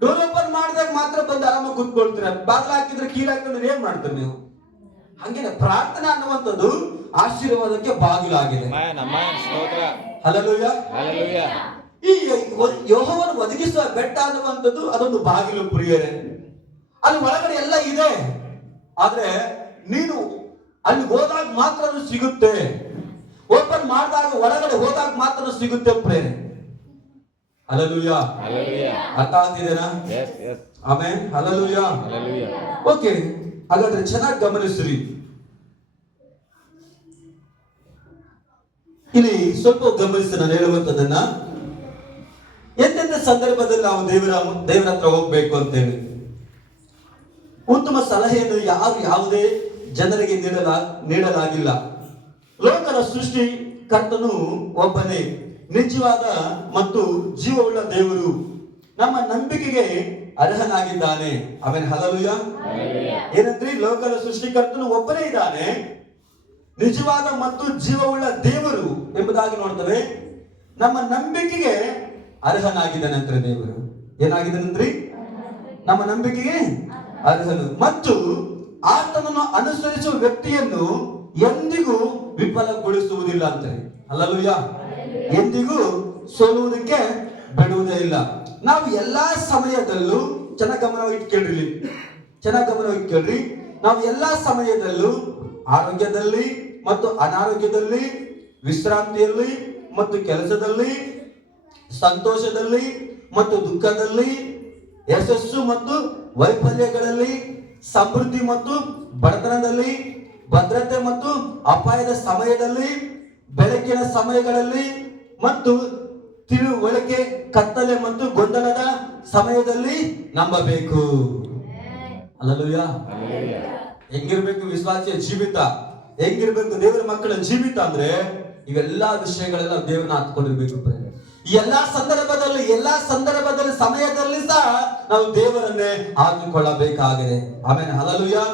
ಡೋರ್ ಓಪನ್ ಮಾಡಿದಾಗ ಮಾತ್ರ ಬಂದು ಆರಾಮ ಕೂತ್ಕೊಳ್ತೀರ. ಬಾಗಿಲು ಹಾಕಿದ್ರೆ ಕೀಲ್ ಹಾಕಿದ್ರೆ ಏನ್ ಮಾಡ್ತೀರಿ ನೀವು? ಹಂಗೇನೆ ಪ್ರಾರ್ಥನಾ ಅನ್ನುವಂಥದ್ದು ಆಶೀರ್ವಾದಕ್ಕೆ ಬಾಗಿಲಾಗಿದೆ. ಹಲ್ಲೆಲೂಯಾ. ಈ ಯೆಹೋವನು ಒದಗಿಸುವ ಬೆಟ್ಟ ಅನ್ನುವಂಥದ್ದು ಅದೊಂದು ಬಾಗಿಲು ಪ್ರಿಯರೇ. ಅಲ್ಲಿ ಒಳಗಡೆ ಎಲ್ಲ ಇದೆ, ಆದ್ರೆ ನೀನು ಅಲ್ಲಿ ಹೋದಾಗ ಮಾತ್ರ ಅದು ಸಿಗುತ್ತೆ. ಓಪನ್ ಮಾಡಿದಾಗ ಒಳಗಡೆ ಹೋದಾಗ ಮಾತ್ರ ಸಿಗುತ್ತೆ ಪ್ರೇರೆ. ಹಲ್ಲೆಲೂಯಾ, ಅರ್ಥ ಆಗ್ತಿದೆನಾ? Amen, hallelujah. ಓಕೆ, ಹಾಗಾದ್ರೆ ಚೆನ್ನಾಗಿ ಗಮನಿಸ್ರಿ. ಇಲ್ಲಿ ಸ್ವಲ್ಪ ಗಮನಿಸಿ ನಾನು ಹೇಳುವಂತದನ್ನ. ಎಂತೆಂತ ಸಂದರ್ಭದಲ್ಲಿ ನಾವು ದೇವರ ಹತ್ರ ಹೋಗ್ಬೇಕು ಅಂತೇಳಿ ಉತ್ತಮ ಸಲಹೆಯನ್ನು ಯಾವುದೇ ಜನರಿಗೆ ನೀಡಲಾಗಿಲ್ಲ. ಲೋಕದ ಸೃಷ್ಟಿ ಕರ್ತನು ಒಬ್ಬನೇ, ನಿಜವಾದ ಮತ್ತು ಜೀವವುಳ್ಳ ದೇವರು ನಮ್ಮ ನಂಬಿಕೆಗೆ ಅರ್ಹನಾಗಿದ್ದಾನೆ. ಆಮೇಲೆ ಹಲ್ಲೆಲೂಯಾ. ಏನಂದ್ರೆ ಲೋಕದ ಸೃಷ್ಟಿಕರ್ತನು ಒಬ್ಬನೇ ಇದ್ದಾನೆ, ನಿಜವಾದ ಮತ್ತು ಜೀವವುಳ್ಳ ದೇವರು ಎಂಬುದಾಗಿ ನೋಡ್ತೇವೆ. ನಮ್ಮ ನಂಬಿಕೆಗೆ ಅರ್ಹನಾಗಿದ್ದಾನಂದ್ರೆ ದೇವರು. ಏನಾಗಿದ್ದಾನಂದ್ರಿ? ನಮ್ಮ ನಂಬಿಕೆಗೆ ಅರ್ಹನು. ಮತ್ತು ಆತನನ್ನು ಅನುಸರಿಸುವ ವ್ಯಕ್ತಿಯನ್ನು ಎಂದಿಗೂ ವಿಫಲಗೊಳಿಸುವುದಿಲ್ಲ ಅಂತಾರೆ. ಹಲ್ಲೆಲೂಯಾ. ಎಂದಿಗೂ ಸೋಲುವುದಕ್ಕೆ ಬಿಡುವುದೇ ಇಲ್ಲ. ನಾವು ಎಲ್ಲಾ ಸಮಯದಲ್ಲೂ ಚೆನ್ನಾಗಿ ಗಮನವಾಗಿ ಕೇಳ್ರಿ, ಚೆನ್ನಾಗಿ ಗಮನವಾಗಿ ಕೇಳ್ರಿ. ನಾವು ಎಲ್ಲಾ ಸಮಯದಲ್ಲೂ ಆರೋಗ್ಯದಲ್ಲಿ ಮತ್ತು ಅನಾರೋಗ್ಯದಲ್ಲಿ, ವಿಶ್ರಾಂತಿಯಲ್ಲಿ ಮತ್ತು ಕೆಲಸದಲ್ಲಿ, ಸಂತೋಷದಲ್ಲಿ ಮತ್ತು ದುಃಖದಲ್ಲಿ, ಯಶಸ್ಸು ಮತ್ತು ವೈಫಲ್ಯಗಳಲ್ಲಿ, ಸಮೃದ್ಧಿ ಮತ್ತು ಬಡತನದಲ್ಲಿ, ಭದ್ರತೆ ಮತ್ತು ಅಪಾಯದ ಸಮಯದಲ್ಲಿ, ಬೆಳಕಿನ ಸಮಯಗಳಲ್ಲಿ ಮತ್ತು ತಿಳುವಳಿಕೆ, ಕತ್ತಲೆ ಮತ್ತು ಗೊಂದಲದ ಸಮಯದಲ್ಲಿ ನಂಬಬೇಕು. ಹಲ್ಲೆಲೂಯಾ. ಹೆಂಗಿರ್ಬೇಕು ವಿಶ್ವಾಸಿಯ ಜೀವಿತ? ಹೆಂಗಿರ್ಬೇಕು ದೇವರ ಮಕ್ಕಳ ಜೀವಿತ ಅಂದ್ರೆ ಇವೆಲ್ಲಾ ವಿಷಯಗಳೆಲ್ಲ ದೇವರನ್ನ ಹತ್ಕೊಂಡಿರ್ಬೇಕು. ಈ ಎಲ್ಲಾ ಸಂದರ್ಭದಲ್ಲಿ ಸಮಯದಲ್ಲಿ ಸಹ ನಾವು ದೇವರನ್ನೇ ಹಾಕಿಕೊಳ್ಳಬೇಕಾಗಿದೆ. ಆಮೇಲೆ ಹಲ್ಲೆಲೂಯಾ,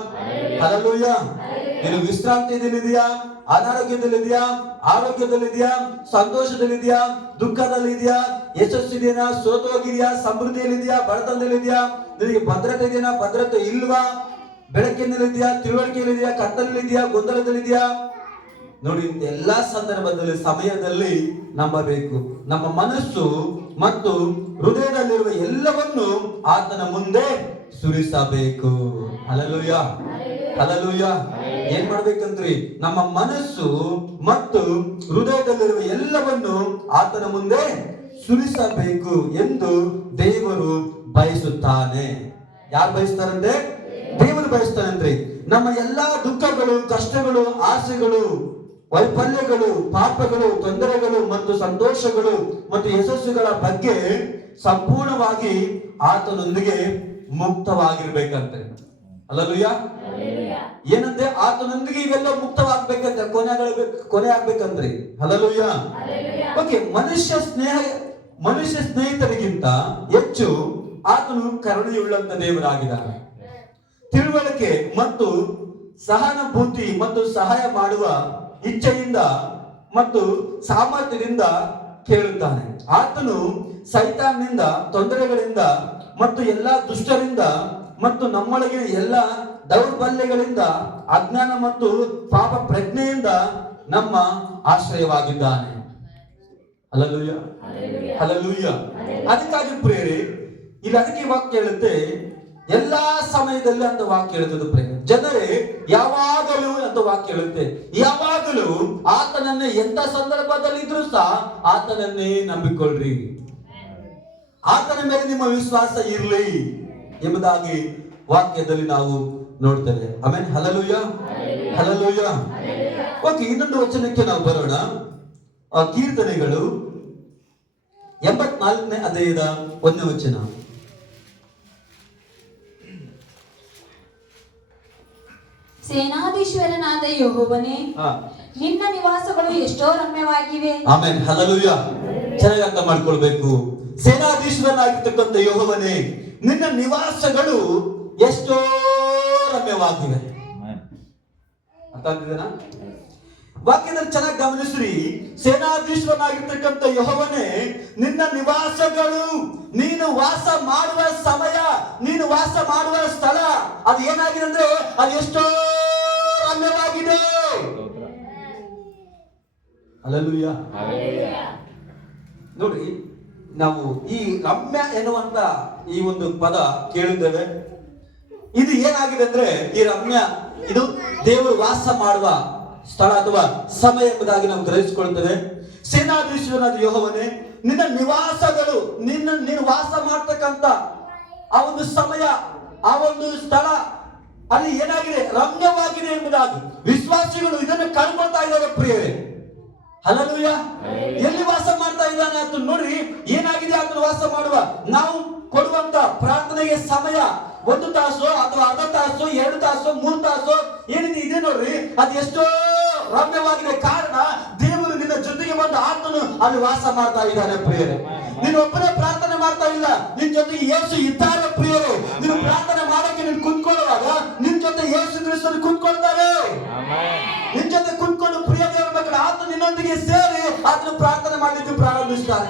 ಹಲ್ಲೆಲೂಯಾ. ನೀನು ವಿಶ್ರಾಂತಿಯಲ್ಲಿದೆಯಾ, ಅನಾರೋಗ್ಯದಲ್ಲಿದೆಯಾ, ಆರೋಗ್ಯದಲ್ಲಿದೆಯಾ, ಸಂತೋಷದಲ್ಲಿದೆಯಾ, ದುಃಖದಲ್ಲಿದೆಯಾ, ಯಶಸ್ಸಿದೆಯಾ, ಸೋತೋಗಿದೆಯಾ, ಸಮೃದ್ಧಿಯಲ್ಲಿದೆಯಾ, ಬಡತನದಲ್ಲಿದೆಯಾ, ನಿನಗೆ ಭದ್ರತೆ ಇದೆಯಾ, ಭದ್ರತೆ ಇಲ್ವಾ, ಬೆಳಕಿನಲ್ಲಿದೆಯಾ, ತಿಳುವಳಿಕೆಯಲ್ಲಿದೆಯಾ, ಕತ್ತಲಲ್ಲಿದೆಯಾ, ಗೊಂದಲದಲ್ಲಿದೆಯಾ? ನೋಡಿ, ಎಲ್ಲಾ ಸಂದರ್ಭದಲ್ಲಿ ಸಮಯದಲ್ಲಿ ನಂಬಬೇಕು. ನಮ್ಮ ಮನಸ್ಸು ಮತ್ತು ಹೃದಯದಲ್ಲಿರುವ ಎಲ್ಲವನ್ನು ಆತನ ಮುಂದೆ ಸುರಿಸಬೇಕು. Hallelujah, hallelujah. ಏನ್ ಮಾಡ್ಬೇಕಂದ್ರಿ? ನಮ್ಮ ಮನಸ್ಸು ಮತ್ತು ಹೃದಯದಲ್ಲಿರುವ ಎಲ್ಲವನ್ನು ಆತನ ಮುಂದೆ ಸುರಿಸಬೇಕು ಎಂದು ದೇವರು ಬಯಸುತ್ತಾನೆ. ಯಾರು ಬಯಸ್ತಾರಂದ್ರೆ? ದೇವರು ಬಯಸ್ತಾನಂದ್ರೆ. ನಮ್ಮ ಎಲ್ಲಾ ದುಃಖಗಳು, ಕಷ್ಟಗಳು, ಆಸೆಗಳು, ವೈಫಲ್ಯಗಳು, ಪಾಪಗಳು, ತೊಂದರೆಗಳು ಮತ್ತು ಸಂತೋಷಗಳು ಮತ್ತು ಯಶಸ್ಸುಗಳ ಬಗ್ಗೆ ಸಂಪೂರ್ಣವಾಗಿ ಆತನೊಂದಿಗೆ ಮುಕ್ತವಾಗಿರ್ಬೇಕಂತೆ. ಹಲ್ಲೆಲೂಯಾ. ಏನಂದ್ರೆ ಆತನೊಂದಿಗೆ ಇವೆಲ್ಲ ಮುಕ್ತವಾಗ್ಬೇಕಂತ ಕೊನೆ ಆಗ್ಬೇಕಂದ್ರಿ. ಹಲ್ಲೆಲೂಯಾ. ಓಕೆ, ಮನುಷ್ಯ ಸ್ನೇಹಿತರಿಗಿಂತ ಹೆಚ್ಚು ಆತನು ಕರುಣೆಯುಳ್ಳಂತ ದೇವರಾಗಿದ್ದಾನೆ. ತಿಳುವಳಿಕೆ ಮತ್ತು ಸಹಾನುಭೂತಿ ಮತ್ತು ಸಹಾಯ ಮಾಡುವ ಇಚ್ಛೆಯಿಂದ ಮತ್ತು ಸಾಮರ್ಥ್ಯದಿಂದ ಕೇಳುತ್ತಾನೆ. ಆತನು ಸೈತಾನ್ನಿಂದ, ತೊಂದರೆಗಳಿಂದ ಮತ್ತು ಎಲ್ಲಾ ದುಷ್ಟರಿಂದ ಮತ್ತು ನಮ್ಮೊಳಗೆ ಎಲ್ಲ ದೌರ್ಬಲ್ಯಗಳಿಂದ, ಅಜ್ಞಾನ ಮತ್ತು ಪಾಪ ಪ್ರಜ್ಞೆಯಿಂದ ನಮ್ಮ ಆಶ್ರಯವಾಗಿದ್ದಾನೆ. Hallelujah, hallelujah. ಅದಕ್ಕಾಗಿ ಪ್ರಿಯರೇ, ಇಲ್ಲಿ ಅದಕ್ಕೆ ವಾಕ್ಯ ಹೇಳುತ್ತೆ, ಎಲ್ಲಾ ಸಮಯದಲ್ಲಿ ಅಂತ ವಾಕ್ಯ ಹೇಳುತ್ತದೆ ಪ್ರಿಯರೇ. ಜನರೇ ಯಾವಾಗಲೂ ಅಂತ ವಾಕ್ಯ ಹೇಳುತ್ತೆ. ಯಾವಾಗಲೂ ಆತನನ್ನೇ, ಎಂತ ಸಂದರ್ಭದಲ್ಲಿ ಇದ್ರೂ ಸಹ ಆತನನ್ನೇ ನಂಬಿಕೊಳ್ಳ್ರಿ, ಆತನ ಮೇಲೆ ನಿಮ್ಮ ವಿಶ್ವಾಸ ಇರಲಿ ಎಂಬುದಾಗಿ ವಾಕ್ಯದಲ್ಲಿ ನಾವು ನೋಡ್ತೇವೆ. ಆಮೇಲೆ ಹಲ್ಲೆಲೂಯಾ, ಹಲ್ಲೆಲೂಯಾ. ಓಕೆ, ಇನ್ನೊಂದು ವಚನಕ್ಕೆ ನಾವು ಬರೋಣ. ಕೀರ್ತನೆಗಳು 84ನೇ ಅಧ್ಯಾಯದ 1ನೇ ವಚನ. ಸೇನಾಧೀಶ್ವರನಾದ ಯೆಹೋವನೇ, ನಿನ್ನ ನಿವಾಸಗಳು ಎಷ್ಟೋ ರಮ್ಯವಾಗಿವೆ. Amen, hallelujah. ಚೆನ್ನಾಗಿ ಅರ್ಥ ಮಾಡ್ಕೊಳ್ಬೇಕು. ಸೇನಾಧೀಶ್ವರನಾಗಿರ್ತಕ್ಕಂಥ ಯೆಹೋವನೇ, ನಿನ್ನ ನಿವಾಸಗಳು ಎಷ್ಟೋ ರಮ್ಯವಾಗಿವೆ. ಅರ್ಥ ಆಗ್ತಿದೆನಾ? ವಾಕ್ಯದಲ್ಲಿ ಚೆನ್ನಾಗಿ ಗಮನಿಸ್ರಿ. ಸೇನಾಧೀಶ್ವರನಾಗಿರ್ತಕ್ಕಂಥ ಯೆಹೋವನೇ, ನಿನ್ನ ನಿವಾಸಗಳು, ನೀನು ವಾಸ ಮಾಡುವ ಸಮಯ, ನೀನು ವಾಸ ಮಾಡುವ ಸ್ಥಳ ಅದು ಏನಾಗಿದೆ ಅಂದ್ರೆ ಅದು ಎಷ್ಟೋ ರಮ್ಯವಾಗಿದೆ. ಹಲ್ಲೆಲೂಯಾ. ನೋಡಿ, ನಾವು ಈ ರಮ್ಯ ಎನ್ನುವಂತ ಈ ಒಂದು ಪದ ಕೇಳಿದ್ದೇವೆ. ಇದು ಏನಾಗಿದೆ ಅಂದ್ರೆ, ಈ ರಮ್ಯ ಇದು ದೇವರು ವಾಸ ಮಾಡುವ ಸ್ಥಳ ಅಥವಾ ಸಮಯ ಎಂಬುದಾಗಿ ನಾವು ಗ್ರಹಿಸಿಕೊಳ್ಳುತ್ತೇವೆ. ಸೇನಾಧೀಶ್ವರನಾದ ಯೆಹೋವನೇ, ನಿನ್ನ ನಿವಾಸಗಳು, ನೀನು ವಾಸ ಮಾಡ್ತಕ್ಕಂಥ ಆ ಒಂದು ಸಮಯ, ಆ ಒಂದು ಸ್ಥಳ ಅಲ್ಲಿ ಏನಾಗಿದೆ, ರಮ್ಯವಾಗಿದೆ ಎಂಬುದಾಗಿ ವಿಶ್ವಾಸಿಗಳು ಇದನ್ನು ಕಂಡುಕೊಳ್ತಾ ಇದ್ದಾರೆ ಪ್ರಿಯರೇ. ಹಲ್ಲೆಲೂಯಾ. ಎಲ್ಲಿ ವಾಸ ಮಾಡ್ತಾ ಇದ್ದಾನೆ ಅಂತ ನೋಡ್ರಿ. ಏನಾಗಿದೆ ಆತನು ವಾಸ ಮಾಡುವ, ನಾವು ಕೊಡುವಂತ ಪ್ರಾರ್ಥನೆಗೆ ಸಮಯ 1 ತಾಸು ಅಥವಾ ಅರ್ಧ ತಾಸು, 2 ತಾಸು, 3 ತಾಸು ಏನಿದೆ ಇದೆ ನೋಡ್ರಿ, ಅದು ಎಷ್ಟೋ ರಮ್ಯವಾಗಿದೆ. ಕಾರಣ ದೇವರು ನಿನ್ನ ಜೊತೆಗೆ ಬಂದು ಆತನು ಅಲ್ಲಿ ವಾಸ ಮಾಡ್ತಾ ಇದ್ದಾನೆ ಪ್ರಿಯರೇ. ನೀನು ಒಬ್ಬನೇ ಪ್ರಾರ್ಥನೆ ಮಾಡ್ತಾ ಇಲ್ಲ, ನಿನ್ ಜೊತೆಗೆ ಯೇಸು ಇದ್ದಾರೆ ಪ್ರಿಯರೇ. ನೀನು ಪ್ರಾರ್ಥನೆ ಮಾಡಕ್ಕೆ ನೀನು ಕುತ್ಕೊಳ್ಳುವಾಗ ನಿನ್ ಜೊತೆ ಯೇಸು ಕ್ರಿಸ್ತನು ಕುತ್ಕೊಳ್ತಾರೆ. ನಿನ್ ಜೊತೆ ಕುತ್ಕೊಂಡು ಪ್ರಿಯ ದೇವರ ಮಕ್ಕಳು ಆತನು ನಿನ್ನೊಂದಿಗೆ ಸೇರಿ ಆತನು ಪ್ರಾರ್ಥನೆ ಮಾಡಲಿಕ್ಕೆ ಪ್ರಾರಂಭಿಸ್ತಾರೆ.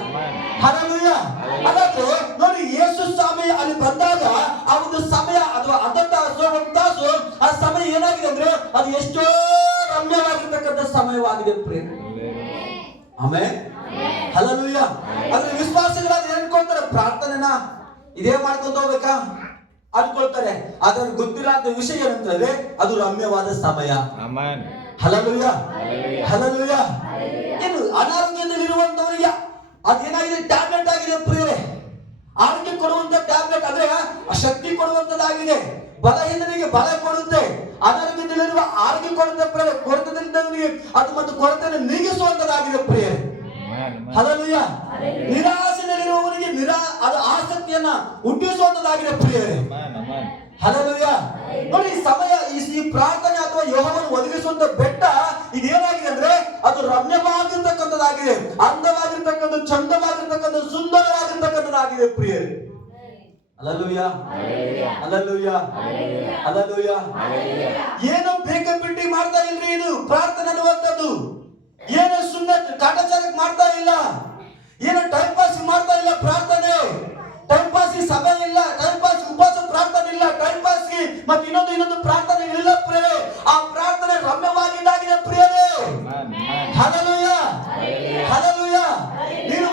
ಹಲ್ಲೆಲೂಯಾ. ಹಾಗಾದ್ರೆ ನೋಡಿ, ಯೇಸು ಸ್ವಾಮಿ ಅಲ್ಲಿ ಬಂದಾಗ ಆ ಒಂದು ಸಮಯ ಅಥವಾ ಅರ್ಧ ತಾಸು, 1 ತಾಸು ಆ ಸಮಯ ಏನಾಗಿದೆ ಅಂದ್ರೆ ಅದು ಎಷ್ಟೋ ರಮ್ಯವಾಗಿರ್ತಕ್ಕಂಥ ಸಮಯವಾಗಿದೆ ಪ್ರಿಯ. ಆಮೇಲೆ ಹಲ್ಲೆಲೂಯಾ. ಆದ್ರೆ ವಿಶ್ವಾಸಿಗಳಾದ ಏನ್ಕೊಳ್ತಾರೆ, ಪ್ರಾರ್ಥನೆನ ಇದೇ ಮಾಡ್ಕೊಂಡು ಹೋಗ್ಬೇಕಾ ಅನ್ಕೊಳ್ತಾರೆ. ಆದ್ರೆ ಗೊತ್ತಿಲ್ಲದ ವಿಷಯ ಏನಂತಂದ್ರೆ ಅದು ರಮ್ಯವಾದ ಸಮಯ. Hallelujah, hallelujah. ಏನು ಅನಾರೋಗ್ಯದಲ್ಲಿರುವಂತವರಿಗೆ ಅದೇನಾಗಿದೆ, ಟ್ಯಾಬ್ಲೆಟ್ ಆಗಿದೆ ಪ್ರಿಯರೇ. ಆರೋಗ್ಯ ಕೊಡುವಂತ ಟ್ಯಾಬ್ಲೆಟ್ ಅಂದ್ರೆ ಶಕ್ತಿ ಕೊಡುವಂತದ್ದಾಗಿದೆ. ಬಲಹೀನರಿಗೆ ಬಲ ಕೊಡುತ್ತೆ, ಅನಾರೋಗ್ಯದಲ್ಲಿರುವ ಆರೋಗ್ಯ ಕೊಡುತ್ತೆ ಪ್ರಿಯರೇ. ಕೊರತೆದಲ್ಲಿದ್ದವರಿಗೆ ಅದು ಮತ್ತು ಕೊರತೆಯನ್ನು ನೀಗಿಸುವಂತದ್ದಾಗಿದೆ ಪ್ರಿಯರೇ. ಹಲ್ಲೆಲೂಯಾ. ನಿರಾಸೆಯಲ್ಲಿರುವವನಿಗೆ ಅದು ಆಸಕ್ತಿಯನ್ನ ಹುಟ್ಟಿಸುವಂತದ್ದಾಗಿದೆ ಪ್ರಿಯರೇ. ಹಲ್ಲೆಲೂಯಾ. ನೋಡಿ, ಸಮಯ ಈ ಪ್ರಾರ್ಥನೆ ಅಥವಾ ಯೆಹೋವನು ಒದಗಿಸುವಂತ ಬೆಟ್ಟ ಇದೇನಾಗಿದೆ ಅಂದ್ರೆ ಅದು ರಮ್ಯವಾಗಿರ್ತಕ್ಕಂಥದ್ದಾಗಿದೆ, ಅಂದವಾಗಿರ್ತಕ್ಕಂಥ, ಚಂದವಾಗಿರ್ತಕ್ಕಂಥ, ಸುಂದರವಾಗಿರ್ತಕ್ಕಂಥದ್ದಾಗಿದೆ ಪ್ರಿಯರೇ. Hallelujah, hallelujah, hallelujah. ಏನೋ ಬೇಕಾಬಿಟ್ಟಿ ಮಾಡ್ತಾ ಇಲ್ರಿ. ಇದು ಪ್ರಾರ್ಥನೆ ಅನ್ನುವಂಥದ್ದು ಏನೋ ಸುಮ್ಮನೆ ಕಾಟಾಚಾರಕ್ಕೆ ಮಾಡ್ತಾ ಇಲ್ಲ, ಏನೋ ಟೈಮ್ ಪಾಸ್ ಮಾಡ್ತಾ ಇಲ್ಲ. ಪ್ರಾರ್ಥನೆ ಟೈಮ್ ಪಾಸ್ ಸಮಯ ಇಲ್ಲ, ಟೈಮ್ ಪಾಸ್ ಉಪವಾಸ ಪ್ರಾರ್ಥನೆ ಇಲ್ಲ, ಟೈಮ್ ಪಾಸ್ ಮತ್ತೆ ಇನ್ನೊಂದು ಪ್ರಾರ್ಥನೆಗಳಿಲ್ಲ ಪ್ರಿಯರೇ. ಆ ಪ್ರಾರ್ಥನೆ ರಮ್ಯವಾಗಿದ್ದಾಗಿದೆ ಪ್ರಿಯರೇ. Hallelujah, hallelujah. ನೀನು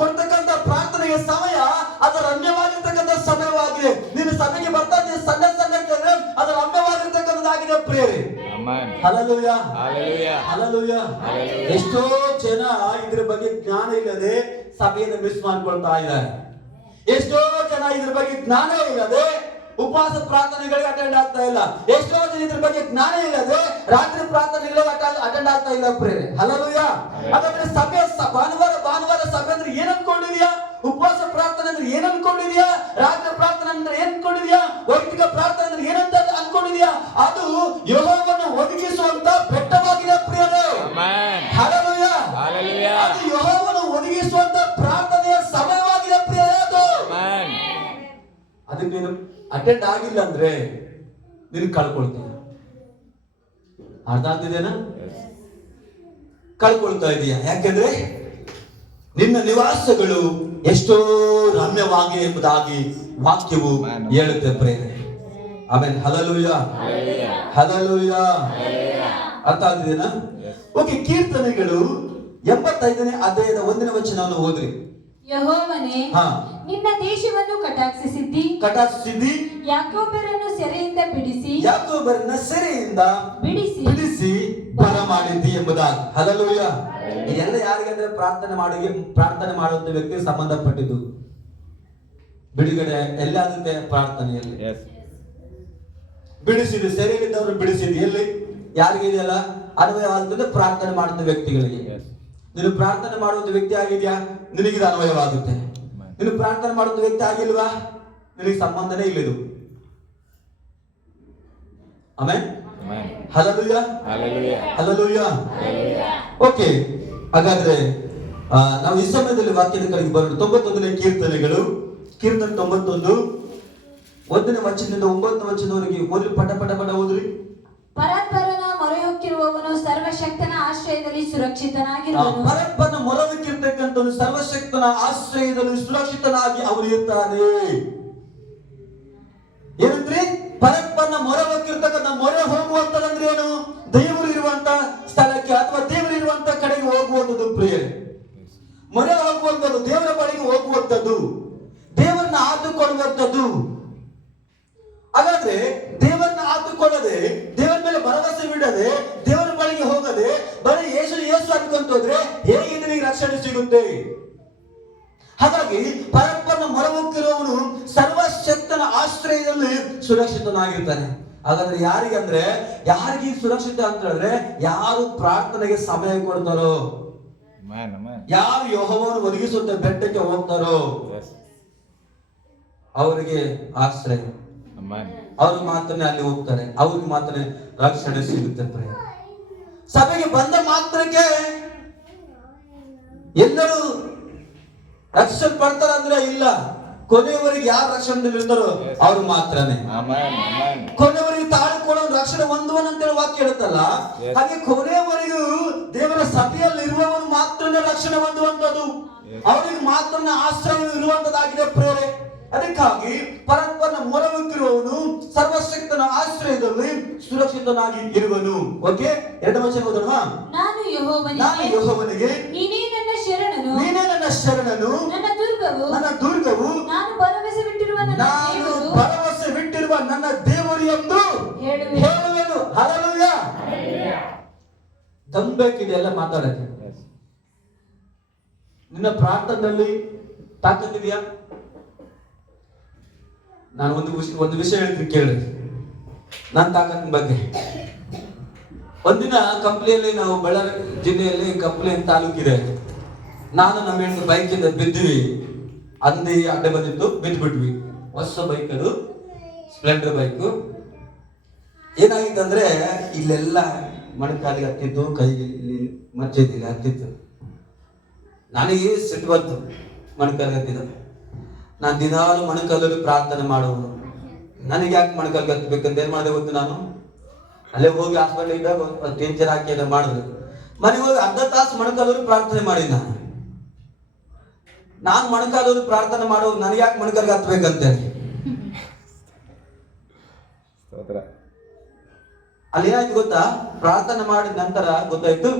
ಕೊಡ್ತಕ್ಕಂಥ ಪ್ರಾರ್ಥನೆಗೆ ಸಮಯ ಅದು ರಮ್ಯವಾಗಿರ್ತಕ್ಕಂಥ ಸಮಯವಾಗಿದೆ. ನೀನು ಸಭೆಗೆ ಬರ್ತಾ ಇದ್ದೀಯ ಸಣ್ಣ ಅದು ರಮ್ಯವಾಗಿರ್ತಕ್ಕಂಥದ್ದಾಗಿದೆ ಪ್ರಿಯರೇ. Hallelujah, hallelujah. ಎಷ್ಟೋ ಜನ ಇದ್ರ ಬಗ್ಗೆ ಜ್ಞಾನ ಇಲ್ಲದೆ ಸಭೆಯನ್ನು ಮಿಸ್ ಮಾಡ್ಕೊಳ್ತಾ ಇದ್ದಾರೆ. ಎಷ್ಟೋ ಜನ ಇದ್ರ ಬಗ್ಗೆ ಜ್ಞಾನ ಇಲ್ಲದೆ ಉಪವಾಸ ಪ್ರಾರ್ಥನೆಗಳಿಗೆ ಅಟೆಂಡ್ ಆಗ್ತಾ ಇಲ್ಲ. ಎಷ್ಟೋ ಜನ ಇದ್ರ ಬಗ್ಗೆ ಜ್ಞಾನ ಇಲ್ಲದೆ ರಾತ್ರಿ ಪ್ರಾರ್ಥನೆಗಳಿಗೆ ಅಟೆಂಡ್ ಆಗ್ತಾ ಇಲ್ಲ ಪ್ರಿಯರೇ. ಹಲ್ಲೆಲೂಯಾ. ಹಾಗಾದ್ರೆ ಸಭೆ ಭಾನುವಾರ ಸಭೆ ಅಂದ್ರೆ ಏನ್ ಅನ್ಕೊಂಡಿದ್ಯಾ? ಉಪವಾಸ ಪ್ರಾರ್ಥನೆ ಅಂದ್ರೆ ಏನ್ ಅನ್ಕೊಂಡಿದ್ಯಾ? ರಾತ್ರಿ ಪ್ರಾರ್ಥನೆ ಅಂದ್ರೆ ಏನ್ ಅನ್ಕೊಂಡಿದ್ಯಾ? ವೈಯಕ್ತಿಕ ಪ್ರಾರ್ಥನೆ ಅಂದ್ರೆ ಏನಂತ ಅನ್ಕೊಂಡಿದ್ಯಾ? ಅದು ಯೆಹೋವನು ಒದಗಿಸುವಂತ ಬೆಟ್ಟವಾಗಿದೆ ಪ್ರಿಯರೇ. ಹಲ್ಲೆಲೂಯಾ. ಅದು ಯೆಹೋವನು ಒದಗಿಸುವಂತ ಪ್ರಾರ್ಥನೆಯ ಸಮಯವಾಗಿದೆ ಪ್ರಿಯರೇ. ಅದು ಅದಕ್ಕೆ ನೀನು ಅಟೆಂಡ್ ಆಗಿಲ್ಲ ಅಂದ್ರೆ ನೀನು ಕಳ್ಕೊಳ್ತೀಯ. ಅರ್ಥ ಆಗ್ತಿದೇನಾ? ಕಳ್ಕೊಳ್ತಾ ಇದೀಯ. ಯಾಕೆಂದ್ರೆ ನಿನ್ನ ನಿವಾಸಗಳು ಎಷ್ಟೋ ರಮ್ಯವಾಗಿ ಎಂಬುದಾಗಿ ವಾಕ್ಯವು ಹೇಳುತ್ತೆ ಪ್ರೇರೆ. ಆಮೇಲೆ ಹಲ್ಲೆಲೂಯಾ, ಹಲ್ಲೆಲೂಯಾ. ಅರ್ಥ ಆಗ್ತಿದೇನಾ? ಓಕೆ, ಕೀರ್ತನೆಗಳು 85ನೇ ಅಧ್ಯಾಯದ 1ನೇ ವಚನವನ್ನು ಓದ್ರಿ. ಯೆಹೋವನೇ, ನಿನ್ನ ದೇಶವನ್ನು ಕಟಾಕ್ಷಿಸಿದ್ದಿ, ಯಾಕೋಬರನ್ನು ಸೆರೆಯಿಂದ ಬಿಡಿಸಿ ಬರಮಾಡಿದ್ದಿ ಎಂಬುದಾಗಿ. ಹಲ್ಲೆಲೂಯಾ. ಇದೆಲ್ಲ ಯಾರಿಗಂದ್ರೆ ಪ್ರಾರ್ಥನೆ ಮಾಡುವಂತ ವ್ಯಕ್ತಿ ಸಂಬಂಧಪಟ್ಟಿದ್ದು. ಬಿಡುಗಡೆ ಎಲ್ಲ ಆಗುತ್ತೆ ಪ್ರಾರ್ಥನೆಯಲ್ಲಿ. ಬಿಡಿಸಿದ್ದು, ಸೆರೆಯಲ್ಲಿದ್ದವರು ಬಿಡಿಸಿದ್ದು ಎಲ್ಲಿ ಯಾರಿಗೆ ಇದೆಯಲ್ಲ ಅನ್ವಯವಾಗುತ್ತದೆ ಪ್ರಾರ್ಥನೆ ಮಾಡುವಂತ ವ್ಯಕ್ತಿಗಳಿಗೆ. ನೀನು ಪ್ರಾರ್ಥನೆ ಮಾಡುವಂತ ವ್ಯಕ್ತಿ ಆಗಿದ್ಯಾ, ನಿನಗಿದು ಅನ್ವಯವಾಗುತ್ತೆ. ನೀನು ಪ್ರಾರ್ಥನೆ ಮಾಡುವಂತ ವ್ಯಕ್ತಿ ಆಗಿಲ್ವಾ, ನಿನಗೆ ಸಂಬಂಧನೇ ಇಲ್ಲಿದು. ಆಮೆನ್. Hallelujah, hallelujah. ಓಕೆ, ಹಾಗಾದ್ರೆ ನಾವು ಈ ಸಮಯದಲ್ಲಿ ವಾಕ್ಯದ ಕಡೆಗೆ ಬರೋಣ. 91ನೇ ಕೀರ್ತನೆಗಳು, ಕೀರ್ತನೆ 91 1ನೇ ವಚನದಿಂದ 9ನೇ ವಚನವರೆಗೆ ಓದ್ರಿ. ಪಟ ಪಟ ಪಟ ಓದ್ರಿ. ಪರಾತ್ಪರನ ಮೊರೆಹೊಕ್ಕಿರುವವನು ಸರ್ವಶಕ್ತನ ಆಶ್ರಯದಲ್ಲಿ ಸುರಕ್ಷಿತನಾಗಿರುವನು. ಪರಾತ್ಪರನ ಮೊರೆಹೊಕ್ಕಿರ್ತಕ್ಕಂಥವನು ಸರ್ವಶಕ್ತನ ಆಶ್ರಯದಲ್ಲಿ ಸುರಕ್ಷಿತನಾಗಿ ಅವನು ಇರ್ತಾನೆ. ಏನಂದ್ರಿ? ಪರಾತ್ಪರನ ಮೊರೆಹೊಕ್ಕಿರ್ತಕ್ಕಂಥ ಮೊರೆ ಹೋಗುವಂತದಂದ್ರೆ ಏನು? ದೇವರು ಇರುವಂತ ಸ್ಥಳಕ್ಕೆ ಅಥವಾ ದೇವರು ಇರುವಂತ ಕಡೆಗೆ ಹೋಗುವಂಥದ್ದು ಪ್ರಿಯರೇ. ಮೊರೆ ಹೋಗುವಂಥದ್ದು, ದೇವರ ಬಳಿಗೆ ಹೋಗುವಂಥದ್ದು, ದೇವರನ್ನ ಆತುಕೊಳ್ಳುವಂಥದ್ದು. ಹಾಗಾದ್ರೆ ದೇವರನ್ನ ಆತುಕೊಳ್ಳದೆ, ದೇವರ ಮೇಲೆ ಭರವಸೆ ಬಿಡದೆ, ದೇವರ ಬಳಿಗೆ ಹೋಗದೆ ಬರೀ ಯೇಸು ಯೇಸು ಅನ್ಕೊಂತೋದ್ರೆ ಹೇಗೆ ನಿನಗೆ ರಕ್ಷಣೆ ಸಿಗುತ್ತೆ? ಹಾಗಾಗಿ ಪರಪ್ಪನ ಮೊರೆಹೊಕ್ಕಿರುವವನು ಸರ್ವಶಕ್ತನ ಆಶ್ರಯದಲ್ಲಿ ಸುರಕ್ಷಿತನಾಗಿರ್ತಾನೆ. ಹಾಗಾದ್ರೆ ಯಾರಿಗಂದ್ರೆ ಯಾರಿಗೆ ಸುರಕ್ಷಿತ ಅಂತ ಹೇಳಿದ್ರೆ ಯಾರು ಪ್ರಾರ್ಥನೆಗೆ ಸಮಯ ಕೊಡ್ತಾರೋ, ಯಾರು ಯೆಹೋವನು ಒದಗಿಸುವಂತ ಬೆಟ್ಟಕ್ಕೆ ಹೋಗ್ತಾರೋ ಅವರಿಗೆ ಆಶ್ರಯ. ಅವ್ರು ಮಾತ್ರನೇ ಅಲ್ಲಿ ಹೋಗ್ತಾರೆ, ಅವ್ರಿಗೆ ಮಾತ್ರ ರಕ್ಷಣೆ ಸಿಗುತ್ತೆ. ಸಭೆಗೆ ಬಂದ ಮಾತ್ರಕ್ಕೆ ಎಲ್ಲರೂ ರಕ್ಷಣೆ ಪಡ್ತಾರೆ ಅಂದ್ರೆ ಇಲ್ಲ. ಕೊನೆಯವರೆಗೆ ಯಾರು ರಕ್ಷಣೆಯಲ್ಲಿ ಇರ್ತಾರೋ ಅವ್ರು ಮಾತ್ರನೇ. ಕೊನೆಯವರೆಗೆ ತಾಳ್ಕೊಳ್ಳೋ ರಕ್ಷಣೆ ಹೊಂದುವನಂತೇಳಿ ವಾಕ್ಯ ಹೇಳುತ್ತಲ್ಲ, ಹಾಗೆ ಕೊನೆಯವರೆಗೂ ದೇವರ ಸಭೆಯಲ್ಲಿ ಇರುವವನು ಮಾತ್ರನೇ ರಕ್ಷಣೆ ಹೊಂದುವಂತದ್ದು, ಅವರಿಗೆ ಮಾತ್ರ ಆಶ್ರಯ ಇರುವಂತದ್ದಾಗಿದೆ ಪ್ರೇರೆ. ಅದಕ್ಕಾಗಿ ಪರಸ್ಪರ ಮೊರೆಹೊಕ್ಕಿರುವವನು ಸರ್ವಶಕ್ತನ ಆಶ್ರಯದಲ್ಲಿ ಸುರಕ್ಷಿತನಾಗಿ ಇರುವನು. ಓಕೆ, 2ನೇ ವಚನ ಓದೋಣ. ನಾನು ಯೆಹೋವನಿಗೆ ನೀನೇ ನನ್ನ ಶರಣನು, ನನ್ನ ದುರ್ಗವು, ನಾನು ಭರವಸೆ ಬಿಟ್ಟಿರುವ ನನ್ನ ದೇವರು ಎಂದು ಹೇಳುವೆನು. ಹಲ್ಲೆಲೂಯಾ. ತಂಬೇಕಿದೆ ಎಲ್ಲ ಮಾತಾಡಕ್ಕೆ. ನಿನ್ನ ಪ್ರಾರ್ಥನೆಯಲ್ಲಿ ತಾಕತ್ತಿದೆಯಾ? ನಾನು ಒಂದು ವಿಷಯ ಹೇಳ್ತೀನಿ ಕೇಳಿ, ನನ್ನ ತಾಕತ್ತಿನ ಬಗ್ಗೆ. ಒಂದಿನ ಕಂಪ್ನಿಯಲ್ಲಿ, ನಾವು ಬಳ್ಳಾರಿ ಜಿಲ್ಲೆಯಲ್ಲಿ ಕಂಪ್ನಿ ತಾಲೂಕಿದೆ, ನಾನು ನಮ್ಮ ಹೆಣ್ಣು ಬೈಕಿಂದ ಬಿದ್ದಿವಿ. ಅಂದಿ ಅಡ್ಡ ಬಂದಿತ್ತು, ಬಿದ್ದುಬಿಟ್ವಿ. ಹೊಸ ಬೈಕ್, ಅದು ಸ್ಪ್ಲೆಂಡರ್ ಬೈಕು. ಏನಾಗಿತ್ತಂದ್ರೆ ಇಲ್ಲೆಲ್ಲ ಮೊಣಕಾಲಿಗೆ ಹತ್ತಿತ್ತು, ಕೈಗೆ ಇಲ್ಲಿ ಮಚ್ಚಿದ್ದಿಲ್ಲ ಹತ್ತಿತ್ತು. ನನಗೆ ಸಿಟ್ಟು ಬಂತು, ಮೊಣಕಾಲಿಗೆ ಹತ್ತಿದ. ನಾನು ದಿನಾಲು ಮೊಣಕಾಲಲ್ಲಿ ಪ್ರಾರ್ಥನೆ ಮಾಡುವನು. ನನಗೆ ಯಾಕೆ ಮೊಣಕಾಲಿಗೆ ಹತ್ತಬೇಕಂತ ಏನ್ ಮಾಡಿದೆ ಗೊತ್ತು? ನಾನು ಅಲ್ಲೇ ಹೋಗಿ ಹಾಸ್ಪಿಟಲ್ ಇದ್ದಾಗ ಟೀಚರ್ ಹಾಕಿ ಎಲ್ಲ ಮಾಡಿದ್ರು. ಮನೆಗೆ ಹೋಗಿ ಅರ್ಧ ತಾಸು ಮೊಣಕಾಲಲ್ಲಿ ಪ್ರಾರ್ಥನೆ ಮಾಡಿದ. ನಾನು ಮೊಣಕಾಲಲ್ಲಿ ಪ್ರಾರ್ಥನೆ ಮಾಡೋದು, ನನಗೆ ಯಾಕೆ ಮೊಣಕಾಲಿಗೆ ಹತ್ತಬೇಕಂತೇಳಿ. ಅಲ್ಲಿ ಏನಾಯ್ತು ಗೊತ್ತಾ? ಪ್ರಾರ್ಥನೆ ಮಾಡಿದ ನಂತರ ಗೊತ್ತಾಯ್ತು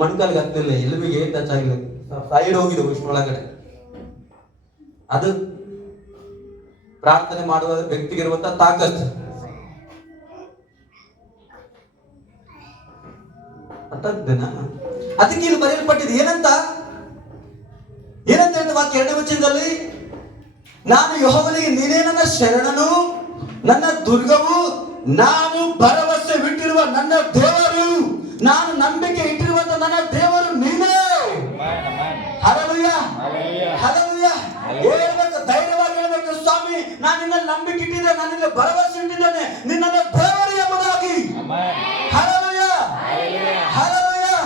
ಮೊಣಕಾಲಿಗೆ ಹತ್ತಿಲ್ಲ, ಎಲುಬಿಗೆ ಟಚ್ ಆಗಿಲ್ಲ, ಸೈಡ್ ಹೋಗಿದ್ದು ಇಷ್ಟೊಳಗಡೆ. ಅದು ಪ್ರಾರ್ಥನೆ ಮಾಡುವ ವ್ಯಕ್ತಿಗೆ ಇರುವಂತ ತಾಕತ್. ಅದಕ್ಕೆ ಇಲ್ಲಿ ಬರೆಯಲ್ಪಟ್ಟಿದೆ ಏನಂತ ಹೇಳಿದ ವಾಕ್ಯ 2ನೇ ವಚನದಲ್ಲಿ, ನಾನು ಯೆಹೋವನಿಗೆ ನೀನೇ ನನ್ನ ಶರಣನು, ನನ್ನ ದುರ್ಗವು, ನಾನು ಭರವಸೆ ಬಿಟ್ಟಿರುವ ನನ್ನ ದೇವರು, ನಾನು ನಂಬಿಕೆ ಇಟ್ಟಿರುವಂತ ನನ್ನ ದೇವರು ನೀನೇ. Hallelujah, hallelujah. ಹೇಳ್ಬೇಕು, ಧೈರ್ಯವಾಗಿ ಹೇಳ್ಬೇಕು, ಸ್ವಾಮಿ ಎಂಬುದಾಗಿ, ನಾನು ನಿನ್ನಲ್ಲಿ ನಂಬಿಕೆ ಇಟ್ಟಿದ್ದೆ, ನಾನು ನಿನ್ನಲ್ಲಿ ಭರವಸೆ ಇಟ್ಟಿದ್ದೇನೆ, ನಿನ್ನನ್ನು ದೇವರು ಎಂಬುದಾಗಿ. Hallelujah, hallelujah.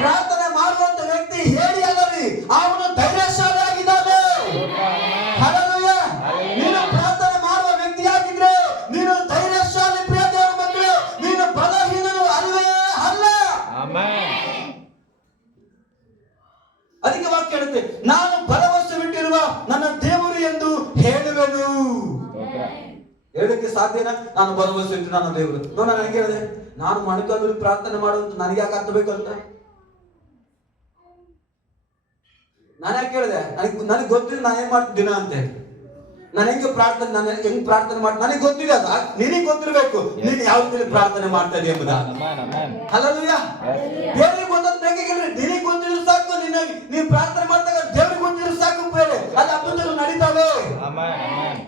ಪ್ರಾರ್ಥನೆ ಮಾಡುವಂತ ವ್ಯಕ್ತಿ ಹೇಳಿ ಅಲ್ಲರಿ, ಅವನು ಧೈರ್ಯಶಾಲಿ ಆಗಿದ್ದಾನೆ. ಹಲ್ಲೆಲೂಯಾ. ನೀನು ಪ್ರಾರ್ಥನೆ ಮಾಡುವ ವ್ಯಕ್ತಿಯಾಗಿದ್ರೆ ನೀನು ಧೈರ್ಯಶಾಲಿ. ಪ್ರಿಯ ದೇವರ ಮಕ್ಕಳೇ, ನೀನು ಬಲಹೀನನು ಅಲ್ವೇ ಅಲ್ಲ. ಅದಕ್ಕೆ ವಾಕ್ಯ ಹೇಳುತ್ತೆ, ನಾನು ಭರವಸೆ ಬಿಟ್ಟಿರುವ ನನ್ನ ದೇವರು ಎಂದು ಹೇಳುವೆನು. ಹೇಳಕ್ಕೆ ಸಾಧ್ಯನಾ? ನಾನು ಭರವಸೆ ಇಟ್ಟು ನನ್ನ ದೇವರು. ನಾನು ಹೆಂಗೆ ಹೇಳಿದೆ, ನಾನು ಮಣಕಾದ್ರು ಪ್ರಾರ್ಥನೆ ಮಾಡುವಂತ ನನಗೆ ಯಾಕೆ ಹತ್ತಬೇಕು ಅಂತ ನಾನು ಯಾಕೆ ಹೇಳಿದೆ? ನನಗೆ ಗೊತ್ತಿಲ್ಲ ನಾನು ಏನ್ ಮಾಡ್ತಿದ್ದೀನ ಅಂತ. ನಾನು ಹೆಂಗೆ ಪ್ರಾರ್ಥನೆ, ನಾನು ಹೆಂಗ್ ಪ್ರಾರ್ಥನೆ ಮಾಡಿ ನನಗೆ ಗೊತ್ತಿದೆ. ಅದ ನಿನಗೆ ಗೊತ್ತಿರ್ಬೇಕು ನೀನು ಯಾವ ರೀತಿ ಪ್ರಾರ್ಥನೆ ಮಾಡ್ತಾ ಇದೀಯ ಎಂಬುದ. ಹಲ್ಲೆಲೂಯಾ. ದೇವರಿಗೆ ಗೊತ್ತಂತ ಬೇಕಾಗಿಲ್ರಿ, ನಿನಗೆ ಗೊತ್ತಿದ್ರು ಸಾಕು. ನೀನು ಪ್ರಾರ್ಥನೆ ಮಾಡಿದಾಗ ದೇವರಿಗೆ ಗೊತ್ತಿದ್ರು ಸಾಕು. ಬೇರೆ ಅಲ್ಲಿ ಅದ್ಭುತಗಳು ನಡೀತಾವೆ.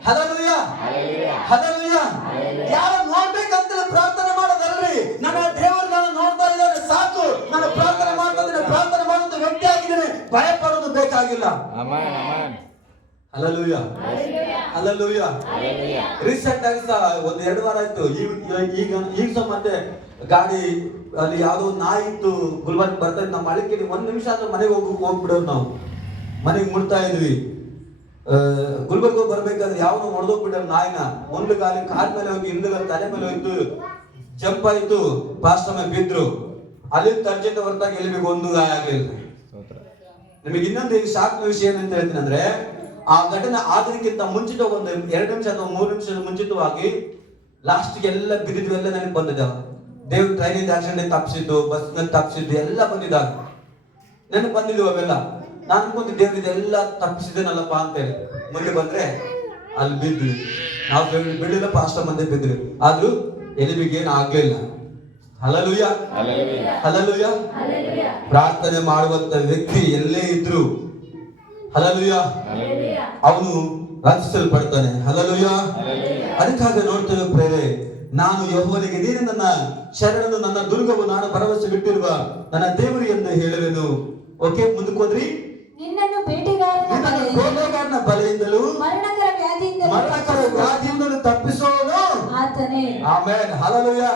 Hallelujah, hallelujah. ಯಾರು ನೋಡ್ಬೇಕಂತ ಪ್ರಾರ್ಥನೆ ಮಾಡೋದಲ್ರಿ, ನನ್ನ ದೇವರು ನಾನು ನೋಡ್ತಾ ಇದ್ದಾನೆ ಸಾಕು. ನಾನು ಪ್ರಾರ್ಥನೆ ಮಾಡ್ತಾ ಇದ್ದೇನೆ, ಪ್ರಾರ್ಥನೆ ಮಾಡುವಂತ ವ್ಯಕ್ತಿ ಆಗಿದ್ದೇನೆ, ಭಯ ಪಡೋದು ಬೇಕಾಗಿಲ್ಲ. Hallelujah, hallelujah. ರೀಸೆಂಟ್ ಆಗಿ ಒಂದ್ 2 ವಾರ ಆಯ್ತು. ಈಗ ಮತ್ತೆ ಗಾಡಿ ಅಲ್ಲಿ ಯಾವ್ದೋ ನಾಯಿ ಇತ್ತು ಗುಲ್ಬರ್ಗ ಬರ್ತಾ ಇತ್ತು. ನಮ್ಮ ಹಳ್ಳಿಗೆ 1 ನಿಮಿಷ ಆದ್ರೂ ಮನೆಗೆ ಹೋಗ್ಬಿಡೋದು. ನಾವು ಮನೆಗೆ ಮುಡ್ತಾ ಇದ್ವಿ. ಗುಲ್ಬರ್ಗ ಬರ್ಬೇಕಾದ್ರೆ ಯಾವನು ಹೊಡೆದೋಗ್ಬಿಟ್ಟಾರ ನಾಯಿನ. ಒಂದು ಕಾಲ್ ಮೇಲೆ ಹೋಗಿ ಹಿಂದೆ ತಲೆ ಮೇಲೆ ಹೋಯ್ತು, ಜಂಪ್ ಆಯ್ತು, ಪಾಸ್ಟ್ ಮೇಲೆ ಬಿದ್ರು. ಅಲ್ಲಿ ತರ್ಜೆತ ಹೊರತಾಗಿ ಎಲ್ಲಿ ಒಂದು ಗಾಯ ಆಗಲಿಲ್ಲ. ನಿಮಗೆ ಇನ್ನೊಂದು ಶಾಕ್ ವಿಷಯ ಏನಂತ ಹೇಳ್ತೀನಿ ಅಂದ್ರೆ, ಆ ಘಟನೆ ಆಗೋದಕ್ಕಿಂತ ಮುಂಚಿತ ಒಂದು 2 ನಿಮಿಷ ಅಥವಾ 3 ನಿಮಿಷದ ಮುಂಚಿತವಾಗಿ ಲಾಸ್ಟ್ಗೆ ಎಲ್ಲ ಬಿದ್ದಿದ್ವು, ಎಲ್ಲ ನನಗೆ ಬಂದಿದ್ದಾವೆ. ದೇವ್ರು ಟ್ರೈನಿಂದ ಆಕ್ಸಿಡೆಂಟ್ ತಪ್ಪಿಸಿದ್ದು, ಬಸ್ ನಲ್ಲಿ ತಪ್ಪಿಸಿದ್ದು ಎಲ್ಲ ಬಂದಿದ್ದಾಗ ನನಗೆ ಬಂದಿದ್ವು ಅವೆಲ್ಲ. ನಾನು ಅನ್ಕೊಂತ ದೇವ್ರ ಇದೆಲ್ಲ ತಪ್ಪಿಸಿದ್ದೇನಲ್ಲಪ್ಪ ಅಂತೇಳಿ. ಮುಂದೆ ಬಂದ್ರೆ ಅಲ್ಲಿ ಬಿದ್ವಿ. ನಾವು ಬೀಳಿಲ್ಲ, ಪಾಸ್ಟ್ ಮಂದಿ ಬಿದ್ರಿ, ಆದ್ರೂ ಎಲಿಬಿಗೇನು ಆಗ್ಲಿಲ್ಲ. Hallelujah, hallelujah. ಪ್ರಾರ್ಥನೆ ಮಾಡುವಂತ ವ್ಯಕ್ತಿ ಎಲ್ಲೇ ಇದ್ರು ಹಲ್ಲೆಲೂಯಾ ಅವನು ರಕ್ಷಿಸಲ್ಪಡ್ತಾನೆ. ಹಲ್ಲೆಲೂಯಾ. ಅದಕ್ಕಾಗಿ ನೋಡ್ತೇವೆ ಪ್ರೇರೆ, ನಾನು ಯೆಹೋವನಿಗೆ ನೀನು ನನ್ನ ಶರಣನು, ನನ್ನ ದುರ್ಗವು, ನಾನು ಭರವಸೆ ಬಿಟ್ಟಿರುವ ನನ್ನ ದೇವರು ಎಂದು ಹೇಳುವೆನು. ಓಕೆ, ಮುಂದಕ್ಕೆ ಹೋದ್ರಿ. ನಿನ್ನನ್ನು ಬೇಟೆಗಾರನ ಬಲೆಯಿಂದಲೂ ಮರಣಕರ ವ್ಯಾಧಿಯಿಂದಲೂ ತಪ್ಪಿಸೋನು ಆತನೇ. Amen, hallelujah.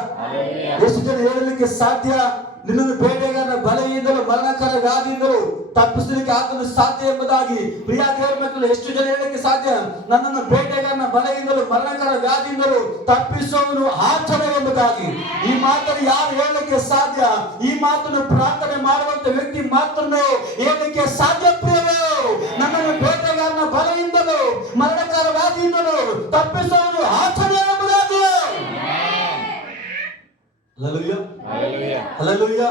ಎಷ್ಟು ಜನ ಹೇಳಲಿಕ್ಕೆ ಸಾಧ್ಯ? ನಿನ್ನನ್ನು ಬೇಟೆಗಾರನ ಬಲೆಯಿಂದಲೂ ಮರಣಕರ ವ್ಯಾಧಿಯಿಂದಲೂ ತಪ್ಪಿಸಲಿಕ್ಕೆ ಆತನು ಸಾಧ್ಯ ಎಂಬುದಾಗಿ. ಪ್ರಿಯ ದೇವರ ಮಕ್ಕಳು, ಎಷ್ಟು ಜನ ಹೇಳಲಿಕ್ಕೆ ಸಾಧ್ಯ? ನನ್ನನ್ನು ಬೇಟೆಗಾರನ ಬಲೆಯಿಂದಲೂ ಮರಣಕರ ವ್ಯಾಧಿಯಿಂದಲೂ ತಪ್ಪಿಸುವವನು ಆತನೇ ಎಂಬುದಾಗಿ. ಈ ಮಾತನ್ನು ಯಾರು ಹೇಳಲಿಕ್ಕೆ ಸಾಧ್ಯ? ಈ ಮಾತನ್ನು ಪ್ರಾರ್ಥನೆ ಮಾಡುವಂತ ವ್ಯಕ್ತಿ ಮಾತ್ರನೇ ಹೇಳಲಿಕ್ಕೆ ಸಾಧ್ಯ. ಪ್ರಿಯರೇ, ನನ್ನನ್ನು ಬೇಟೆಗಾರನ ಬಲೆಯಿಂದಲೂ ಮರಣಕರ ವ್ಯಾಧಿಯಿಂದಲೂ ತಪ್ಪಿಸುವವನು ಆತನೇ ಎಂಬುದಾಗಿ. Hallelujah, hallelujah.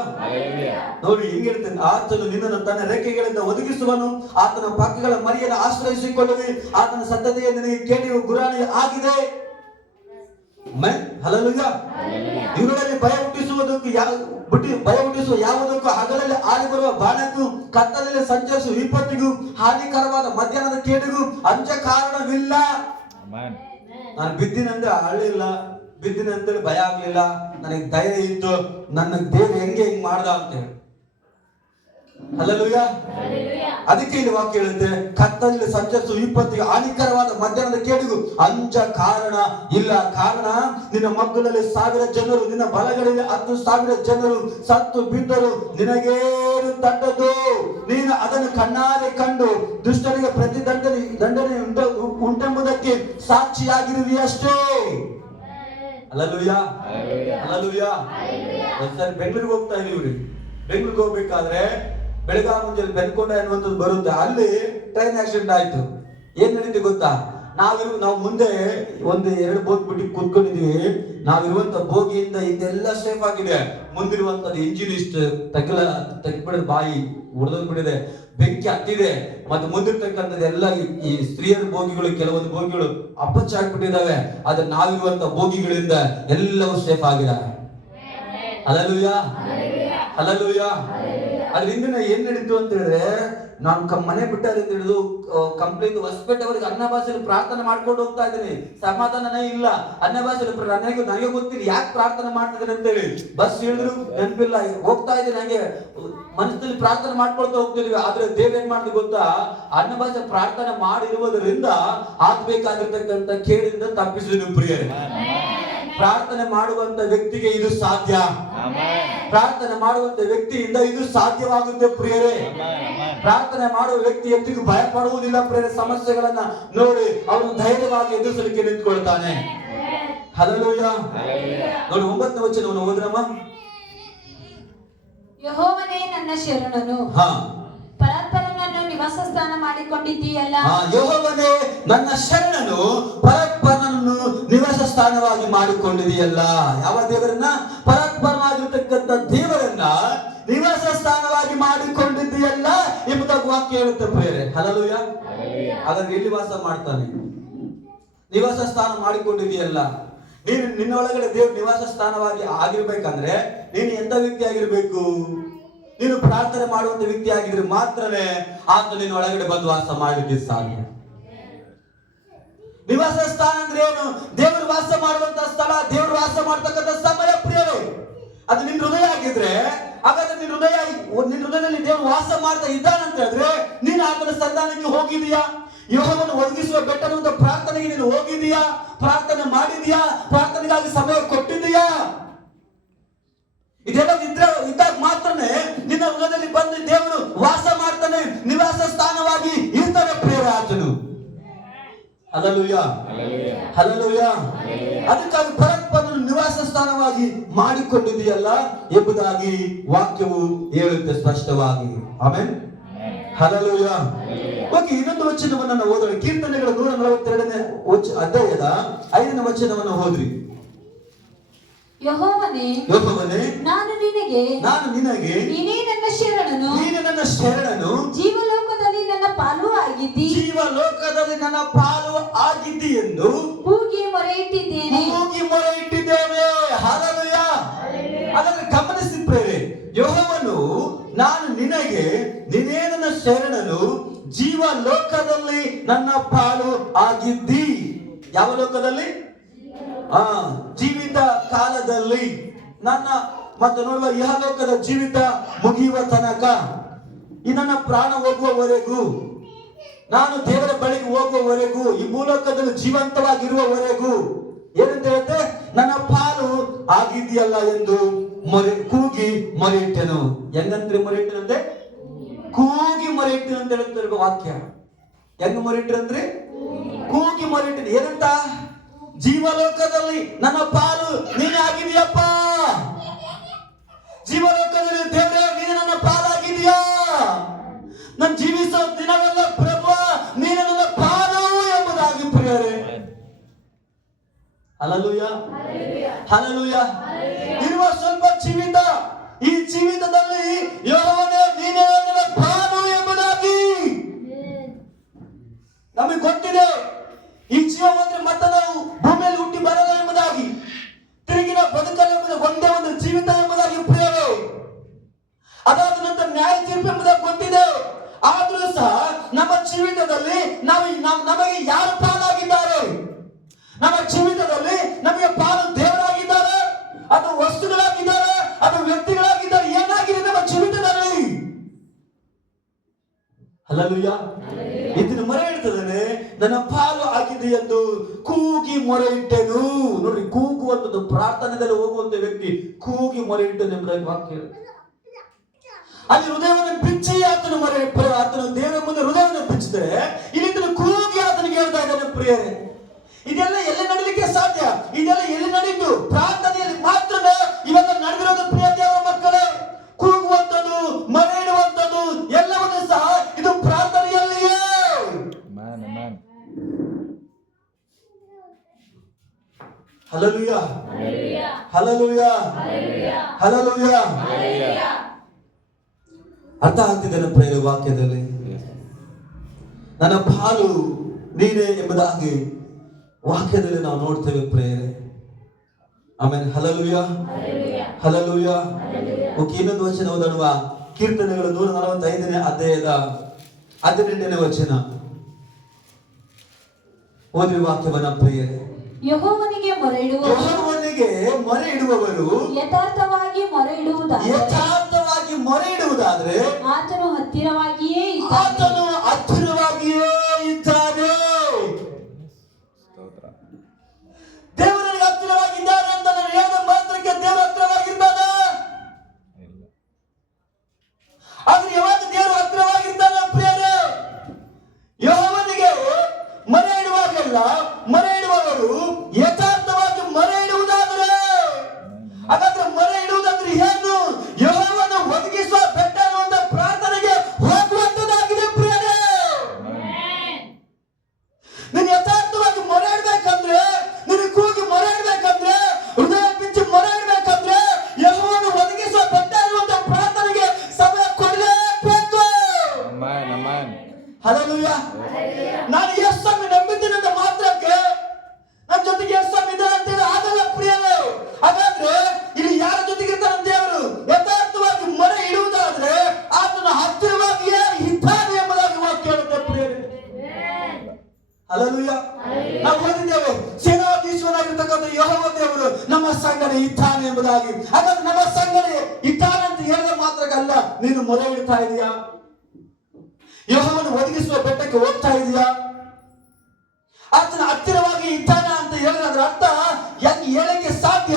ನೋಡಿ ಹಿಂಗೆ ಹೇಳ್ತೇನೆ, ಆತನು ನಿನ್ನನ್ನು ತನ್ನ ರೆಕ್ಕೆಗಳಿಂದ ಒದಗಿಸುವನು, ಆತನ ಪಕ್ಕಗಳ ಮರಿಯನ್ನು ಆಶ್ರಯಿಸಿಕೊಳ್ಳುವಿ, ಆತನ ಸತ್ತತೆಯ ನಿನಗೆ ಕೇಳಿಯುವ ಗುರಾಣಿ ಆಗಿದೆ. ಹಲ್ಲೆಲೂಯಾ. ಇವುಗಳಲ್ಲಿ ಭಯ ಹುಟ್ಟಿಸುವ ಯಾವುದಕ್ಕೂ, ಹಗಲಲ್ಲಿ ಆಳಿ ಬರುವ ಬಾಣಕ್ಕೂ, ಕತ್ತಲಲ್ಲಿ ಸಂಚರಿಸುವ ವಿಪತ್ತಿಗೂ, ಹಾನಿಕರವಾದ ಮಧ್ಯಾಹ್ನದ ಕೇಡಿಗೂ ಅಂಚ ಕಾರಣವಿಲ್ಲ. ನಾನು ಬಿದ್ದಿನಂದ್ರೆ ಅಳ್ಳಿಲ್ಲ, ಬಿದ್ದಿನ ಅಂತೇಳಿ ಭಯ ಆಗ್ಲಿಲ್ಲ, ನನಗೆ ಧೈರ್ಯ ಇತ್ತು. ನನ್ನ ದೇವ್ರು ಹೆಂಗೆ ಹಿಂಗ್ ಮಾಡ್ದ ಅಂತ ಹೇಳಿ. ಹಲ್ಲೆಲೂಯಾ. ಅದಕ್ಕೆ ಇಲ್ಲಿ ವಾಕ್ಯ ಹೇಳುತ್ತೆ, ಕತ್ತಲಲ್ಲಿ ಸಂಚರಿಸುವ ವಿಪತ್ತಿಗೆ, ಹಾನಿಕರವಾದ ಮಧ್ಯಾಹ್ನದ ಕೇಡಿಗೂ ಅಂಜ ಕಾರಣ ಇಲ್ಲ. ಕಾರಣ, ನಿನ್ನ ಮಕ್ಕಳಲ್ಲಿ 1000 ಜನರು, ನಿನ್ನ ಬಲಗಳಲ್ಲಿ 10,000 ಜನರು ಸತ್ತು ಬಿದ್ದರು, ನಿನಗೇನು ತಟ್ಟದು? ನೀನು ಅದನ್ನು ಕಣ್ಣಾರೆ ಕಂಡು ದುಷ್ಟರಿಗೆ ಪ್ರತಿ ದಂಡನೆ ಉಂಟೆಂಬುದಕ್ಕೆ ಸಾಕ್ಷಿಯಾಗಿರುವಿಯಷ್ಟೇ. Hallelujah, hallelujah. ಒಂದ್ಸರಿ ಬೆಂಗಳೂರಿಗೆ ಹೋಗ್ತಾ ಇದೀವ್ರಿ. ಬೆಂಗಳೂರಿಗೆ ಹೋಗ್ಬೇಕಾದ್ರೆ ಬೆಳಗಾವಿ ಮುಂಜಾನೆ ಬೆನ್ಕೊಂಡ ಅನ್ನುವಂಥದ್ದು ಬರುತ್ತೆ. ಅಲ್ಲಿ ಟ್ರೈನ್ ಆಕ್ಸಿಡೆಂಟ್ ಆಯ್ತು. ಏನ್ ನಡೀತಿ ಗೊತ್ತಾ? ನಾವು ಮುಂದೆ 1-2 ಬೋಗಿ ಬಿಟ್ಟು ಕೂತ್ಕೊಂಡಿದೀವಿ. ನಾವಿರುವಂತ ಬೋಗಿಯಿಂದ ಇದೆಲ್ಲ ಸೇಫ್ ಆಗಿದೆ. ಮುಂದಿರುವಂತದ್ದು ಇಂಜಿನ್ ಇಷ್ಟು ತೆಗ್ಬಿಡಿದ, ಬಾಯಿ ಉಳಿದೋಗ್ಬಿಟ್ಟಿದೆ, ಬೆಂಕಿ ಹತ್ತಿದೆ. ಮತ್ತೆ ಮುಂದಿರ್ತಕ್ಕಂಥದ್ದು ಎಲ್ಲ ಈ ಸ್ತ್ರೀಯರ ಬೋಗಿಗಳು, ಕೆಲವೊಂದು ಬೋಗಿಗಳು ಅಪ್ಪಚ್ಚಾಗ್ಬಿಟ್ಟಿದ್ದಾವೆ. ಆದ್ರೆ ನಾವಿರುವಂತ ಬೋಗಿಗಳಿಂದ ಎಲ್ಲವೂ ಸೇಫ್ ಆಗಿದ್ದಾವೆ. Hallelujah, hallelujah. ಅದ್ರಿಂದ ಏನ್ ನಡೀತು ಅಂತ ಹೇಳಿದ್ರೆ, ನಾನು ಮನೆ ಬಿಟ್ಟರಿಂದ ಹಿಡಿದು ಕಂಪ್ಲೀಟ್ ಹೊಸಪೇಟೆವರೆಗೆ ಅನ್ಯ ಭಾಷೆಯಲ್ಲಿ ಪ್ರಾರ್ಥನೆ ಮಾಡ್ಕೊಂಡು ಹೋಗ್ತಾ ಇದ್ದೀನಿ. ಸಮಾಧಾನನೇ ಇಲ್ಲ. ಅನ್ಯ ಭಾಷೆಯಲ್ಲಿ ನನಗೆ ಗೊತ್ತಿಲ್ಲ ಯಾಕೆ ಪ್ರಾರ್ಥನೆ ಮಾಡ್ತಿದ್ದೀನಿ ಅಂತೇಳಿ. ಬಸ್ ಇಳಿದ್ರು ನೆನಪಿಲ್ಲ, ಹೋಗ್ತಾ ಇದ್ದೀನಿ ಹಂಗೆ ಮನಸ್ಸಲ್ಲಿ ಪ್ರಾರ್ಥನೆ ಮಾಡ್ಕೊಳ್ತಾ ಹೋಗ್ತಿದ್ವಿ. ಆದ್ರೆ ದೇವ್ ಏನ್ ಮಾಡಿದ್ ಗೊತ್ತಾ, ಅನ್ಯ ಭಾಷೆ ಪ್ರಾರ್ಥನೆ ಮಾಡಿರುವುದರಿಂದ ಆಗ್ಬೇಕಾಗಿರ್ತಕ್ಕಂಥ ಕೇಳಿಂದ ತಪ್ಪಿಸಿದ್ರು ಪ್ರಿಯರೇ. ಪ್ರಾರ್ಥನೆ ಮಾಡುವಂತ ವ್ಯಕ್ತಿಗೆ ಇದು ಸಾಧ್ಯ. ಪ್ರಾರ್ಥನೆ ಮಾಡುವಂತ ವ್ಯಕ್ತಿಯಿಂದ ಇದು ಸಾಧ್ಯವಾಗುತ್ತೆ ಪ್ರಿಯರೇ. ಪ್ರಾರ್ಥನೆ ಮಾಡುವ ವ್ಯಕ್ತಿ ಎಂದಿಗೂ ಭಯ ಪಡುವುದಿಲ್ಲ ಪ್ರಿಯರೇ. ಸಮಸ್ಯೆಗಳನ್ನ ನೋಡಿ ಅವನು ಧೈರ್ಯವಾಗಿ ಎದುರಿಸಲಿಕ್ಕೆ ನಿಂತ್ಕೊಳ್ತಾನೆ. ಹಲ್ಲೆಲೂಯಾ. ನೋಡಿ 9ನೇ ವಚನವನ್ನು ಓದ್ರಮ್ಮ. ಯೆಹೋವನೇ ನನ್ನ ಶರಣನು, ಪರಾತ್ಪರನನ್ನು ನಿವಾಸ ಸ್ಥಾನ ಮಾಡಿಕೊಂಡಿದ್ದೀಯಲ್ಲ. ಯೆಹೋವನೇ ನನ್ನ ಶರಣನು, ಪರಾತ್ಪರನನ್ನು ನಿವಾಸ ಸ್ಥಾನವಾಗಿ ಮಾಡಿಕೊಂಡಿದೆಯಲ್ಲ. ಯಾವ ದೇವರನ್ನ? ಪರಾತ್ಪರವಾಗಿರ್ತಕ್ಕಂಥ ದೇವರನ್ನ ನಿವಾಸ ಸ್ಥಾನವಾಗಿ ಮಾಡಿಕೊಂಡಿದ್ದೀಯಲ್ಲ ಎಂಬುದಾಗಿ ವಾಕ್ಯ ಹೇಳುತ್ತೆ ಪ್ರಿಯರೇ. ಹಲ್ಲೆಲೂಯಾ. ಹಾಗಾದ್ರೆ ಎಲ್ಲಿ ವಾಸ ಮಾಡ್ತಾನೆ? ನಿವಾಸ ಸ್ಥಾನ ಮಾಡಿಕೊಂಡಿದೆಯಲ್ಲ. ನೀನು ನಿನ್ನ ಒಳಗಡೆ ದೇವ್ರ ನಿವಾಸ ಸ್ಥಾನವಾಗಿ ಆಗಿರ್ಬೇಕಂದ್ರೆ ನೀನು ಎಂತ ವ್ಯಕ್ತಿ ಆಗಿರ್ಬೇಕು? ನೀನು ಪ್ರಾರ್ಥನೆ ಮಾಡುವಂತ ವ್ಯಕ್ತಿ ಆಗಿದ್ರೆ ಮಾತ್ರನೇ ಆತ ನಿನ್ನ ಒಳಗಡೆ ಬಂದು ವಾಸ ಮಾಡಲಿಕ್ಕೆ ಸಾಧ್ಯ. ನಿವಾಸ ಸ್ಥಾನ ಅಂದ್ರೆ ಏನು? ದೇವರು ವಾಸ ಮಾಡುವಂತ ಸ್ಥಳ, ದೇವರು ವಾಸ ಮಾಡತಕ್ಕಂಥ ಸಮಯ ಪ್ರಿಯರೇ. ಅದು ನಿನ್ನ ಹೃದಯ ಆಗಿದ್ರೆ, ಹಾಗಾದ್ರೆ ನಿನ್ನ ಹೃದಯದಲ್ಲಿ ದೇವರು ವಾಸ ಮಾಡ್ತಾ ಇದ್ದಾನಂತ ಹೇಳಿದ್ರೆ ನೀನು ಆತನ ಸಂಧಾನಕ್ಕೆ ಹೋಗಿದೀಯಾ? ಯೆಹೋವನು ಒದಗಿಸುವ ಬೆಟ್ಟದ ಪ್ರಾರ್ಥನೆಗೆ ನೀನು ಹೋಗಿದೀಯಾ? ಪ್ರಾರ್ಥನೆ ಮಾಡಿದೀಯಾ? ಪ್ರಾರ್ಥನೆಗಾಗಿ ಸಮಯ ಕೊಟ್ಟಿದೀಯಾ? ಇದೆಲ್ಲ ಇದ್ದಾಗ ಮಾತ್ರನೇ ನಿನ್ನ ಹೃದಯದಲ್ಲಿ ಬಂದು ದೇವರು ವಾಸ ಮಾಡ್ತಾನೆ, ನಿವಾಸ ಸ್ಥಾನವಾಗಿ ಇರ್ತಾನೆ ಪ್ರಿಯರೇ ಆತನು. Hallelujah, hallelujah. ಅದಕ್ಕಾಗಿ ಪರಾತ್ಪರನನ್ನು ನಿವಾಸ ಸ್ಥಾನವಾಗಿ ಮಾಡಿಕೊಂಡಿದೆಯಲ್ಲ ಎಂಬುದಾಗಿ ವಾಕ್ಯವು ಹೇಳುತ್ತೆ ಸ್ಪಷ್ಟವಾಗಿ. Amen, hallelujah. ಓಕೆ, ಇನ್ನೊಂದು ವಚನವನ್ನು ಓದೋಣ. ಕೀರ್ತನೆಗಳ 142ನೇ ಅಧ್ಯಾಯದ 5ನೇ ವಚನವನ್ನು ಓದ್ರಿ. ಯೆಹೋವನೇ, ನಾನು ನಿನಗೆ ನೀನೇ ನನ್ನ ಶರಣನು, ಜೀವಲೋಕದಲ್ಲಿ ನನ್ನ ಪಾಲು ಆಗಿದ್ದಿ, ಎಂದು ಕೂಗಿ ಮೊರೆ ಇಟ್ಟಿದ್ದೇನೆ. ಹಲ್ಲೆಲೂಯಾ. ಅದನ್ನು ಗಮನಿಸಿ ಪ್ರೇರೆ. ಯೆಹೋವನು ನಾನು ನಿನಗೆ, ನೀನೇ ನನ್ನ ಶರಣನು, ಜೀವ ಲೋಕದಲ್ಲಿ ನನ್ನ ಪಾಲು ಆಗಿದ್ದಿ. ಯಾವ ಲೋಕದಲ್ಲಿ? ಜೀವಿತ ಕಾಲದಲ್ಲಿ ನನ್ನ ಮತ್ತು ನೋಡುವ ಇಹಲೋಕದ ಜೀವಿತ ಮುಗಿಯುವ ತನಕ, ಈ ನನ್ನ ಪ್ರಾಣ ಹೋಗುವವರೆಗೂ, ನಾನು ದೇವರ ಬಳಿಗೆ ಹೋಗುವವರೆಗೂ, ಈ ಭೂಲೋಕದಲ್ಲಿ ಜೀವಂತವಾಗಿರುವವರೆಗೂ ಏನಂತ ಹೇಳುತ್ತೆ? ನನ್ನ ಪಾಲು ಆಗಿದೆಯಲ್ಲ ಎಂದು ಕೂಗಿ ಮೊರೆ ಇಟ್ಟೆನು. ಹೆಂಗಂದ್ರೆ ಮೊರೆ ಇಟ್ಟನಂತೆ? ಕೂಗಿ ಮೊರೆ ಇಟ್ಟನು ಅಂತ ಹೇಳುತ್ತೆ ವಾಕ್ಯ. ಹೆಂಗ ಮೊರೆ ಇಟ್ಟರಂದ್ರೆ? ಕೂಗಿ ಮೊರೆ ಇಟ್ಟನು. ಏನಂತ? ಜೀವಲೋಕದಲ್ಲಿ ನನ್ನ ಪಾಲು ನೀನೇ ಆಗಿದೆಯಪ್ಪ. ಜೀವಲೋಕದಲ್ಲಿ ದೇವರೇ ನೀನು ನನ್ನ ಪಾಲಾಗಿದೆಯಾ? ನನ್ನ ಜೀವಿಸೋ ದಿನವೆಲ್ಲ ಪ್ರಭು ನೀನು ನನ್ನ ಪಾಲು ಎಂಬುದಾಗಿ ಪ್ರಿಯರೇ. Hallelujah, hallelujah. ಇರುವ ಸ್ವಲ್ಪ ಜೀವಿತ, ಈ ಜೀವಿತದಲ್ಲಿ ಯೆಹೋವನೇ ನೀನೇ ನನ್ನ ಪಾಲು ಎಂಬುದಾಗಿ ನಮಗೆ ಗೊತ್ತಿದೆ. ಈ ಜೀವ ಅಂದ್ರೆ ಮತ್ತೆ ನಾವು ಭೂಮಿಯಲ್ಲಿ ಹುಟ್ಟಿ ಬರಲ್ಲ ಎಂಬುದಾಗಿ, ತಿರುಗಿನ ಬದುಕಲ್ಲ ಎಂಬುದು ಒಂದೇ ಒಂದು ಜೀವಿತ ಎಂಬುದಾಗಿ ಪ್ರಿಯರೇ. ಅದಾದ ನಂತರ ನ್ಯಾಯ ತೀರ್ಪು ಎಂಬುದಾಗಿ ಗೊತ್ತಿದೆ. ಆದ್ರೂ ಸಹ ನಮ್ಮ ಜೀವಿತದಲ್ಲಿ ನಮಗೆ ಯಾರು ಪಾಲಾಗಿದ್ದಾರೆ? ನಮ್ಮ ಜೀವಿತದಲ್ಲಿ ನಮಗೆ ಪಾಲು ದೇವರಾಗಿದ್ದಾರೆ, ಅದು ವಸ್ತುಗಳಾಗಿದ್ದಾರೆ, ಅದು ವ್ಯಕ್ತಿಗಳಾಗಿದ್ದಾರೆ. ಏನಾಗಿದೆ ನಮ್ಮ ಜೀವಿತದಲ್ಲಿ? ಹಲ್ಲೆಲೂಯಾ. ಇದನ್ನು ಮೊರೆ ಇಡ್ತದೆ, ನನ್ನ ಪಾಲು ಆಗಿದೆ ಎಂದು ಕೂಗಿ ಮೊರೆ ಇಟ್ಟೆನು. ನೋಡ್ರಿ, ಕೂಗುವಂಥದ್ದು ಪ್ರಾರ್ಥನೆಯಲ್ಲಿ ಹೋಗುವಂತ ವ್ಯಕ್ತಿ ಕೂಗಿ ಮೊರೆ ಇಟ್ಟನು ಎಂಬುದಾಗಿ ವಾಕ್ಯ. ಅಲ್ಲಿ ಹೃದಯವನ್ನು ಬಿಚ್ಚಿ ಆತನು ಆತನು ದೇವರ ಮುಂದೆ ಹೃದಯವನ್ನು ಬಿಚ್ಚಿದ್ರೆ, ಇಲ್ಲಿ ಕೂಗಿ ಆತನಿಗೆ ಹೇಳ್ತಾ ಇದ್ದಾನೆ ಪ್ರಿಯರೇ. ಇದೆಲ್ಲ ಎಲ್ಲಿ ನಡೀಲಿಕ್ಕೆ ಸಾಧ್ಯ? ಇದೆಲ್ಲ ಎಲ್ಲಿ ನಡೀತು? ಪ್ರಾರ್ಥನೆಯಲ್ಲಿ ಮಾತ್ರ ಇವೆಲ್ಲ ನಡೆದಿರೋದು ಪ್ರಿಯ ದೇವರ ಮಕ್ಕಳೇ. ಕೂಗುವಂಥದ್ದು, ಮೊರೆ ಇಡುವಂಥದ್ದು ಎಲ್ಲವನ್ನೂ ಸಹ ಇದು ಪ್ರಾರ್ಥನೆಯಲ್ಲಿಯೇ. Hallelujah, hallelujah, hallelujah. ಅರ್ಥ ಆಗ್ತಿದ್ದೇನೆ ಪ್ರಿಯರೇ ವಾಕ್ಯದಲ್ಲಿ? ನನ್ನ ಪಾಲು ನೀನೇ ಎಂಬುದಾಗಿ ವಾಕ್ಯದಲ್ಲಿ ನಾವು ನೋಡ್ತೇವೆ ಪ್ರಿಯರೇ. ಆಮೇಲೆ ಹಲ್ಲೆಲೂಯಾ, ಹಲ್ಲೆಲೂಯಾ. ಓಕೆ, ಇನ್ನೊಂದು ವಚನ ಓದೋಣ. ಕೀರ್ತನೆಗಳು 145ನೇ ಅಧ್ಯಾಯದ 18ನೇ ವಚನ ಓದಿ ವಾಕ್ಯವನ್ನ ಪ್ರಿಯರೇ. ಯೆಹೋವನಿಗೆ ಮೊರೆ ಇಡುವವರು ಯಥಾರ್ಥವಾಗಿ ಮೊರೆ ಇಡುವುದಾದ್ರೆ ಆತನು ಹತ್ತಿರವಾಗಿಯೇ ಇದ್ದಾನೆ. ದೇವರಿಗೆ ಹತ್ತಿರವಾಗಿದ್ದಾನೆ ಅಂತ ನಾನು ಹೇಳಿದ ಮಾತ್ರಕ್ಕೆ ದೇವರು ಹತ್ತಿರವಾಗಿದ್ದಾನ? ಆದ್ರೆ ಯಾವಾಗ ದೇವರು ಹತ್ತಿರವಾಗಿದ್ದಾನೆ ಪ್ರಿಯರೇ? ಯೆಹೋವನಿಗೆ ಮೊರೆ ಇಡುವಾಗೆಲ್ಲ ಮೊರೆ ಇಡುವವರು ಯಥಾರ್ಥವಾಗಿ ಮೊರೆ ಇಡುವುದಾದ್ರೆ, ಹಾಗಾದ್ರೆ ಮೊರೆ ಇಡುವುದಾದ್ರೆ ಏನು? ಯೆಹೋವನು ಒದಗಿಸುವ ಬೆಟ್ಟ ಅನ್ನುವಂತ ಪ್ರಾರ್ಥನೆಗೆ ಹೋಗುವಂತದ್ದಾಗಿದೆ ಪ್ರಿಯರೇ. ನೀನು ಯಥಾರ್ಥವಾಗಿ ಮೊರೆ ಇಡ್ಬೇಕಂದ್ರೆ, ನಿನಗೆ ಕೂಗಿ ಮೊರೆ ಇಡ್ಬೇಕಂದ್ರೆ, ಹೃದಯ ಬಿಚ್ಚಿ ಮೊರೆ ಇಡ್ಬೇಕಂದ್ರೆ ಯೆಹೋವನು ಒದಗಿಸುವ ಬೆಟ್ಟ ಅನ್ನುವಂತ ಪ್ರಾರ್ಥನೆಗೆ ಸಮಯ ಕೊಡಲೇಬೇಕು. ಹಲ್ಲೆಲೂಯಾ. ನಾನು ಯೇಸುವನ್ನು ನಂಬಿದ್ದೀನಿ ಅಂತ ಮಾತ್ರಕ್ಕೆ ನನ್ನ ಜೊತೆಗೆ ಯೇಸು ಇದ್ದಾನೆ ಅಂತ ಹೇಳಿ ಆಗಲ್ಲ ಪ್ರಿಯರೇ. ಹಾಗಾದ್ರೆ ಇಲ್ಲಿ ಯಾರ ಜೊತೆಗೆ ಇರ್ತಾನೆ ದೇವರು? ಯಥಾರ್ಥವಾಗಿ ಮೊರೆ ಇಡುವುದಾದ್ರೆ ಆತನ ಹತ್ತಿರವಾಗಿಯೇ ಇದ್ದಾನೆ ಎಂಬುದಾಗಿ ವಾಕ್ಯ ಹೇಳುತ್ತೆ ಪ್ರಿಯರೇ. ಹಲ್ಲೆಲೂಯಾ. ನಾವು ಓದಿದ್ದೇವೆ, ಸೇನಾಧೀಶ್ವರನಾಗಿರ್ತಕ್ಕಂಥ ಯೆಹೋವ ದೇವರು ನಮ್ಮ ಸಂಗಡ ಇದ್ದಾನೆ ಎಂಬುದಾಗಿ. ಹಾಗಾದ್ರೆ ನಮ್ಮ ಸಂಗಡ ಇದ್ದಾನೆ ಅಂತ ಹೇಳಿದ ಮಾತ್ರಕ್ಕಲ್ಲ, ನೀನು ಮೊರೆ ಇಡ್ತಾ ಇದೀಯಾ? ಯೆಹೋವನು ಒದಗಿಸುವ ಬೆಟ್ಟಕ್ಕೆ ಹೋಗ್ತಾ ಇದೆಯಾ? ಆತನ ಹತ್ತಿರವಾಗಿ ಇದ್ದಾನ ಅಂತ ಹೇಳಿದ್ರೆ ಅದರ ಅರ್ಥ ಯಾಕೆ ಹೇಳಕ್ಕೆ ಸಾಧ್ಯ?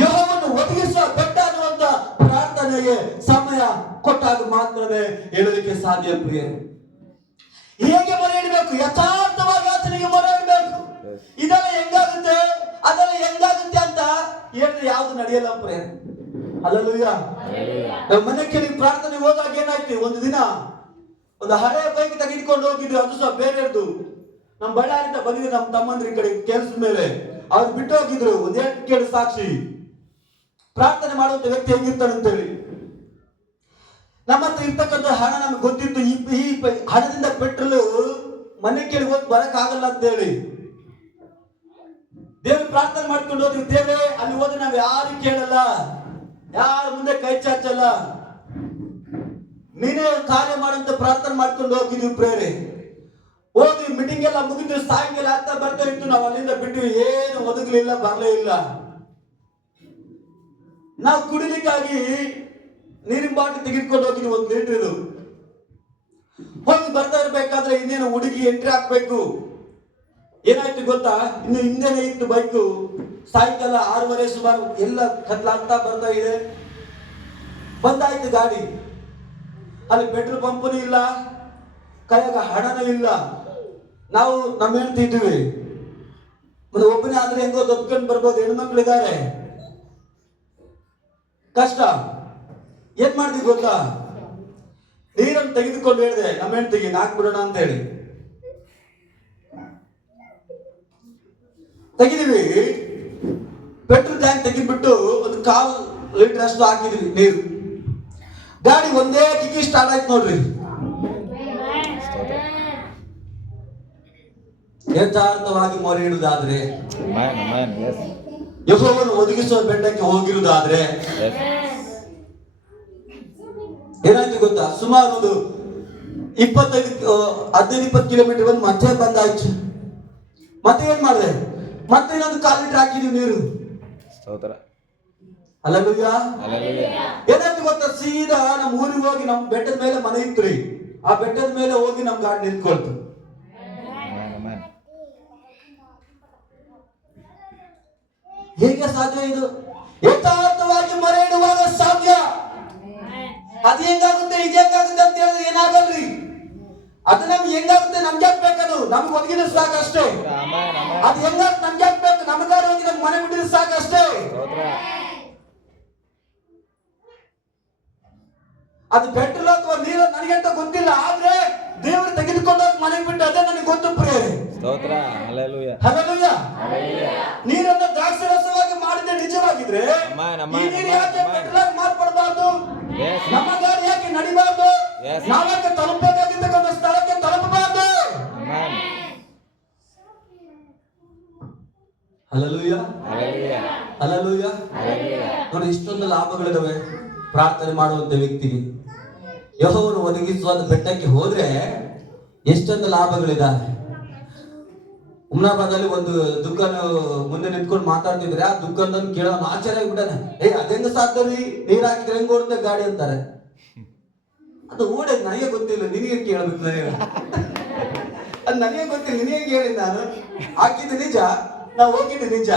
ಯೆಹೋವನು ಒದಗಿಸುವ ಬೆಟ್ಟ ಅನ್ನುವಂತ ಪ್ರಾರ್ಥನೆಗೆ ಸಮಯ ಕೊಟ್ಟಾಗ ಮಾತ್ರವೇ ಹೇಳಲಿಕ್ಕೆ ಸಾಧ್ಯ ಪ್ರಿಯರೇ. ಹೇಗೆ ಮೊರೆ ಇಡಬೇಕು? ಯಥಾರ್ಥವಾಗಿ ಆತನಿಗೆ ಮೊರೆ ಇಡಬೇಕು. ಇದೆಲ್ಲ ಹೆಂಗಾಗುತ್ತೆ, ಅದೆಲ್ಲ ಹೆಂಗಾಗುತ್ತೆ ಅಂತ ಹೇಳಿದ್ರೆ ಯಾವ್ದು ನಡೆಯಲ್ಲ ಪ್ರಿಯರೇ. ಹಲ್ಲೆಲೂಯಾ. ನಾವು ಮನೆ ಕೇಳಿ ಪ್ರಾರ್ಥನೆ ಹೋದಾಗ ಏನಾಯ್ತು, ಒಂದು ದಿನ ಒಂದು ಹಳೆಯ ಬೈಕ್ ತೆಗೆದುಕೊಂಡು ಹೋಗಿದ್ವಿ, ಅದು ಸಹ ಬೇರೆಯದ್ದು. ನಮ್ಮ ಬಳ್ಳಾರಿಂದ ಬಂದಿದ್ವಿ ನಮ್ಮ ತಮ್ಮಂದ್ರ ಕಡೆ ಕೆಲಸದ ಮೇಲೆ. ಅವ್ರು ಬಿಟ್ಟು ಹೋಗಿದ್ರು. ಒಂದೇಟು ಕೇಳಿ ಸಾಕ್ಷಿ, ಪ್ರಾರ್ಥನೆ ಮಾಡುವಂತ ವ್ಯಕ್ತಿ ಹೆಂಗಿರ್ತಾನೆ ಅಂತೇಳಿ. ನಮ್ಮ ಹತ್ರ ಇರ್ತಕ್ಕಂಥ ಹಣ ನಮ್ಗೆ ಗೊತ್ತಿತ್ತು. ಈ ಹಣದಿಂದ ಪೆಟ್ರೋಲ್ ಮನೆ ಕೇಳಿ ಹೋಗಿ ಬರಕ್ ಆಗಲ್ಲ ಅಂತ ಹೇಳಿ ದೇವ್ರ ಪ್ರಾರ್ಥನೆ ಮಾಡ್ಕೊಂಡು ಹೋದ್ವಿ. ದೇವ್ರೆ ಅಲ್ಲಿ ಹೋದ್ರೆ ನಾವ್ ಯಾರು ಕೇಳಲ್ಲ, ಯಾರ ಮುಂದೆ ಕೈ ಚಾಚಲ್ಲ, ನೀನೇ ಕಾರ್ಯ ಮಾಡಂತ ಪ್ರಾರ್ಥನೆ ಮಾಡ್ಕೊಂಡು ಹೋಗಿದ್ವಿ ಪ್ರೇರೆ. ಹೋದ್ವಿ, ಮೀಟಿಂಗ್ ಎಲ್ಲ ಮುಗಿದ್ವಿ, ಸಾಯಂಕಾಲ ಆಗ್ತಾ ಬರ್ತಾ ಇತ್ತು. ನಾವು ಅಲ್ಲಿಂದ ಬಿಟ್ವಿ, ಏನು ಒದಗಲಿಲ್ಲ, ಬರ್ಲೇ ಇಲ್ಲ. ನಾವು ಕುಡಿಲಿಕ್ಕಾಗಿ ನೀರಿನ ಬಾಟಲ್ ತೆಗೆದುಕೊಂಡು ಹೋಗಿದ್ವಿ, 1 ಲೀಟರ್. ಹೋಗಿ ಬರ್ತಾ ಇರ್ಬೇಕಾದ್ರೆ ಇನ್ನೇನು ಹುಡುಗಿ ಎಂಟ್ರಿ ಹಾಕ್ಬೇಕು. ಏನಾಯ್ತು ಗೊತ್ತಾ, ಇನ್ನು ಹಿಂದೆನೆ ಇತ್ತು ಬೈಕು. ಸಾಯಂಕಾಲ 6:30 ಸುಮಾರು, ಎಲ್ಲ ಕತ್ಲಾಗ್ತಾ ಬರ್ತಾ ಇದೆ. ಬಂದಾಯ್ತು ಗಾಡಿ. ಅಲ್ಲಿ ಪೆಟ್ರೋಲ್ ಪಂಪನೂ ಇಲ್ಲ, ಕೈಯಾಗ ಹಣನೂ ಇಲ್ಲ. ನಾವು ನಮ್ಮ ಹೇಳ್ತಿದ್ವಿ, ಮತ್ತೆ ಒಬ್ಬನೇ ಆದ್ರೆ ಹೆಂಗೋ ದೊಡ್ಕೊಂಡು ಬರ್ಬೋದು, ಹೆಣ್ಮಕ್ಳಿದ್ದಾರೆ, ಕಷ್ಟ. ಏನ್ ಮಾಡ್ತೀವಿ ಗೊತ್ತಾ, ನೀರನ್ನು ತೆಗೆದುಕೊಂಡು ಹೇಳಿದೆ ನಮ್ಮ ಹೆಂಡತಿಗೆ, ಹಾಕ್ಬಿಡೋಣ ಅಂತ ಹೇಳಿ ತೆಗಿದೀವಿ. ಪೆಟ್ರೋಲ್ ಟ್ಯಾಂಕ್ ತೆಗಿಬಿಟ್ಟು 1/4 ಲೀಟರ್ ಅಷ್ಟು ಹಾಕಿದ್ವಿ ನೀರು. ಗಾಡಿ ಒಂದೇ ಕಿಕ್ಕಿ ಸ್ಟಾರ್ಟ್ ಆಯ್ತು ನೋಡ್ರಿ. ಯಥಾರ್ಥವಾಗಿ ಮೊರೆ ಇಡುವುದಾದ್ರೆ, ಯೆಹೋವನು ಒದಗಿಸುವ ಬೆಟ್ಟಕ್ಕೆ ಹೋಗಿರುವುದಾದ್ರೆ ಏನಾಯ್ತು ಗೊತ್ತಾ, ಸುಮಾರು ಒಂದು 15-20 ಕಿಲೋಮೀಟರ್ ಬಂದು ಮತ್ತೆ ಬಂದಾಯ್ತು. ಮತ್ತೆ ಏನ್ ಮಾಡಿದೆ, ಮತ್ತೆ ಇನ್ನೊಂದು 1/4 ಲೀಟರ್ ಹಾಕಿದೀವಿ ನೀರು. ಹಲ್ಲೆಲೂಯಾ. ಏನಾಯ್ತು ಗೊತ್ತಾ, ಸೀದಾ ನಮ್ಮ ಊರಿಗೆ ಹೋಗಿ, ನಮ್ಮ ಬೆಟ್ಟದ ಮೇಲೆ ಮನೆ ಇತ್ರಿ, ಆ ಬೆಟ್ಟದ ಮೇಲೆ ಹೋಗಿ ನಮ್ ಗಾಡಿ ನಿಂತ್ಕೊಳ್ತು. ಹೇಗೆ ಸಾಧ್ಯ ಇದು? ಯಥಾರ್ಥವಾಗಿ ಮೊರೆ ಇಡುವಾಗ ಸಾಧ್ಯ. ಅದು ಹೆಂಗಾಗುತ್ತೆ, ಇದು ಹೆಂಗಾಗುತ್ತೆ ಅಂತ ಹೇಳಿದ್ರೆ ಏನಾಗಲ್ರಿ. ಅದು ನಮ್ಗೆ ಹೆಂಗಾಗುತ್ತೆ ನಮ್ಗೆ ಹಾಕ್ಬೇಕದು, ನಮ್ಗೆ ಒದಗಿದ್ರೆ ಸಾಕಷ್ಟೇ. ಅದು ಹೆಂಗಾಗುತ್ತೆ ನಮ್ಗೆ ಹಾಕ್ಬೇಕು, ನಮಗಾರ ಹೋಗಿ ನಮ್ಗೆ ಮನೆ ಬಿಟ್ಟಿದ್ರೆ ಸಾಕಷ್ಟೇ. ಅದು ಪೆಟ್ರೋಲ್ ಅಥವಾ ನೀರು ನನಗಂತ ಗೊತ್ತಿಲ್ಲ, ಆದ್ರೆ ದೇವರು ತೆಗೆದುಕೊಂಡು ಮನೆಗೆ ಬಿಟ್ಟು ಅದೇ ನನಗೆ ಗೊತ್ತು ಪ್ರಿಯರೇ. ಹಲ್ಲೆಲೂಯಾ. ನೀರನ್ನು ದ್ರಾಕ್ಷಿ ರಸವಾಗಿ ಮಾಡಿದ್ರೆ ನಿಜವಾಗಿದ್ರೆ ಈ ನೀರು ಯಾಕೆ ಪೆಟ್ರೋಲ್ ಮಾರ್ಪಡಬಾರ್ದು? ನಮ್ಮ ಗಾಡಿ ಯಾಕೆ ನಡಿಬಾರ್ದು? ನಾವ್ಯಾಕೆ ತಲುಪಬೇಕಾಗಿರ್ತಕ್ಕಂಥ ಸ್ಥಳಕ್ಕೆ ತಲುಪಬಾರ್ದು? ಹಲ್ಲೆಲೂಯಾ. ಹಲ್ಲೆಲೂಯಾ. ನೋಡಿ, ಇಷ್ಟೊಂದು ಲಾಭಗಳಿದಾವೆ ಪ್ರಾರ್ಥನೆ ಮಾಡುವಂತ ವ್ಯಕ್ತಿಗೆ. ಯೆಹೋವನು ಒದಗಿಸುವ ಬೆಟ್ಟಕ್ಕೆ ಹೋದ್ರೆ ಎಷ್ಟೊಂದು ಲಾಭಗಳಿದಾವೆ. ಹುಮ್ನಾಬಾದಲ್ಲಿ ಒಂದು ದುಃಖನ ಮುಂದೆ ನಿಂತ್ಕೊಂಡು ಮಾತಾಡ್ತಿದ್ರೆ ಆ ದುಃಖವನ್ನು ಕೇಳೋ ಆಶ್ಚರ್ಯ ಆಗ್ಬಿಟ್ಟಾನೆ. ಅದೆಂಗ ಸಾಧ್ಯ ರೀ, ನೀರ್ ಹಾಕಿದ್ರೆ ಹೆಂಗ್ ಓಡುತ್ತೆ ಗಾಡಿ ಅಂತಾರೆ. ಅದು ಓಡೋದು ನನಗೆ ಗೊತ್ತಿಲ್ಲ, ನಿನಗೆ ಕೇಳಬೇಕು. ನನಗೆ ಅದು ನನಗೆ ಗೊತ್ತಿಲ್ಲ, ನಿನಗೆ ಕೇಳಿ. ನಾನು ಹಾಕಿದ್ದು ನಿಜ, ನಾವು ಹೋಗಿದ್ದು ನಿಜ.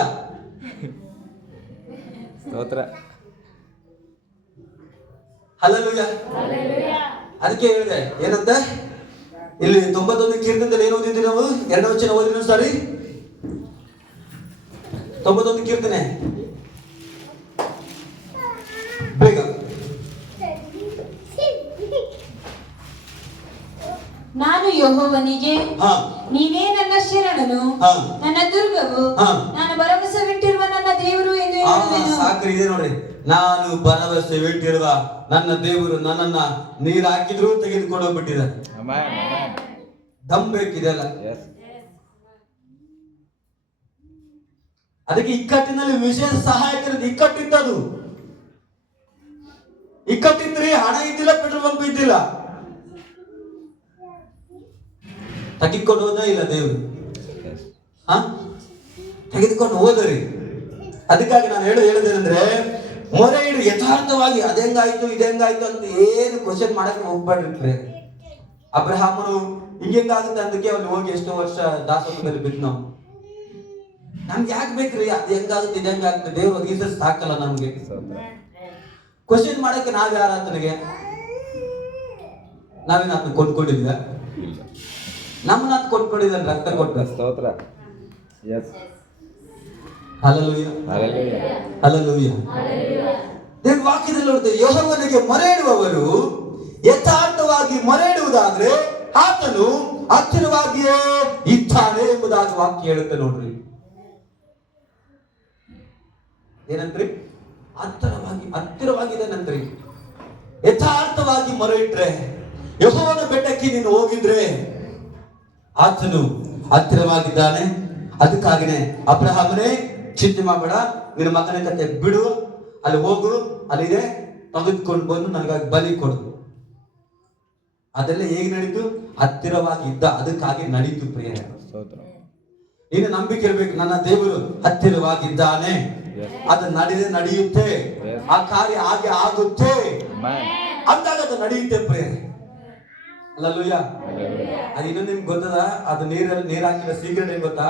ಹಲ್ಲೆಲೂಯಾ. ಅದಕ್ಕೆ ಹೇಳಿದೆ ಏನಂತ, ಇಲ್ಲಿ 91 ಕೀರ್ತನೆಯಲ್ಲಿ ಏನು ಓದಿದ್ವಿ ನಾವು? 2ನೇ ವಚನ ಓದಿದ್ವಿ ಸಾರಿ. 91 ಕೀರ್ತನೆ ಬೇಗ. ನಾನು ಯೆಹೋವನಿಗೆ ನೀನೇ ನನ್ನ ಶರಣನು, ನನ್ನ ದುರ್ಗವು, ನಾನು ಭರವಸವಿಟ್ಟಿರುವ ನನ್ನ ದೇವರು ಎಂದು ಹೇಳುವೆನು. ಸಾಕ್ರಿ, ಇದೆ ನೋಡ್ರಿ. ನಾನು ಭರವಸವಿಟ್ಟಿರುವ ನನ್ನ ದೇವರು ನನ್ನನ್ನ ನೀರು ಹಾಕಿದ್ರು ತೆಗೆದುಕೊಂಡು ಹೋಗ್ಬಿಟ್ಟಿದ್ದಾರೆ. ದಮ್ ಬೇಕಿದೆಲ್ಲ. ಅದಕ್ಕೆ ಇಕ್ಕಟ್ಟಿನಲ್ಲಿ ವಿಶೇಷ ಸಹಾಯಕರದ್ದು ಇಕ್ಕಟ್ಟಿದ್ದದು. ಇಕ್ಕಟ್ಟಿದ್ರಿ, ಹಣ ಇದ್ದಿಲ್ಲ, ಪೆಟ್ರೋಲ್ ಪಂಪ್ ಇದ್ದಿಲ್ಲ, ತೆಗೆದುಕೊಂಡು ಹೋದ ಇಲ್ಲ ದೇವರು. ತೆಗೆದುಕೊಂಡು ಹೋದ್ರಿ. ಅದಕ್ಕಾಗಿ ನಾನು ಹೇಳೋದೇನೆಂದ್ರೆ, ಮೊರೆ ಇಡು ಯಥಾರ್ಥವಾಗಿ. ಅದೆಂಗಾಯ್ತು ಇದೆಂಗಾಯ್ತು ಅಂತ ಏನು ಕ್ವಶನ್ ಮಾಡಕ್ಕೆ ಹೋಗ್ಬೇಡ್ರಿ. ಅಬ್ರಹಾಮನು ಹಿಂಗೆಂಗಾಗುತ್ತೆ ಅದಕ್ಕೆ ಅವ್ನು ಹೋಗಿ ಎಷ್ಟೋ ವರ್ಷ ದಾಸತ್ವದಲ್ಲಿ ಬಿಟ್ಟು ನಾವು. ನಮ್ಗೆ ಯಾಕೆ ಬೇಕ್ರಿ ಅದು ಹೆಂಗಾಗುತ್ತೆ ಇದು ಹೆಂಗಾಗುತ್ತೆ? ದೇವ್ರು ಒದಗಿಸಿದ್ರೆ ಸಾಕಲ್ಲ ನಮ್ಗೆ. ಕ್ವಶನ್ ಮಾಡಕ್ಕೆ ನಾವ್ ಯಾರ ಆತನಿಗೆ? ನಾವೇನು ಆತನ ಕೊಟ್ಕೊಂಡಿದ್ದ? ನಮ್ಮನ್ನ ಆತ ಕೊಟ್ಕೊಂಡಿದ್ದಾನೆ, ರಕ್ತ ಕೊಟ್ಟ. ಸ್ತೋತ್ರ. Hallelujah, hallelujah. ದೇವ್ರ ವಾಕ್ಯದಲ್ಲಿ ನೋಡ್ತೇವೆ, ಯೆಹೋವನಿಗೆ ಮೊರೆ ಇಡುವವರು ಯಥಾರ್ಥವಾಗಿ ಮೊರೆ ಇಡುವುದಾದ್ರೆ ಆತನು ಹತ್ತಿರವಾಗಿಯೇ ಇದ್ದಾನೆ ಎಂಬುದಾಗಿ ವಾಕ್ಯ ಹೇಳುತ್ತೆ ನೋಡ್ರಿ. ಏನಂತ್ರಿ? ಹತ್ತಿರವಾಗಿದ್ದಾನಂತ್ರಿ. ಯಥಾರ್ಥವಾಗಿ ಮೊರೆ ಇಟ್ರೆ, ಯೆಹೋವನ ಬೆಟ್ಟಕ್ಕೆ ನೀನು ಹೋಗಿದ್ರೆ ಆತನು ಹತ್ತಿರವಾಗಿದ್ದಾನೆ. ಅದಕ್ಕಾಗಿನೇ ಅಬ್ರಹಾಮನೇ ಚಿಂತೆ ಮಾಡಬೇಡ, ನಿನ್ನ ಮಗನ ಕತೆ ಬಿಡು, ಅಲ್ಲಿ ಹೋಗು, ಅಲ್ಲಿದೆ ತೆಗೆದುಕೊಂಡು ಬಂದು ನನಗಾಗಿ ಬಲಿ ಕೊಡು. ಅದೆಲ್ಲ ಹೇಗೆ ನಡೀತು? ಹತ್ತಿರವಾಗಿ ಇದ್ದ, ಅದಕ್ಕಾಗಿ ನಡೀತು. ಪ್ರಿಯ, ಇನ್ನು ನಂಬಿಕೆ ಇರ್ಬೇಕು, ನನ್ನ ದೇವರು ಹತ್ತಿರವಾಗಿದ್ದಾನೆ, ಅದು ನಡೆಯುತ್ತೆ, ಆ ಕಾರ್ಯ ಹಾಗೆ ಆಗುತ್ತೆ ಅಂದಾಗ ಅದು ನಡೆಯುತ್ತೆ. ಪ್ರಿಯ, ಅಲ್ಲೂಯ್ಯ. ಅದು ಇನ್ನೊಂದು ನಿಮ್ಗೆ ಗೊತ್ತದ, ಅದು ನೀರ್ ಹಾಕಿದ ಸೀಕ್ರೆಟ್ ಏನ್ ಗೊತ್ತಾ?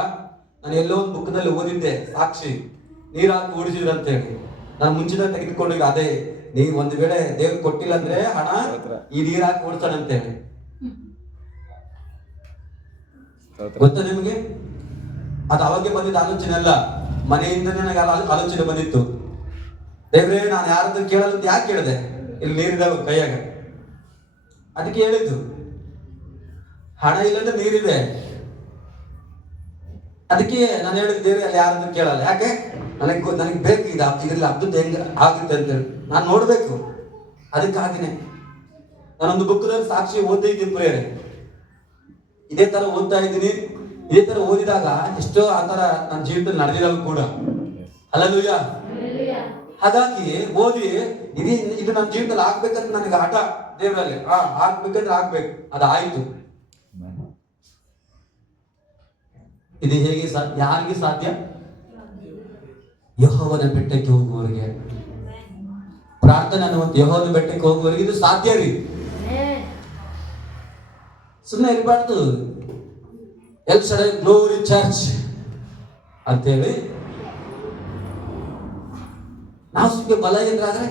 ನಾನು ಎಲ್ಲೋ ಒಂದು ಬುಕ್ದಲ್ಲಿ ಓದಿದ್ದೆ, ಸಾಕ್ಷಿ ನೀರ್ ಹಾಕಿ ಓಡಿಸಿದ್ರು ಅಂತೇಳಿ. ನಾನು ಮುಂಚಿನ ತೆಗೆದುಕೊಂಡು ಅದೇ, ನೀವು ಒಂದು ವೇಳೆ ದೇವ್ರು ಕೊಟ್ಟಿಲ್ಲ ಅಂದ್ರೆ ಹಣ, ಈ ನೀರ್ ಹಾಕಿ ಓಡಿಸೋಣ ಅಂತೇಳಿ. ಗೊತ್ತಾ ನಿಮ್ಗೆ? ಅದು ಅವಾಗೆ ಬಂದಿದ್ದ ಆಲೋಚನೆ ಅಲ್ಲ, ಮನೆಯಿಂದನೇ ನನಗೆ ಆಲೋಚನೆ ಬಂದಿತ್ತು. ದೇವ್ರೇ, ನಾನು ಯಾರದ್ದು ಕೇಳಲ್ಲ ಅಂತ ಯಾಕೆ ಕೇಳಿದೆ? ಇಲ್ಲಿ ನೀರಿದಾವ ಕೈಯಾಗ, ಅದಕ್ಕೆ ಹೇಳಿದ್ದು. ಹಣ ಇಲ್ಲಂದ್ರೆ ನೀರಿದೆ, ಅದಕ್ಕೆ ನಾನು ಹೇಳಿದ ದೇವ್ರೆ ಅಲ್ಲಿ ಯಾರನ್ನು ಕೇಳಲ್ಲ. ಯಾಕೆ? ನನಗೆ ಬೇಕು, ಇದ್ರಲ್ಲಿ ಅಬ್ದುದ್ದು ಹೆಂಗ ಆಗುತ್ತೆ ಅಂತೇಳಿ ನಾನು ನೋಡ್ಬೇಕು. ಅದಕ್ಕಾಗಿನೇ ನಾನೊಂದು ಬುಕ್ದಲ್ಲಿ ಸಾಕ್ಷಿ ಓದ್ತಾ ಇದ್ದೀನಿ ಪ್ರಿಯರೇ. ಇದೇ ತರ ಓದ್ತಾ ಇದ್ದೀನಿ. ಇದೇ ತರ ಓದಿದಾಗ ಎಷ್ಟೋ ಆ ತರ ನನ್ನ ಜೀವಿತದಲ್ಲಿ ನಡೆದಿರಲ್ಲ ಕೂಡ. ಹಲ್ಲೆಲೂಯಾ. ಹಾಗಾಗಿ ಓದಿ ಇದು ನನ್ನ ಜೀವಿತದಲ್ಲಿ ಆಗ್ಬೇಕಂತ ನನಗೆ ಹಠ ದೇವರಲ್ಲಿ. ಆಗ್ಬೇಕಂದ್ರೆ ಆಗ್ಬೇಕು, ಅದಾಯ್ತು. ಇದು ಹೇಗೆ ಯಾರಿಗೆ ಸಾಧ್ಯ? ಯೆಹೋವನ ಬೆಟ್ಟಕ್ಕೆ ಹೋಗುವವರಿಗೆ, ಪ್ರಾರ್ಥನೆ ಅನ್ನುವಂತ ಯೆಹೋವನ ಬೆಟ್ಟಕ್ಕೆ ಹೋಗುವವರಿಗೆ ಇದು ಸಾಧ್ಯ ರೀ. ಸುಮ್ಮನೆ ಇರಬಾರ್ದು. ಎಲ್ ಶಡೈ ಗ್ಲೋರಿ ಚರ್ಚ್ ಅಂತೇಳಿ ನಾವು ಸುಮ್ಮನೆ ಬಲ ಏನ್ರಾದ್ರೆ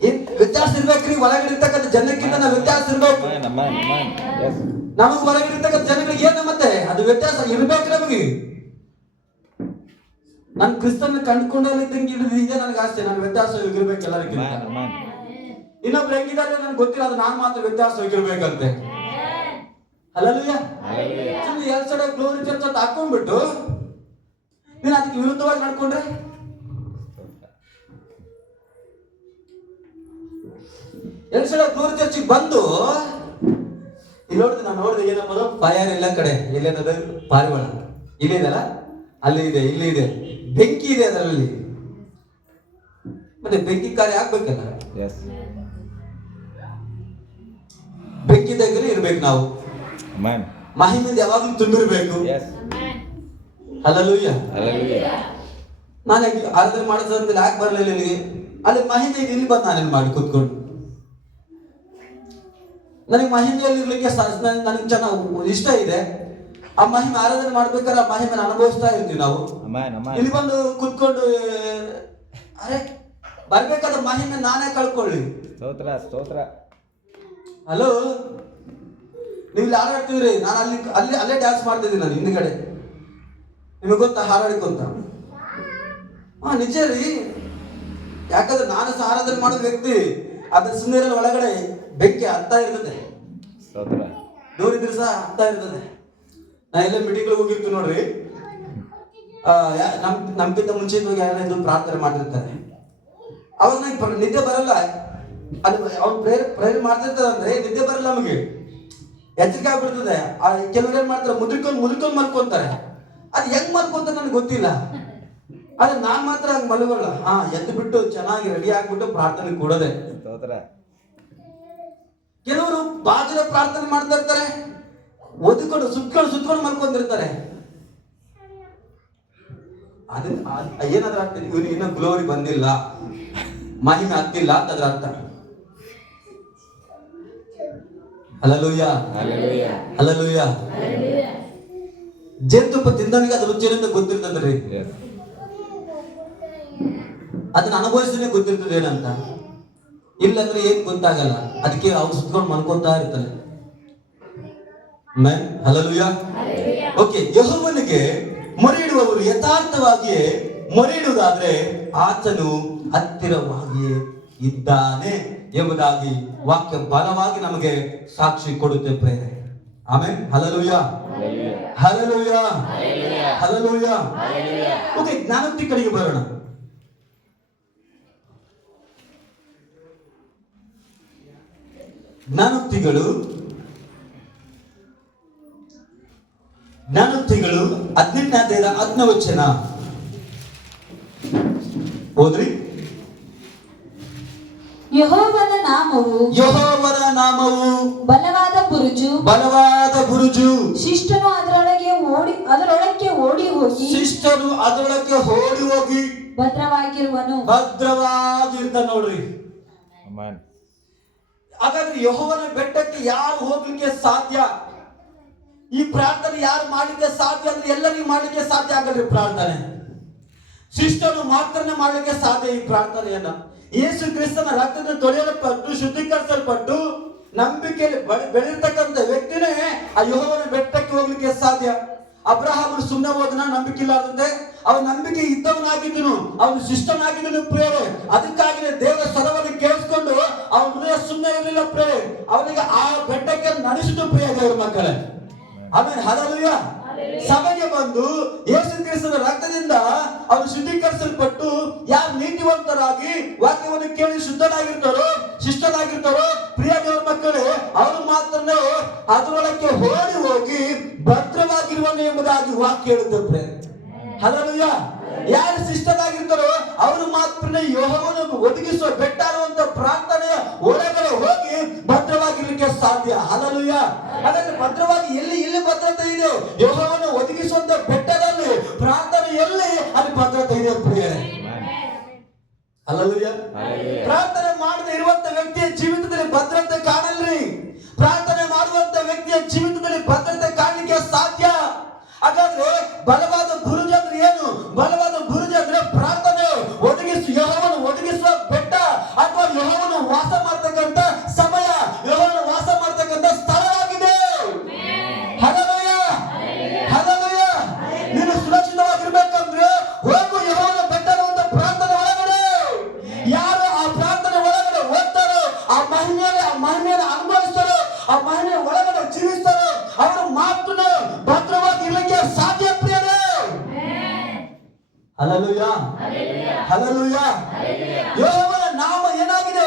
ಏನ್ ವ್ಯತ್ಯಾಸ ಇರ್ಬೇಕ್ರಿ. ಒಳಗಡೆ ಇರ್ತಕ್ಕಂಥ ಜನಕ್ಕಿಂತ ನಾವು ವ್ಯತ್ಯಾಸ ಇರ್ಬೇಕು. ನಮಗ್ ಹೊರಗಡೆ ಇರ್ತಕ್ಕಂಥ ಜನಗಳಿಗೆ ಏನು ಮತ್ತೆ ಅದು ವ್ಯತ್ಯಾಸ ಇರ್ಬೇಕು ನಮಗೆ. ನಾನು ಕ್ರಿಸ್ತನ ಕಂಡುಕೊಂಡಲ್ಲಿದ್ದಂಗೆ ಇದೆ ನನಗೆ ಆಸೆ. ನಾನು ವ್ಯತ್ಯಾಸ ಇರ್ಬೇಕು ಎಲ್ಲರಿಗಿಂತ. ಇನ್ನೊಬ್ರು ಹೆಂಗಿದ್ದಾರೆ ನನ್ಗೆ ಗೊತ್ತಿಲ್ಲ, ಅದು ನಾನು ಮಾತ್ರ ವ್ಯತ್ಯಾಸವಾಗಿರ್ಬೇಕಂತೆ. ಹಲ್ಲೆಲೂಯಾ. ಸುಮ್ಮನೆ ಎಲ್ ಸೈಡ್ ಗ್ಲೋರಿ ಚರ್ಚ್ ಅಂತ ಹಾಕೊಂಡ್ಬಿಟ್ಟು ನೀನು ಅದಕ್ಕೆ ವಿರುದ್ಧವಾಗಿ ನಡ್ಕೊಂಡ್ರೆ ಎಲ್ ಸೈಡ್ ಗ್ಲೋರಿ ಚರ್ಚಿಗೆ ಬಂದು ಇಲ್ಲಿ ನೋಡಿದ್ರೆ ನಾನು ನೋಡಿದ್ರೆ ಏನಪ್ಪ, ಫೈರ್ ಎಲ್ಲ ಕಡೆ ಎಲ್ಲೇನದ ಪಾರಿವಾಳ ಇಲ್ಲಿ ಇದೆಲ್ಲ, ಅಲ್ಲಿ ಇದೆ, ಇಲ್ಲಿ ಇದೆ, ಬೆಂಕಿ ಇದೆ ಅದರಲ್ಲಿ. ಮತ್ತೆ ಬೆಂಕಿ ಕಾರ್ಯ ಆಗ್ಬೇಕಲ್ಲ. ಬೆಕ್ಕಿದಾಗಲೇ ಇರ್ಬೇಕು ನಾವು. Amen. ಮಹಿಮೆಯಿಂದ ಯಾವಾಗಲೂ ತುಂಬಿರ್ಬೇಕು. Yes. ಹಲ್ಲೆಲೂಯ. Hallelujah. ನಾನು ಆರಾಧನೆ ಮಾಡೋದ್ರಲ್ಲಿ ಯಾಕೆ ಬರಲಿಲ್ಲ ಇಲ್ಲಿಗೆ? ಅಲ್ಲಿ ಮಹಿಮೆ ಇಲ್ಲಿ ಬಂದು ನಾನೇನು ಮಾಡಿ ಕೂತ್ಕೊಂಡು ನನಗೆ ಮಹಿಮೆಯಲ್ಲಿ ಇರ್ಲಿಕ್ಕೆ ನನಗೆ ಚೆನ್ನಾಗಿ ಇಷ್ಟ ಇದೆ. ಆ ಮಹಿಮೆ ಆರಾಧನೆ ಮಾಡ್ಬೇಕಾದ್ರೆ ಆ ಮಹಿಮೆನ ಅನುಭವಿಸ್ತಾ ಇರ್ತೀವಿ ನಾವು. Amen. Amen. ಇಲ್ಲಿ ಬಂದು ಕೂತ್ಕೊಂಡು ಅರೆ ಬರ್ಬೇಕಾದ ಮಹಿಮೆ ನಾನೇ ಕಳ್ಕೊಳ್ಳಿ. ಸ್ತೋತ್ರ ಸ್ತೋತ್ರ. ಹಲೋ, ನೀವು ಇಲ್ಲಿ ಹಾರಾಡ್ತೀವ್ರಿ, ನಾನು ಅಲ್ಲೇ ಡ್ಯಾನ್ಸ್ ಮಾಡ್ತಿದ್ದೀನಿ ನಾನು ಹಿಂದ್ಗಡೆ. ನಿಮಗೆ ಗೊತ್ತಾ ಹಾರಾಡಿಕೊಂತ? ಹಾ ನಿಜ ರೀ. ಯಾಕಂದ್ರೆ ನಾನು ಸಹ ಆರಾಧನೆ ಮಾಡೋ ವ್ಯಕ್ತಿ. ಅದ್ರ ಸುಂದರ ಒಳಗಡೆ ಬೆಂಕಿ ಹತ್ತಾ ಇರ್ತದೆ, ಸ್ತೋತ್ರ. ದೂರಿದ್ರೆ ಸಹ ಹತ್ತಾ ಇರ್ತದೆ. ನಾ ಎಲ್ಲ ಮೀಟಿಂಗ್ ಹೋಗಿರ್ತೀವಿ ನೋಡ್ರಿ, ನಮ್ಗಿಂತ ಮುಂಚಿತವಾಗಿ ಯಾರು ಪ್ರಾರ್ಥನೆ ಮಾಡಿರ್ತಾರೆ. ಅವಾಗ ನಂಗೆ ನಿದ್ದೆ ಬರಲ್ಲ. ಅದು ಅವ್ನು ಪ್ರೇರಣೆ ಮಾಡ್ತಿರ್ತಾರೆ ಅಂದ್ರೆ ನಿದ್ದೆ ಬರಲ್ಲ, ನಮಗೆ ಎಚ್ಚರಿಕೆ ಆಗ್ಬಿಡ್ತದೆ. ಕೆಲವ್ರು ಏನ್ ಮಾಡ್ತಾರೆ, ಮುದುಕೊಂಡು ಮಲ್ಕೊಂತಾರೆ. ಅದು ಹೆಂಗ್ ಮಲ್ಕೊಂತಾರೆ ನನಗೆ ಗೊತ್ತಿಲ್ಲ. ಆದ್ರೆ ನಾನ್ ಮಾತ್ರ ಹಂಗ್ ಮಲಗೋಲ್ಲ. ಎದ್ದು ಬಿಟ್ಟು ಚೆನ್ನಾಗಿ ರೆಡಿ ಆಗ್ಬಿಟ್ಟು ಪ್ರಾರ್ಥನೆ ಕೊಡೋದೆ. ಸ್ತೋತ್ರ. ಕೆಲವರು ಬಾಜರ ಪ್ರಾರ್ಥನೆ ಮಾಡ್ತಾ ಇರ್ತಾರೆ, ಒದ್ಕೊಂಡು ಸುತ್ಕೊಂಡು ಮಲ್ಕೊಂಡಿರ್ತಾರೆ. ಏನಾದ್ರೂ ಅರ್ಥ, ಇವ್ರು ಇನ್ನೂ ಗ್ಲೋರಿ ಬಂದಿಲ್ಲ, ಮಹಿಮೆ ಹತ್ತಿಲ್ಲ ಅಂತ ಅದ್ರ ಅರ್ಥ. ಹಲ್ಲೆಲೂಯಾ. Hallelujah. ಹಲ್ಲೆಲೂಯಾ. ಜೇನುತುಪ್ಪ ತಿಂದವನಿಗೆ ಅದು ರುಚಿಯಿಂದ ಗೊತ್ತಿರ್ತದ್ರಿ. Yes. ಅದನ್ನ ಅನುಭವಿಸಿದ್ರೆ ಗೊತ್ತಿರ್ತದೆ ಏನಂತ. ಇಲ್ಲಂದ್ರೆ ಏನ್ ಗೊತ್ತಾಗಲ್ಲ. ಅದಕ್ಕೆ ಅವ್ರು ಸುತ್ಕೊಂಡು ಮನ್ಕೊಂತಾ ಇರ್ತಾರೆ. ಹಲ್ಲೆಲೂಯಾ. ಓಕೆ, ಯೆಹೋವನಿಗೆ ಮೊರೆಯಿಡುವವರು ಯಥಾರ್ಥವಾಗಿಯೇ ಮೊರೆಯಿಡುವುದಾದ್ರೆ ಆತನು ಹತ್ತಿರವಾಗಿಯೇ ಇದ್ದಾನೆ ಎಂಬುದಾಗಿ ವಾಕ್ಯ ಬಲವಾಗಿ ನಮಗೆ ಸಾಕ್ಷಿ ಕೊಡುತ್ತೆ ಪ್ರೇರೆ. ಆಮೇಲೆ ಹಲ್ಲೆಲೂಯಾ. ಹಲ್ಲೆಲೂಯಾ. ಹಲ್ಲೆಲೂಯಾ. ಓಕೆ, ಜ್ಞಾನೋಕ್ತಿ ಕಡೆಗೆ ಬರೋಣ. ಜ್ಞಾನೋಕ್ತಿಗಳು 18ನೇ ಅಧ್ಯಾಯದ 10ನೇ ವಚನ ಓದ್ರಿ. ಯೆಹೋವನ ನಾಮವು ಬಲವಾದ ಬುರುಜು. ಶಿಷ್ಟನು ಅದರೊಳಕ್ಕೆ ಓಡಿ ಹೋಗಿ ಭದ್ರವಾಗಿರ್ತಾನೆ ನೋಡ್ರಿ. Amen. ಹಾಗಾದ್ರೆ ಯೆಹೋವನ ಬೆಟ್ಟಕ್ಕೆ ಯಾರು ಹೋಗ್ಲಿಕ್ಕೆ ಸಾಧ್ಯ? ಈ ಪ್ರಾರ್ಥನೆ ಯಾರು ಮಾಡ್ಲಿಕ್ಕೆ ಸಾಧ್ಯ ಅಂದ್ರೆ ಎಲ್ಲರಿಗೂ ಮಾಡ್ಲಿಕ್ಕೆ ಸಾಧ್ಯ ಆಗಲ್ರಿ. ಪ್ರಾರ್ಥನೆ ಶಿಷ್ಟನು ಮಾತ್ರನೇ ಮಾಡ್ಲಿಕ್ಕೆ ಸಾಧ್ಯ ಈ ಪ್ರಾರ್ಥನೆಯನ್ನ. ಯೇಸು ಕ್ರಿಸ್ತನ ರಕ್ತದಿಂದ ತೊಳೆಯಲ್ಪಟ್ಟು ಶುದ್ಧೀಕರಿಸಲ್ಪಟ್ಟು ನಂಬಿಕೆಯಲ್ಲಿ ಬೆಳೆದಿರ್ತಕ್ಕಂಥ ವ್ಯಕ್ತಿನೇ ಆ ಯೆಹೋವನ ಬೆಟ್ಟಕ್ಕೆ ಹೋಗ್ಲಿಕ್ಕೆ ಸಾಧ್ಯ. ಅಬ್ರಹಾಮನು ಸುಮ್ಮನೆ ಹೋದನ, ನಂಬಿಕೆ ಇಲ್ಲಾರ್ದಂತೆ. ಅವನ ನಂಬಿಕೆ ಇದ್ದವನಾಗಿದ್ದನು, ಅವನು ಶಿಷ್ಟನಾಗಿದ್ದನು ಪ್ರೇರೆ. ಅದಕ್ಕಾಗಿ ದೇವರ ಸ್ವರವನ್ನು ಕೇಳಿಸ್ಕೊಂಡು ಅವನ ಹೃದಯ ಸುಮ್ಮನೆ ಇರಲಿಲ್ಲ ಪ್ರೇರೆ. ಅವನಿಗೆ ಆ ಬೆಟ್ಟಕ್ಕೆ ನಡೆಸಿದ್ದು ಪ್ರಿಯ ದೇವರ ಮಕ್ಕಳೇ. ಆಮೇಲೆ ಹಲ್ಲೆಲೂಯಾ. ಸಭೆಗೆ ಬಂದು ಯೇಸು ಕ್ರಿಸ್ತನ ರಕ್ತದಿಂದ ಅವರು ಶುದ್ಧೀಕರಿಸಲ್ಪಟ್ಟು ಯಾರು ನೀತಿವಂತರಾಗಿ ವಾಕ್ಯವನ್ನು ಕೇಳಿ ಶುದ್ಧನಾಗಿರ್ತಾರೋ, ಶಿಷ್ಟನಾಗಿರ್ತಾರೋ ಪ್ರಿಯ ದೇವರ ಮಕ್ಕಳೇ, ಅವರು ಮಾತ್ರ ಅದರೊಳಕ್ಕೆ ಓಡಿ ಹೋಗಿ ಭದ್ರವಾಗಿರುವನು ಎಂಬುದಾಗಿ ವಾಕ್ಯ ಹೇಳುತ್ತೆ. ಹಲ್ಲೆಲೂಯಾ. ಯಾರು ಶಿಷ್ಟನಾಗಿರ್ತಾರೋ ಅವರು ಮಾತ್ರ ಯೆಹೋವನು ಒದಗಿಸುವ ಬೆಟ್ಟ ಅನ್ನುವಂತ ಪ್ರಾರ್ಥನೆಯ ಒಳಗಡೆ ಹೋಗಿ ಭದ್ರವಾಗಿರ್ಲಿಕ್ಕೆ ಸಾಧ್ಯ. ಹಲ್ಲೆಲೂಯಾ. ಹಾಗಾದ್ರೆ ಭದ್ರವಾಗಿ ಎಲ್ಲಿ ಭದ್ರತೆ ಇದೆ? ಯೆಹೋವನು ಒದಗಿಸುವಂತ ಬೆಟ್ಟದಲ್ಲಿ ಪ್ರಾರ್ಥನೆಯಲ್ಲಿ ಅಲ್ಲಿ ಭದ್ರತೆ ಇದೆ ಪ್ರಿಯರೇ. ಹಲ್ಲೆಲೂಯಾ. ಪ್ರಾರ್ಥನೆ ಮಾಡದೆ ಇರುವಂತ ವ್ಯಕ್ತಿಯ ಜೀವಿತದಲ್ಲಿ ಭದ್ರತೆ ಕಾಣಲ್ರಿ. ಪ್ರಾರ್ಥನೆ ಮಾಡುವಂತ ವ್ಯಕ್ತಿಯ ಜೀವಿತದಲ್ಲಿ ಭದ್ರತೆ ಕಾಣಲಿಕ್ಕೆ ಸಾಧ್ಯ. ಹಾಗಾದ್ರೆ ಬಲವಾದ ಬುರುಜು ಅಂದ್ರೆ ಏನು? ಬಲವಾದ ಬುರುಜು ಅಂದ್ರೆ ಪ್ರಾರ್ಥನೆ ಯೆಹೋವನು ಒದಗಿಸುವ ಬೆಟ್ಟ, ಅಥವಾ ಯೆಹೋವನು ವಾಸ ಮಾಡ್ತಕ್ಕಂಥ ಸಮಯ, ಯೆಹೋವನು ವಾಸ ಮಾಡ್ತಕ್ಕಂಥ ಸ್ಥಳವಾಗಿದೆ. ಹಲ್ಲೆಲೂಯಾ. ಹಲ್ಲೆಲೂಯಾ. ನೀನು ಸುರಕ್ಷಿತವಾಗಿರ್ಬೇಕಂದ್ರೆ ಹೋಗು ಯೆಹೋವನ ಬೆಟ್ಟ ಅನ್ನುವಂತ ಪ್ರಾರ್ಥನೆ ಒಳಗಡೆ. ಯಾರು ಆ ಪ್ರಾರ್ಥನೆ ಒಳಗಡೆ ಹೋಗ್ತಾರೋ, ಆ ಮಹಿಮೆಯನ್ನು ಅನುಭವಿಸ್ತಾರೋ, ಆ ಮಹಿಮೆಯ ಒಳಗಡೆ ಜೀವಿಸ್ತಾರೋ ಅವರು ಮಾತ್ರ ಭದ್ರವಾಗಿ ಇರಲಿಕ್ಕೆ ಸಾಧ್ಯ ಪ್ರಿಯರೇ. ಹಲ್ಲೆಲೂಯಾ. ಹಲ್ಲೆಲೂಯಾ. ಯೆಹೋವನ ನಾಮ ಏನಾಗಿದೆ?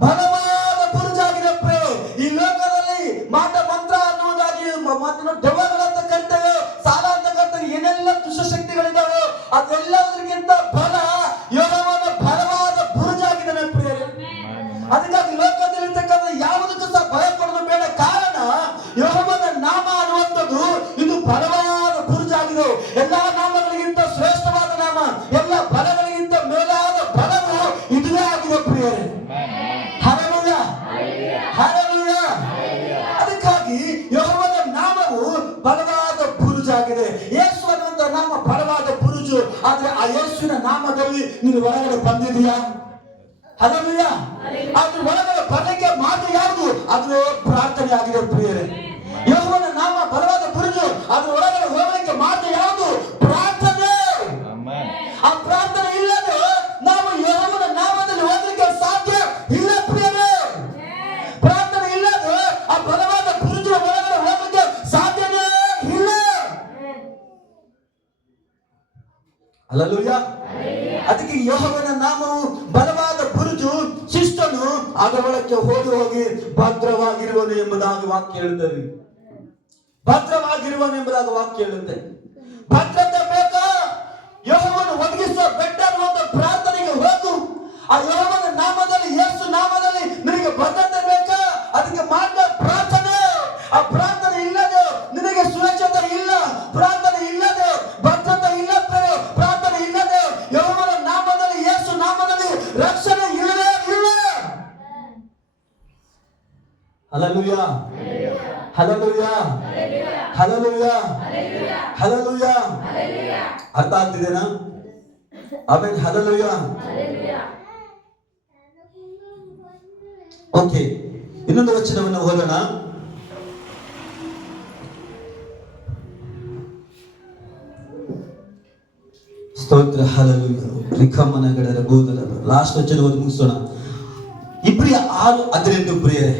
ಬಲವಾದ ಬುರುಜಾಗಿದೆ ಪ್ರಿಯರೇ. ಈ ಲೋಕದಲ್ಲಿ ಮಾಟ ಮಂತ್ರ ಅನ್ನುವುದಾಗಿ ದೆವ್ವಗಳಂತ ಕರ್ತೇವೆ, ಸಾಲ ಅಂತ ಕರ್ತೇವೆ, ಏನೆಲ್ಲ ದುಷ್ಟಶಕ್ತಿಗಳಿದ್ದಾವೆ, ಅದೆಲ್ಲದಕ್ಕಿಂತ ಬಲ ಯೆಹೋವನ ಬಲವಾದ ಬುರುಜಾಗಿದ್ದಾನೆ ಪ್ರಿಯರೇ. ಅದಕ್ಕಾಗಿ ಲೋಕದಲ್ಲಿರ್ತಕ್ಕಂಥ ಯಾವುದಕ್ಕೂ ಸಹ ಭಯ ಪಡೋದು ಬೇಡ. ಎಲ್ಲಾ ನಾಮಗಳಿಗಿಂತ ಶ್ರೇಷ್ಠವಾದ ನಾಮ, ಎಲ್ಲ ಬಲಗಳಿಗಿಂತ ಮೇಲಾದ ಬಲವು ಇದುವೇ ಆಗಿದೆ ಪ್ರಿಯರೇ. Hallelujah, hallelujah. ಅದಕ್ಕಾಗಿ ಯೆಹೋವನ ನಾಮವು ಬಲವಾದ ಬುರುಜಾಗಿದೆ. ಯೇಸು ಅನ್ನುವಂತ ನಾಮ ಬಲವಾದ ಬುರುಜು. ಆದ್ರೆ ಆ ಯೇಸುವಿನ ನಾಮದಲ್ಲಿ ನೀನು ಹೊರಗಡೆ ಬಂದಿದೀಯಾ? ಹಲ್ಲೆಲೂಯಾ. ಅದ್ರ ಒಳಗಡೆ ಬರಲಿಕ್ಕೆ ಮಾತು ಯಾವುದು? ಅದು ಪ್ರಾರ್ಥನೆ ಆಗಿದೆ ಪ್ರಿಯರೇ. ಯೆಹೋವನ ನಾಮ ಬಲವಾದ ಬುರುಜು, ಅದ್ರ ಒಳಗಡೆ ಹೋಗಲಿಕ್ಕೆ ಮಾತು ಯಾವುದು? ಪ್ರಾರ್ಥನೆ. ಆ ಪ್ರಾರ್ಥನೆ ಇಲ್ಲದೆ ನಾವು ಯೆಹೋವನ ನಾಮದಲ್ಲಿ ಹೋಗಲಿಕ್ಕೆ ಸಾಧ್ಯ ಇಲ್ಲ ಪ್ರಿಯರೇ. ಪ್ರಾರ್ಥನೆ ಇಲ್ಲದೆ ಆ ಬಲವಾದ ಬುರುಜಿನ ಒಳಗಡೆ ಹೋಗಲಿಕ್ಕೆ ಸಾಧ್ಯನೇ ಇಲ್ಲ. ಹಲ್ಲೆಲೂಯಾ. ಅದಕ್ಕೆ ಯೆಹೋವನ ನಾಮವು ಬಲವಾದ ಬುರುಜು, ಶಿಷ್ಟನು ಅದರೊಳಕ್ಕೆ ಓಡಿ ಹೋಗಿ ಭದ್ರವಾಗಿರುವನು ಎಂಬುದಾಗಿ ವಾಕ್ಯ ಹೇಳುತ್ತದೆ. ಭದ್ರವಾಗಿರುವನು ಎಂಬುದಾಗಿ ವಾಕ್ಯ ಹೇಳುತ್ತೆ. ಭದ್ರತೆ ಬೇಕಾ? ಯೆಹೋವನು ಒದಗಿಸುವ ಬೆಟ್ಟ ಅನ್ನುವಂತ ಪ್ರಾರ್ಥನೆಗೆ ಹೋಗು. ಆ ಯೆಹೋವನ ನಾಮದಲ್ಲಿ, ಯೇಸು ನಾಮದಲ್ಲಿ ನಿನಗೆ ಭದ್ರತೆ ಬೇಕಾ? ಅದಕ್ಕೆ ಮಾತ್ರ ಪ್ರಾರ್ಥನೆ. ಆ ಪ್ರಾರ್ಥನೆ ಇಲ್ಲದೆ ನಿನಗೆ ಸುರಕ್ಷತೆ ಇಲ್ಲ. ಪ್ರಾರ್ಥನೆ ಇಲ್ಲದೆ ಭದ್ರತೆ ಇಲ್ಲ. ಪ್ರಾರ್ಥನೆ ಇಲ್ಲದೆ ಯೆಹೋವನ ನಾಮದಲ್ಲಿ, ಯೇಸು ನಾಮದಲ್ಲಿ ರಕ್ಷಣೆ ಇಲ್ಲವೇ ಇಲ್ಲ. Hallelujah, hallelujah, hallelujah, hallelujah. ಅರ್ಥ ಆಗ್ತಿದೆನಾ? ಆಮೇಲೆ ಹಲ್ಲೆಲೂಯಾ. ಓಕೆ, ಇನ್ನೊಂದು ವಚನವನ್ನು ಓದೋಣ. ಸ್ತೋತ್ರ, ಹಲ್ಲೆಲೂಯಾ. ರಿಕಮನಗಡರ ಬೋಧನ ಲಾಸ್ಟ್ ವಚನ ಓದಿ ಮುಗಿಸೋಣ. ಇಬ್ರಿಯ 6:15 ಪ್ರಿಯರೇ.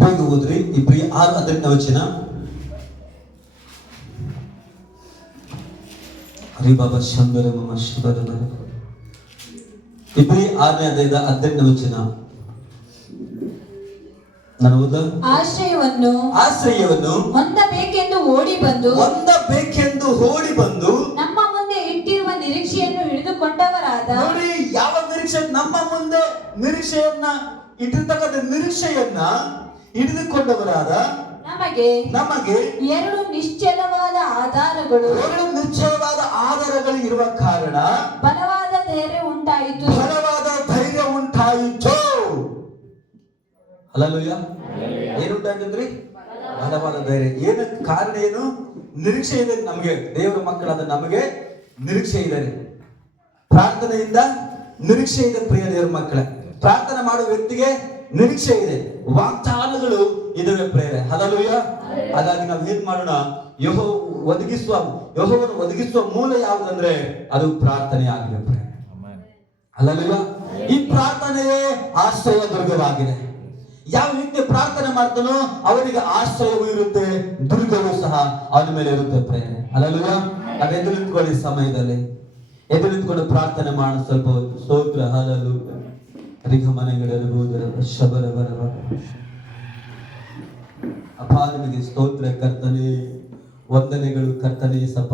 ಬೇಗ ಓದ್ರಿ. ಇಬ್ರಿಯ 6:18 ವಚನ. ಹರಿ ಬಾಬಾ ಶಂಬರ ಮಮ ಶಿವರ ಬರ. ಇಬ್ರಿಯ 6:18 ವಚನ. ನಾನು ಓದ. ಆಶ್ರಯವನ್ನು ಹೊಂದಬೇಕೆಂದು ಓಡಿ ಬಂದು ನಮ್ಮ ಮುಂದೆ ಇಟ್ಟಿರುವ ನಿರೀಕ್ಷೆಯನ್ನು ಹಿಡಿದುಕೊಂಡವರಾದ. ನೋಡಿ, ಯಾವ ನಿರೀಕ್ಷೆ? ನಮ್ಮ ಮುಂದೆ ನಿರೀಕ್ಷೆಯನ್ನ ಇಟ್ಟಿರ್ತಕ್ಕಂಥ ನಿರೀಕ್ಷೆಯನ್ನ ಹಿಡಿದುಕೊಂಡವರಾದ ನಮಗೆ ಎರಡು ನಿಶ್ಚಲವಾದ ಆಧಾರಗಳು ಇರುವ ಕಾರಣ ಬಲವಾದ ಧೈರ್ಯ ಉಂಟಾಯಿತು. ಹಲ್ಲೆಲೂಯಾ. ಏನುಂಟಾಗಿದ್ರಿ? ಬಲವಾದ ಧೈರ್ಯ. ಏನು ಕಾರಣ? ಏನು? ನಿರೀಕ್ಷೆ ಇದೆ ನಮಗೆ. ದೇವರ ಮಕ್ಕಳಾದ ನಮಗೆ ನಿರೀಕ್ಷೆ ಇದೆ. ಪ್ರಾರ್ಥನೆಯಿಂದ ನಿರೀಕ್ಷೆ ಇದೆ ಪ್ರಿಯ ದೇವರ ಮಕ್ಕಳೇ. ಪ್ರಾರ್ಥನೆ ಮಾಡುವ ವ್ಯಕ್ತಿಗೆ ನಿರೀಕ್ಷೆ ಇದೆ, ವಾಗ್ದಾನಗಳು ಇದಾವೆ ಪ್ರೇರೆ. ಹಲ್ಲೆಲೂಯಾ. ಹಾಗಾಗಿ ನಾವು ಏನ್ ಮಾಡೋಣ? ಯೆಹೋವನು ಒದಗಿಸುವ ಮೂಲ ಯಾವುದಂದ್ರೆ ಅದು ಪ್ರಾರ್ಥನೆ ಆಗಿದೆ ಪ್ರೇರೆ. ಹಲ್ಲೆಲೂಯಾ. ಈ ಪ್ರಾರ್ಥನೆಯೇ ಆಶ್ರಯ ದುರ್ಗವಾಗಿದೆ. ಯಾವ ವ್ಯಕ್ತಿ ಪ್ರಾರ್ಥನೆ ಮಾಡ್ತಾನೋ ಅವನಿಗೆ ಆಶ್ರಯವೂ ಇರುತ್ತೆ, ದುರ್ಗವೂ ಸಹ ಅವನ ಮೇಲೆ ಇರುತ್ತೆ ಪ್ರೇರೆ. ಹಲ್ಲೆಲೂಯಾ. ನಾವು ಎದ್ದು ನಿಂತ್ಕೊಳ್ಳಿ, ಸಮಯದಲ್ಲಿ ಎದ್ದು ನಿಂತ್ಕೊಂಡು ಪ್ರಾರ್ಥನೆ ಮಾಡೋಣ ಸ್ವಲ್ಪ. ಸ್ತೋತ್ರ, ಹಲ್ಲೆಲೂಯಾ. ಶಬರ ಬರ. ಅಪ್ಪ ನಿಮಗೆ ಸ್ತೋತ್ರ ಕರ್ತನೆ, ವಂದನೆಗಳು ಕರ್ತನೆ ಸಪ.